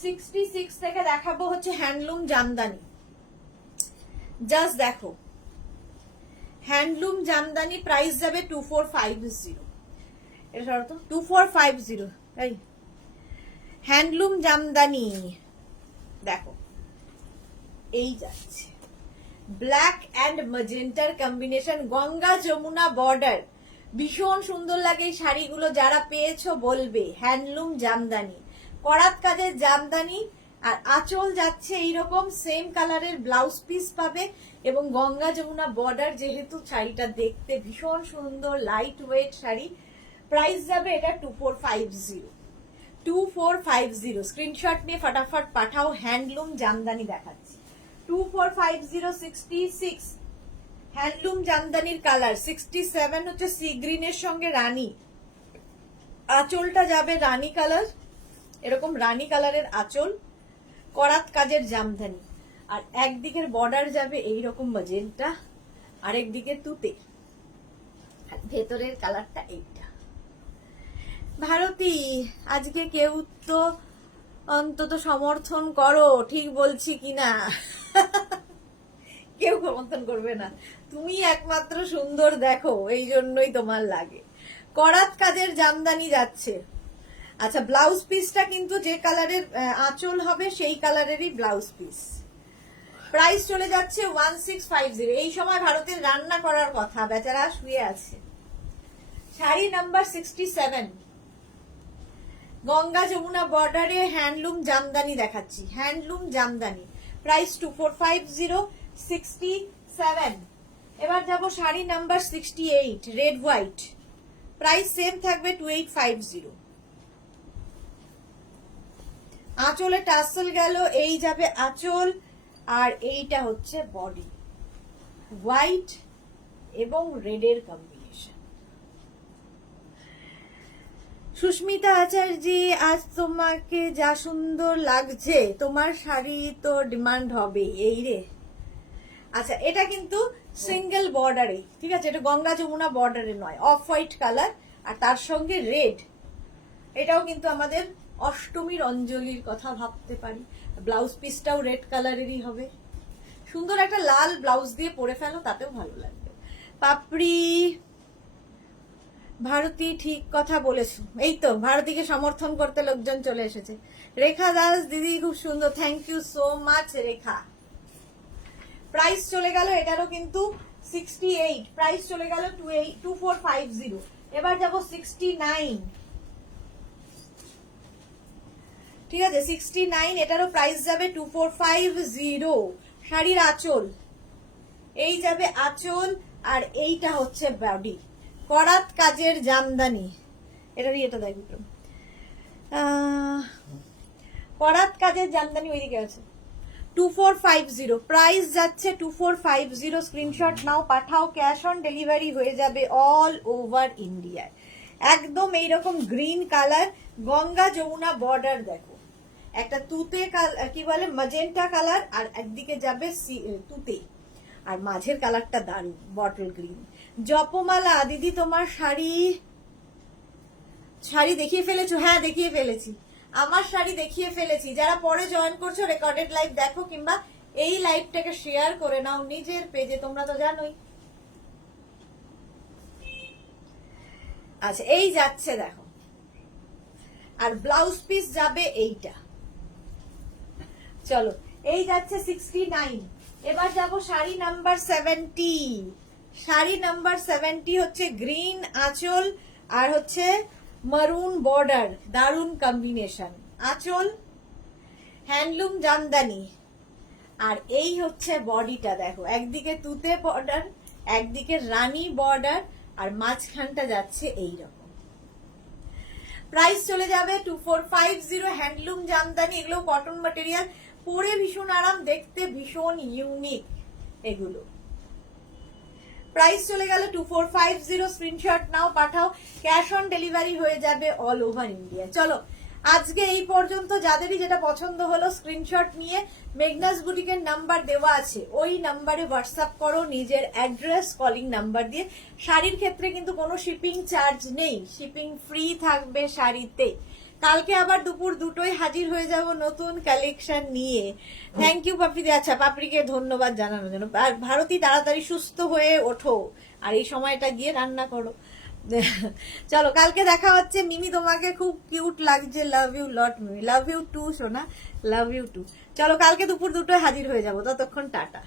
66 থেকে দেখাবো হচ্ছে হ্যান্ডলুম জামদানি। জাস্ট দেখো হ্যান্ডলুম জামদানি, প্রাইস যাবে 2450। এটা সরো তো, 2450। এই হ্যান্ডলুম জামদানি দেখো, এই যাচ্ছে ব্ল্যাক অ্যান্ড ম্যাজেন্টার কম্বিনেশন, গঙ্গা যমুনা বর্ডার, ভীষণ সুন্দর লাগে এই শাড়িগুলো। যারা পেয়েছো বলবে হ্যান্ডলুম জামদানি, করাত কাজের জামদানি। আর আঁচল যাচ্ছে এইরকম সেম কালারের, ব্লাউজ পিস পাবে, এবং গঙ্গা যমুনা বর্ডার। যেহেতু শাড়িটা দেখতে ভীষণ সুন্দর, লাইট ওয়েট শাড়ি। প্রাইস যাবে এটা 2450, 2450। স্ক্রিনশট নিয়ে ফটাফট পাঠাও, হ্যান্ডলুম জামদানি দেখাচ্ছি। 2450, 66 হ্যান্ডলুম জামদানির কালার। 67 হচ্ছে সি গ্রিনের সঙ্গে রানী, আঁচলটা যাবে রানী কালার, এরকম রানী কালারের আঁচল, করাত কাজের জামদানি। আর একদিকের বর্ডার যাবে এইরকম ম্যাজেন্টা, আরেক দিকে তুতে, আর ভেতরের কালারটা এইটা। ভারতী, আজকে কেউ তো অন্তত সমর্থন করো, ঠিক বলছি কিনা? কেউ সমর্থন করবে না, তুমি একমাত্র সুন্দর দেখো, এই জন্যই তোমার লাগে। করাত কাজের জামদানি যাচ্ছে। আচ্ছা, ব্লাউজ পিসটা কিন্তু যে কালারের আঁচল হবে সেই কালারেরই ব্লাউজ পিস। প্রাইস চলে যাচ্ছে 1650। এই সময় ভারতের রান্না করার কথা, বেচারা শুয়ে আছে। শাড়ি নাম্বার 67, গঙ্গা যমুনা বর্ডারে হ্যান্ডলুম জামদানি দেখাচ্ছি। Handloom Jamdani, price 2450, 67। এবার যাব sari number 68, red white, price same থাকবে 2850। আঁচলে টাসেল গেল, এই যাবে আঁচল, আর এইটা হচ্ছে বডি, হোয়াইট এবং রেডের কম্বিনেশন। সুস্মিতা আচার্যি, আজ তোমাকে যা সুন্দর লাগছে, তোমার শাড়ি তো ডিমান্ড হবে এই রে। আচ্ছা, এটা কিন্তু সিঙ্গেল বর্ডারে, ঠিক আছে, এটা গঙ্গা যমুনা বর্ডারে নয়, অফ হোয়াইট কালার আর তার সঙ্গে রেড। এটাও কিন্তু আমাদের অষ্টমীর অঞ্জলির কথা ভাবতে পারি। ব্লাউজ পিসটাও রেড কালারেরই হবে। সুন্দর একটা লাল ব্লাউজ দিয়ে পরে ফেলো, তাতেও ভালো লাগবে। পাপড়ি, ভারতী ঠিক কথা বলেছো। এই তো ভারতীকে সমর্থন করতে লোকজন চলে এসেছে। রেখা দাস দিদি, খুব সুন্দর, thank you so much Rekha. Price চলে গেল এটারও কিন্তু 68, প্রাইস চলে গেল 2450। এবার যাব 69, ঠিক আছে, 69, এটারও প্রাইস যাবে 2450। শাড়ির আঁচল, এই যাবে আঁচল, আর এইটা হচ্ছে বডি, করাত কাজের জামদানি। এটারই এটা দেখ বিক্রম, করাত কাজের জামদানি ওইদিকে আছে। 2450, প্রাইস যাচ্ছে 2450। স্ক্রিনশট নাও, পাঠাও, ক্যাশ অন ডেলিভারি হয়ে যাবে অল ওভার ইন্ডিয়ায়। একদম এইরকম green colour, Ganga Jamuna border দেখো, একটা তুতে কি বলে ম্যাজেন্টা কালার, আর একদিকে যাবে তুতে, আর মাঝের কালারটা দারুণ বটল গ্রিন। জপমালা দিদি, তোমার শাড়ি দেখিয়ে ফেলেছো? হ্যাঁ, দেখিয়ে ফেলেছি, আমার শাড়ি দেখিয়ে ফেলেছি। যারা পরে জয়েন করছো, রেকর্ডেড লাইভ দেখো, কিংবা এই লাইভটাকে শেয়ার করে নাও নিজের পেজে, তোমরা তো জানোই। আচ্ছা, এই যাচ্ছে দেখো, আর ব্লাউজ পিস যাবে এইটা। চলো, এই যাচ্ছে 69। এবার যাব শাড়ি নাম্বার 70। শাড়ি নাম্বার 70 হচ্ছে গ্রিন আঁচল আর হচ্ছে মারুন বর্ডার, দারুন কম্বিনেশন। আঁচল হ্যান্ডলুম জামদানি, আর এই হচ্ছে বডিটা দেখো, একদিকে তুতে বর্ডার, একদিকে রানী বর্ডার, আর মাঝখানটা যাচ্ছে এইরকম। প্রাইস চলে যাবে 2450। হ্যান্ডলুম জামদানি, এগুলো কটন ম্যাটেরিয়াল, পরে ভীষণ আরাম, দেখতে ভীষণ ইউনিক এগুলো। প্রাইস চলে গেল 2450। স্ক্রিনশট নাও, পাঠাও, ক্যাশ অন ডেলিভারি হয়ে যাবে অল ওভার ইন্ডিয়া। চলো, আজকে এই পর্যন্ত। যাদেরই যেটা পছন্দ হলো স্ক্রিনশট নিয়ে মেঘনাস বুটিকের নাম্বার দেওয়া আছে, ওই নাম্বারে হোয়াটসঅ্যাপ করো নিজের অ্যাড্রেস, কলিং নাম্বার দিয়ে। শাড়ির ক্ষেত্রে কিন্তু কোনো শিপিং চার্জ নেই, শিপিং ফ্রি থাকবে শাড়িতে। কালকে আবার দুপুর 2টোয় হাজির হয়ে যাব নতুন কালেকশন নিয়ে। থ্যাংক ইউ পাপড়ি। আচ্ছা, পাপড়িকে ধন্যবাদ জানানোর জন্য। আর ভারতী, তাড়াতাড়ি সুস্থ হয়ে ওঠো, আর এই সময়টা গিয়ে রান্না করো। চলো, কালকে দেখা হচ্ছে। মিমি, তোমাকে খুব কিউট লাগছে, love you lot Mimi. Love you too সোনা, লাভ ইউ টু। চলো, কালকে দুপুর 2টোয় হাজির হয়ে যাবো, ততক্ষণ টাটা।